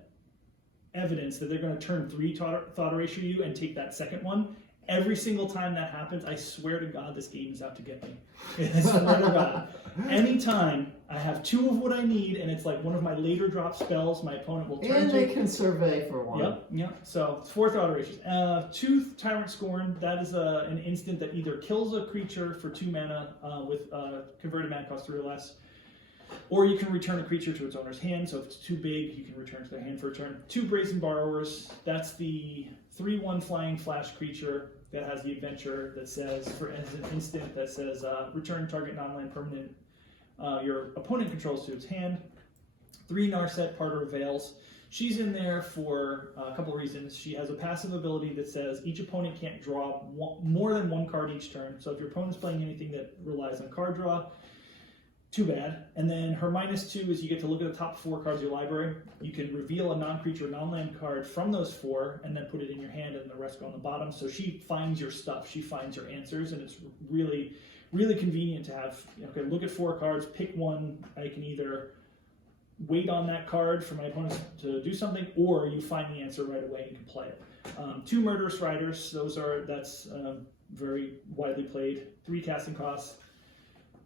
evidence that they're going to turn 3 Thought Erasure you and take that second one. Every single time that happens, I swear to God, this game is out to get me. I swear to God. Anytime I have 2 of what I need, and it's like one of my later drop spells, my opponent will turn and to. they can survey for 1. Yep. So it's 4 Thought Erasures. 2 Tyrant Scorn. That is an instant that either kills a creature for 2 mana with converted mana cost 3 or less, or you can return a creature to its owner's hand. So if it's too big, you can return to their hand for a turn. 2 Brazen Borrowers. That's the 3/1 flying flash creature that has the adventure that says, as an instant, that says return target non-land permanent your opponent controls to its hand. 3 Narset, Parter of Veils. She's in there for a couple reasons. She has a passive ability that says each opponent can't draw more than 1 card each turn. So if your opponent's playing anything that relies on card draw, too bad. And then her -2 is you get to look at the top 4 cards of your library. You can reveal a non-creature, non-land card from those 4 and then put it in your hand, and the rest go on the bottom. So she finds your stuff. She finds your answers, and it's really, really convenient to have. Okay, look at 4 cards, pick one. I can either wait on that card for my opponent to do something, or you find the answer right away and you can play it. 2 Murderous Riders. That's very widely played. 3 casting costs.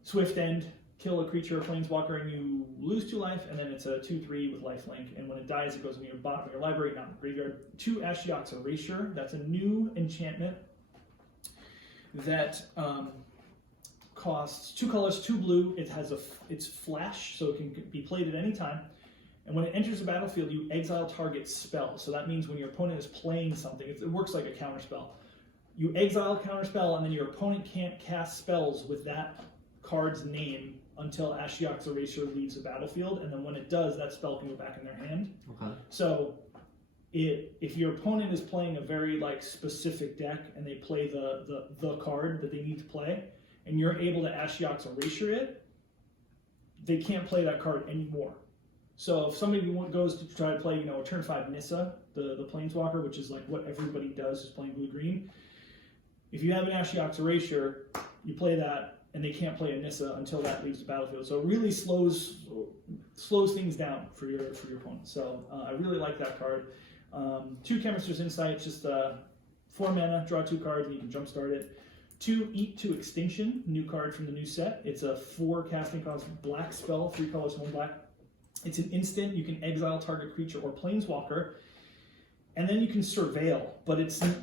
Swift End. Kill a creature or planeswalker and you lose 2 life, and then it's a 2/3 with lifelink, and when it dies it goes in your bottom of your library, not in the graveyard. 2 Ashiok's Erasure. That's a new enchantment that costs 2 colors, 2 blue. It has it's flash, so it can be played at any time, and when it enters the battlefield you exile target spell. So that means when your opponent is playing something, it works like a counter spell. You exile a counter spell, and then your opponent can't cast spells with that card's name until Ashiok's Erasure leaves the battlefield, and then when it does, that spell can go back in their hand. Okay. So if your opponent is playing a very specific deck and they play the card that they need to play, and you're able to Ashiok's Erasure it, they can't play that card anymore. So if somebody goes to try to play, a turn 5 Nissa, the Planeswalker, which is like what everybody does is playing blue-green, if you have an Ashiok's Erasure, you play that, and they can't play a Nissa until that leaves the battlefield. So it really slows things down for your opponent. So I really like that card. 2 Chemist's Insight, just 4 mana, draw 2 cards, and you can jumpstart it. 2 Eat to Extinction, new card from the new set. It's a 4 casting cost black spell, 3 colors, 1 black. It's an instant. You can exile target creature or planeswalker, and then you can surveil, but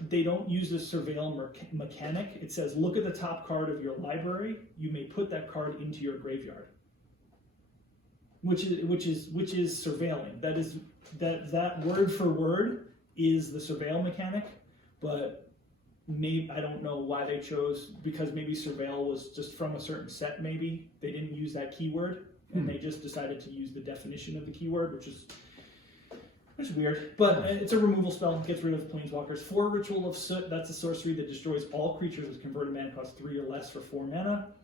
they don't use the surveil mechanic. It says, look at the top card of your library. You may put that card into your graveyard, which is surveilling. That is that word for word is the surveil mechanic, but maybe I don't know why they chose, because maybe surveil was just from a certain set. Maybe they didn't use that keyword, and they just decided to use the definition of the keyword, which is Which is weird, but it's a removal spell. Gets rid of planeswalkers. 4 Ritual of Soot. That's a sorcery that destroys all creatures with converted mana cost 3 or less for 4 mana.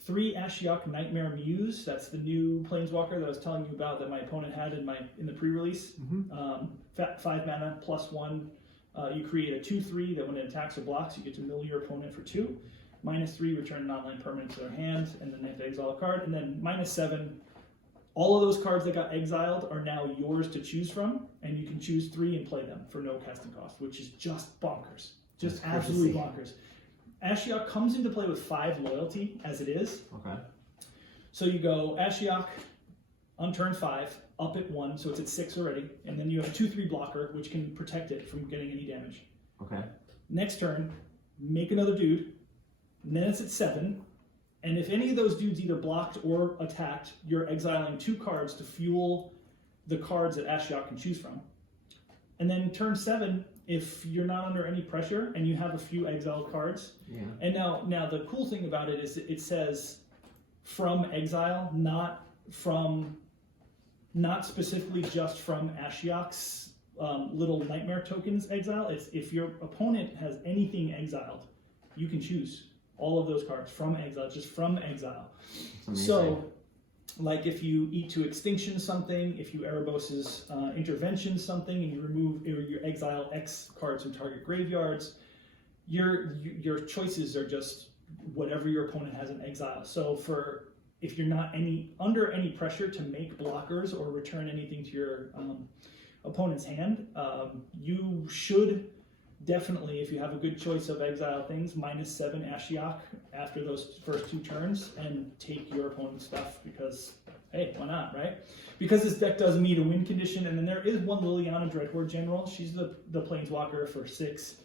3 Ashiok Nightmare Muse. That's the new planeswalker that I was telling you about that my opponent had in the pre-release. 5 mana +1. You create a 2/3 that when it attacks or blocks, you get to mill your opponent for 2. -3, return an online permanent to their hand, and then they have to exile a card. And then -7. All of those cards that got exiled are now yours to choose from, and you can choose 3 and play them for no casting cost, which is just bonkers. Just That's absolutely crazy. bonkers. Ashiok comes into play with 5 loyalty as it is. Okay. So you go Ashiok on turn 5, up at 1, so it's at 6 already, and then you have a 2/3 blocker, which can protect it from getting any damage. Okay. Next turn, make another dude, and then it's at 7. And if any of those dudes either blocked or attacked, you're exiling 2 cards to fuel the cards that Ashiok can choose from. And then turn 7, if you're not under any pressure and you have a few exiled cards. Yeah. And now the cool thing about it is that it says from exile, not specifically just from Ashiok's little nightmare tokens exile. It's if your opponent has anything exiled, you can choose all of those cards from exile, just from exile. So, like if you Eat to Extinction something, if you Erebos's Intervention something, and you remove or you exile X cards from target graveyards, your choices are just whatever your opponent has in exile. So if you're not under any pressure to make blockers or return anything to your opponent's hand, you should definitely, if you have a good choice of exile things, -7 Ashiok after those first 2 turns and take your opponent's stuff because, hey, why not, right? Because this deck does meet a win condition, and then there is one Liliana Dreadhorde General. She's the planeswalker for 6.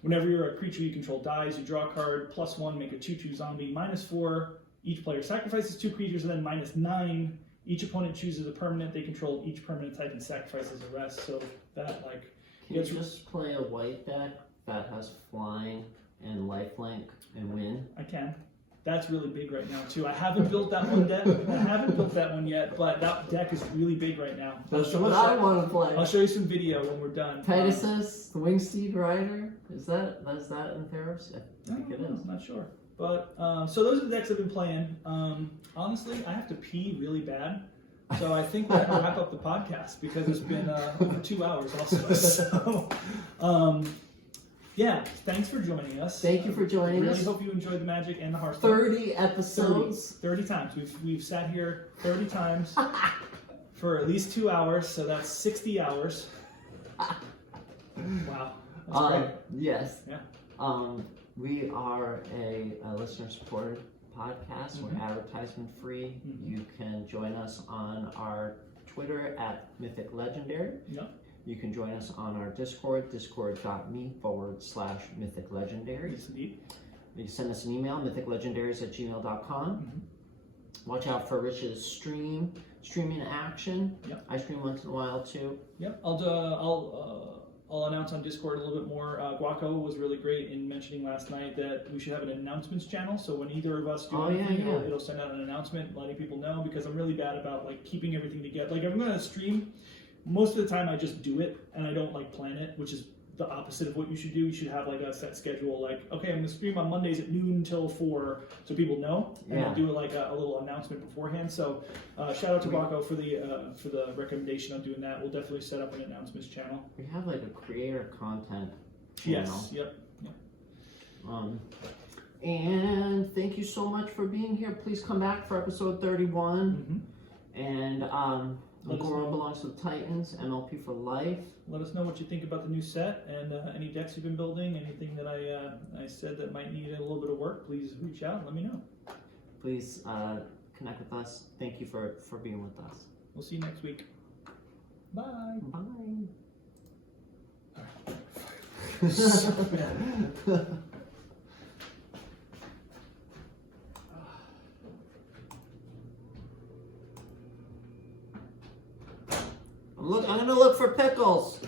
Whenever you're a creature you control dies, you draw a card, +1, make a 2/2 zombie, -4, each player sacrifices 2 creatures, and then -9, each opponent chooses a permanent they control, each permanent type and sacrifices the rest. So that, like, Can you just play a white deck that has flying and lifelink and win? I can. That's really big right now too. I haven't built that one yet, but that deck is really big right now. That's what I want to play. I'll show you some video when we're done. Pegasus, the Wingsteed Rider. Is that in Theros? I think it is. I'm not sure. But so those are the decks I've been playing. Honestly, I have to pee really bad. So I think we're gonna wrap up the podcast because it's been over 2 hours also. So yeah, thanks for joining us. Thank you for joining us. Really hope you enjoyed the Magic and the Hearthstone. 30 episodes. 30 times. We've sat here 30 times for at least 2 hours, so that's 60 hours. Wow. That's great. Yes. Yeah. We are a listener-supported podcast. We're advertisement free. You can join us on our Twitter at Mythic Legendary. Yep. You can join us on our Discord, discord.me/Mythic Legendary. Yes, indeed. You can send us an email, mythiclegendaries@gmail.com. Watch out for Rich's streaming action. Yep. I stream once in a while too. Yep. I'll announce on Discord a little bit more. Guaco was really great in mentioning last night that we should have an announcements channel. So when either of us do anything, it'll send out an announcement letting people know, because I'm really bad about like keeping everything together. Like, if I'm going to stream, most of the time I just do it and I don't like plan it, which is the opposite of what you should do. You should have like a set schedule, like, okay, I'm going to stream on Mondays at noon until 4, so people know, and I'll do like a little announcement beforehand. So shout out to Guaco for the recommendation on doing that. We'll definitely set up an announcements channel. We have like a creator content channel. Yes. Yep. And thank you so much for being here. Please come back for episode 31. And Agora belongs to the Titans, MLP for life. Let us know what you think about the new set and any decks you've been building. Anything that I said that might need a little bit of work, please reach out and let me know. Please connect with us. Thank you for being with us. We'll see you next week. Bye. Bye. I'm gonna look for pickles.